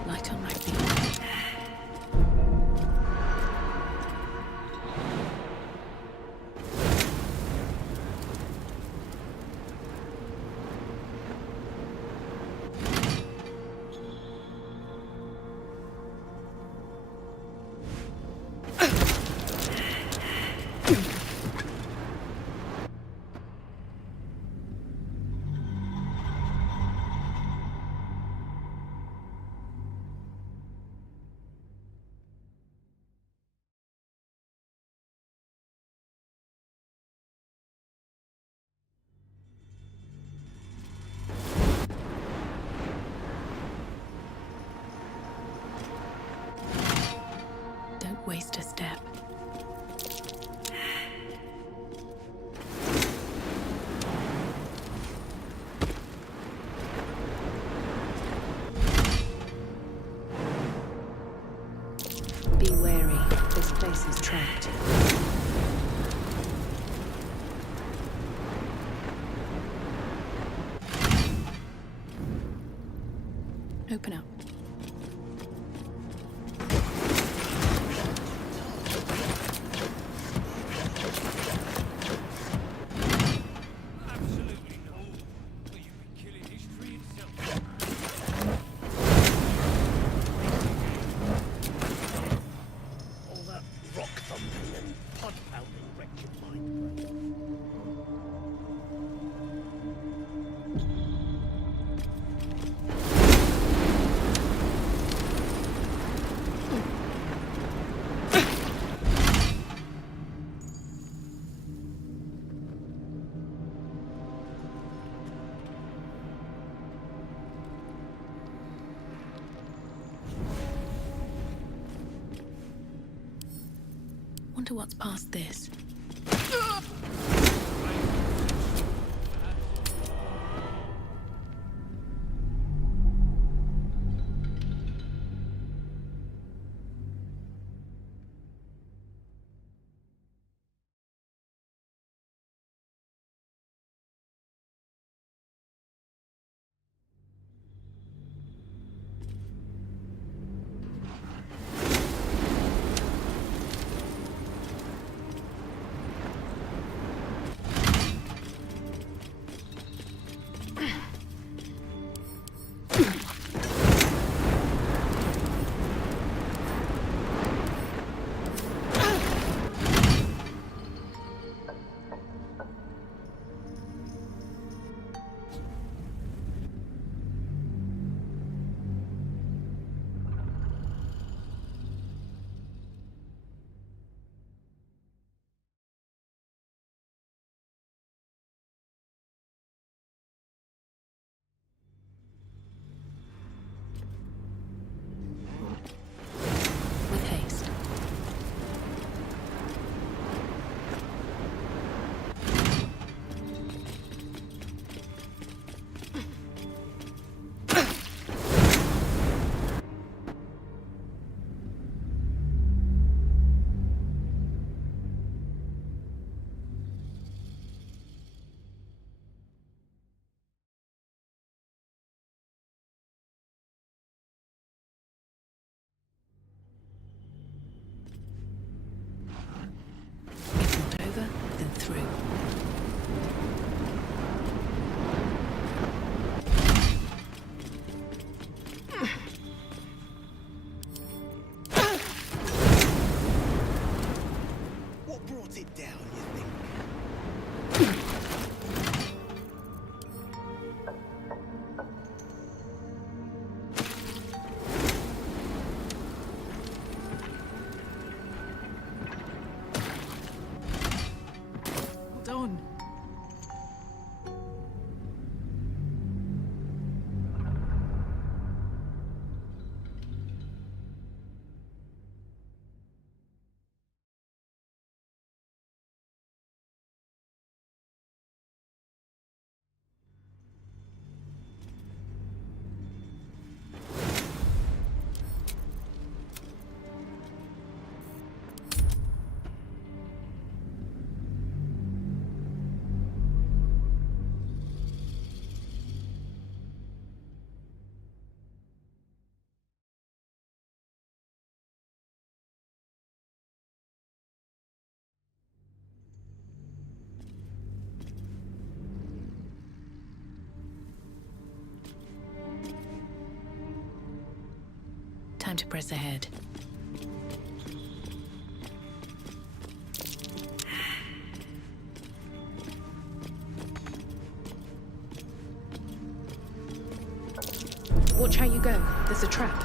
Light on my feet. Don't waste a step. Be wary. This place is trapped. Open up. Wonder what's past this. With haste. If not over, then through. What brought it down, you think? Hold on. Time to press ahead. Watch how you go. There's a trap.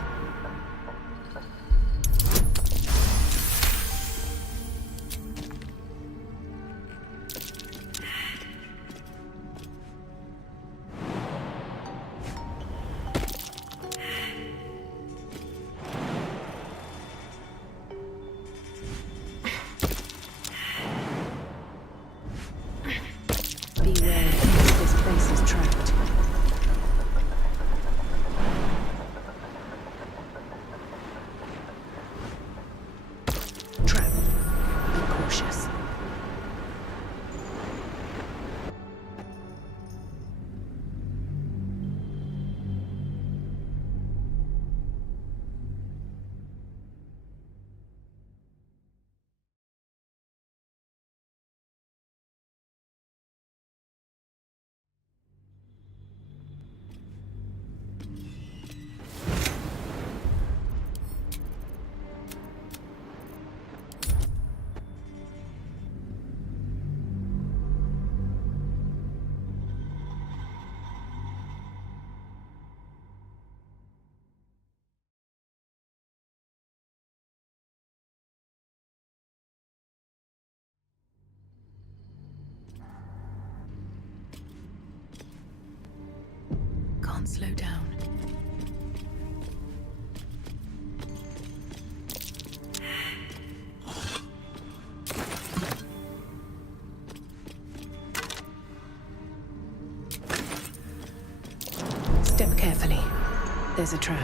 Beware, this place is trapped. Trap. Be cautious. Can't slow down. There's a trap.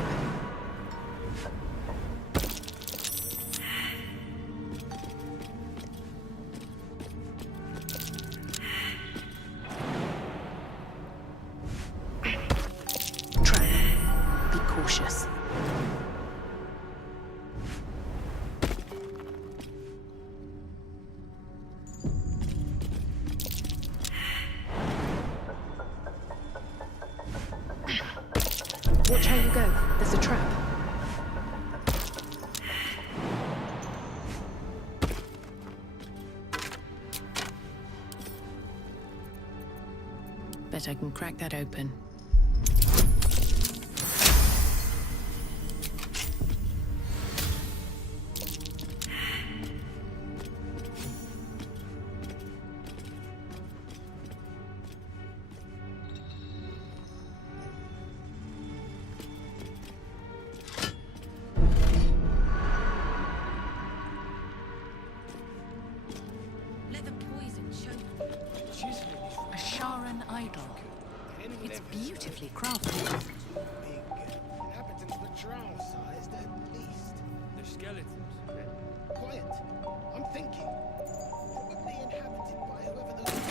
Trap. Be cautious. Watch how you go. There's a trap. Bet I can crack that open. A Sharan idol. It's beautifully crafted. Inhabitants patrol-sized at least. The skeletons. Quiet. I'm thinking. Probably inhabited by whoever those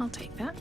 I'll take that.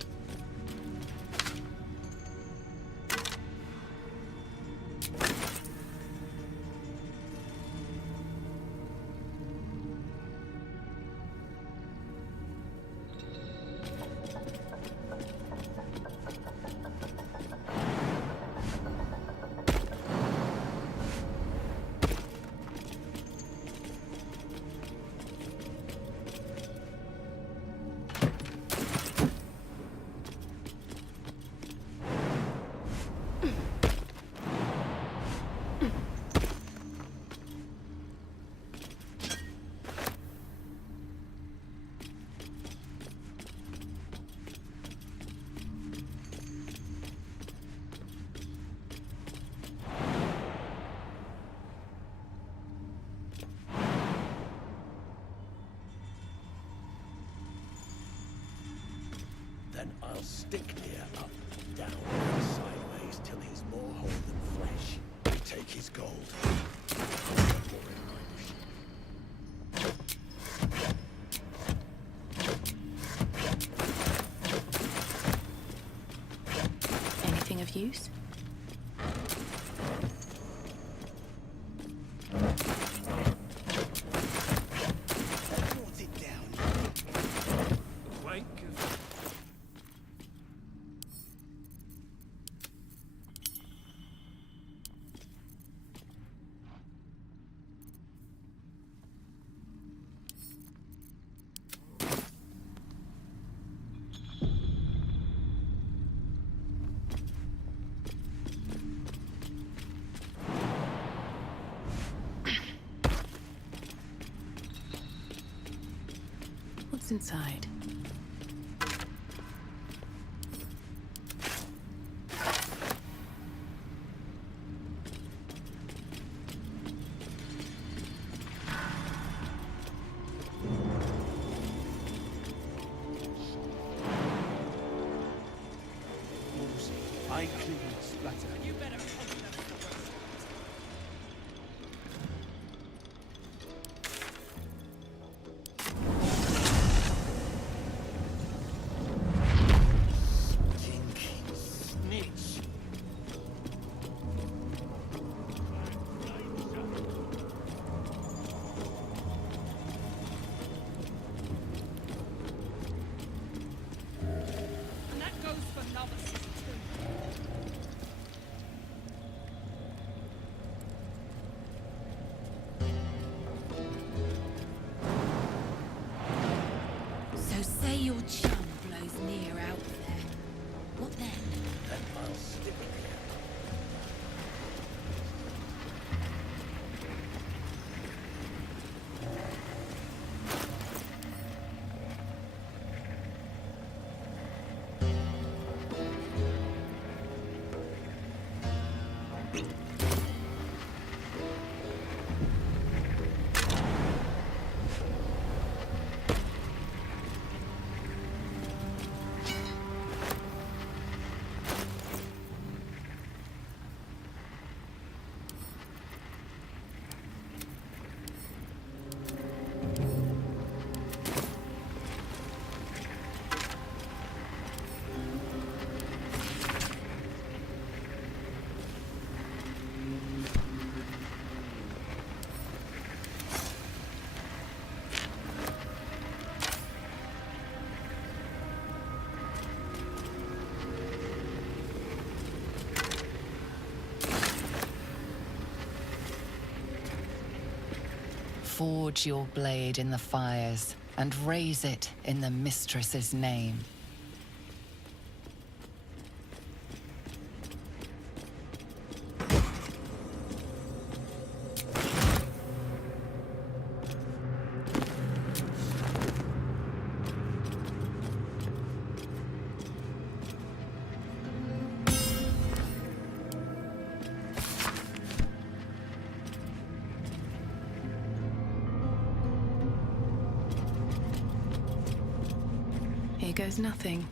Then I'll stick near up, down, and sideways till he's more whole than flesh. We take his gold. Anything of use? What's inside? I clean splatter. You better and that goes for novices too. So say your chum Forge your blade in the fires and raise it in the mistress's name. Here goes nothing.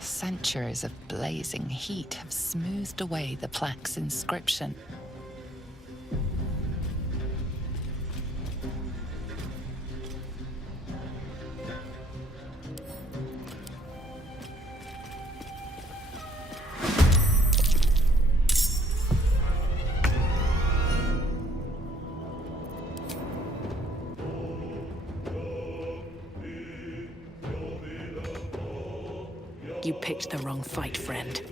Centuries of blazing heat have smoothed away the plaque's inscription. You picked the wrong fight, friend.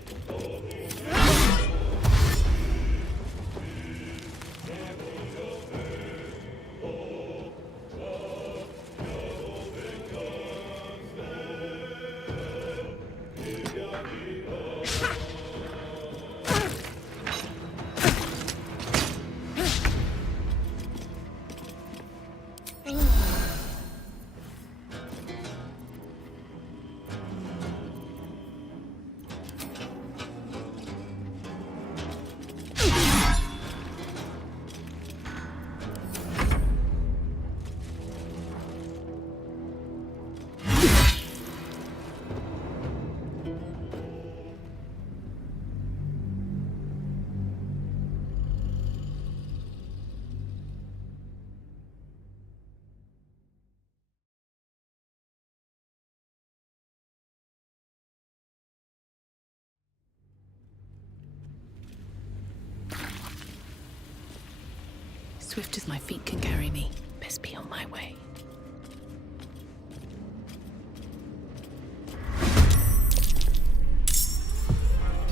Swift as my feet can carry me. Best be on my way.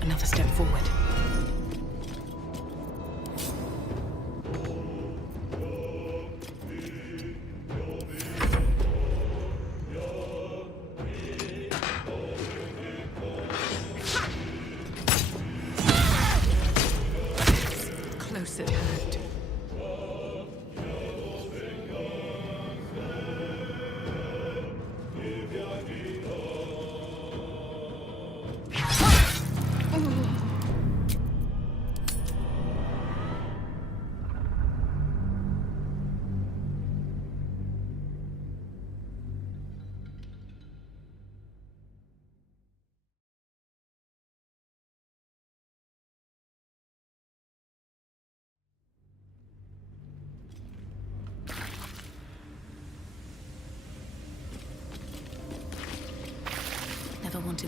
Another step forward. Close at hand.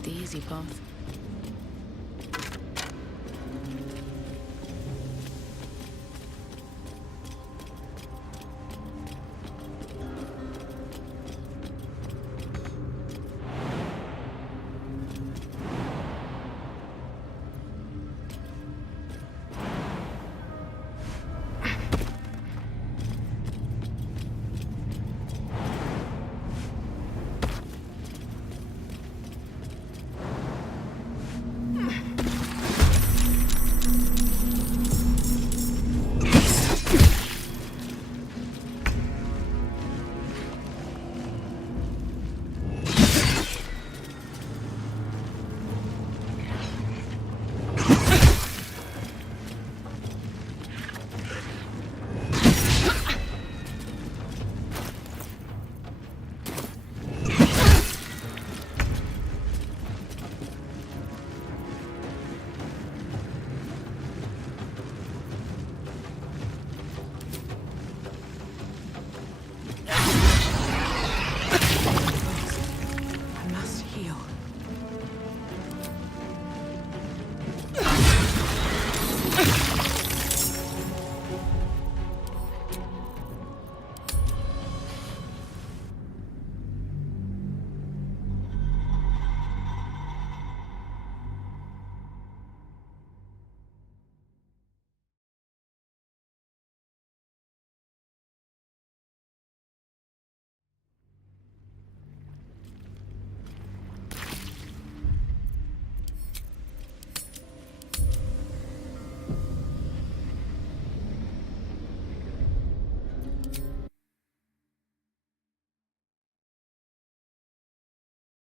the easy path.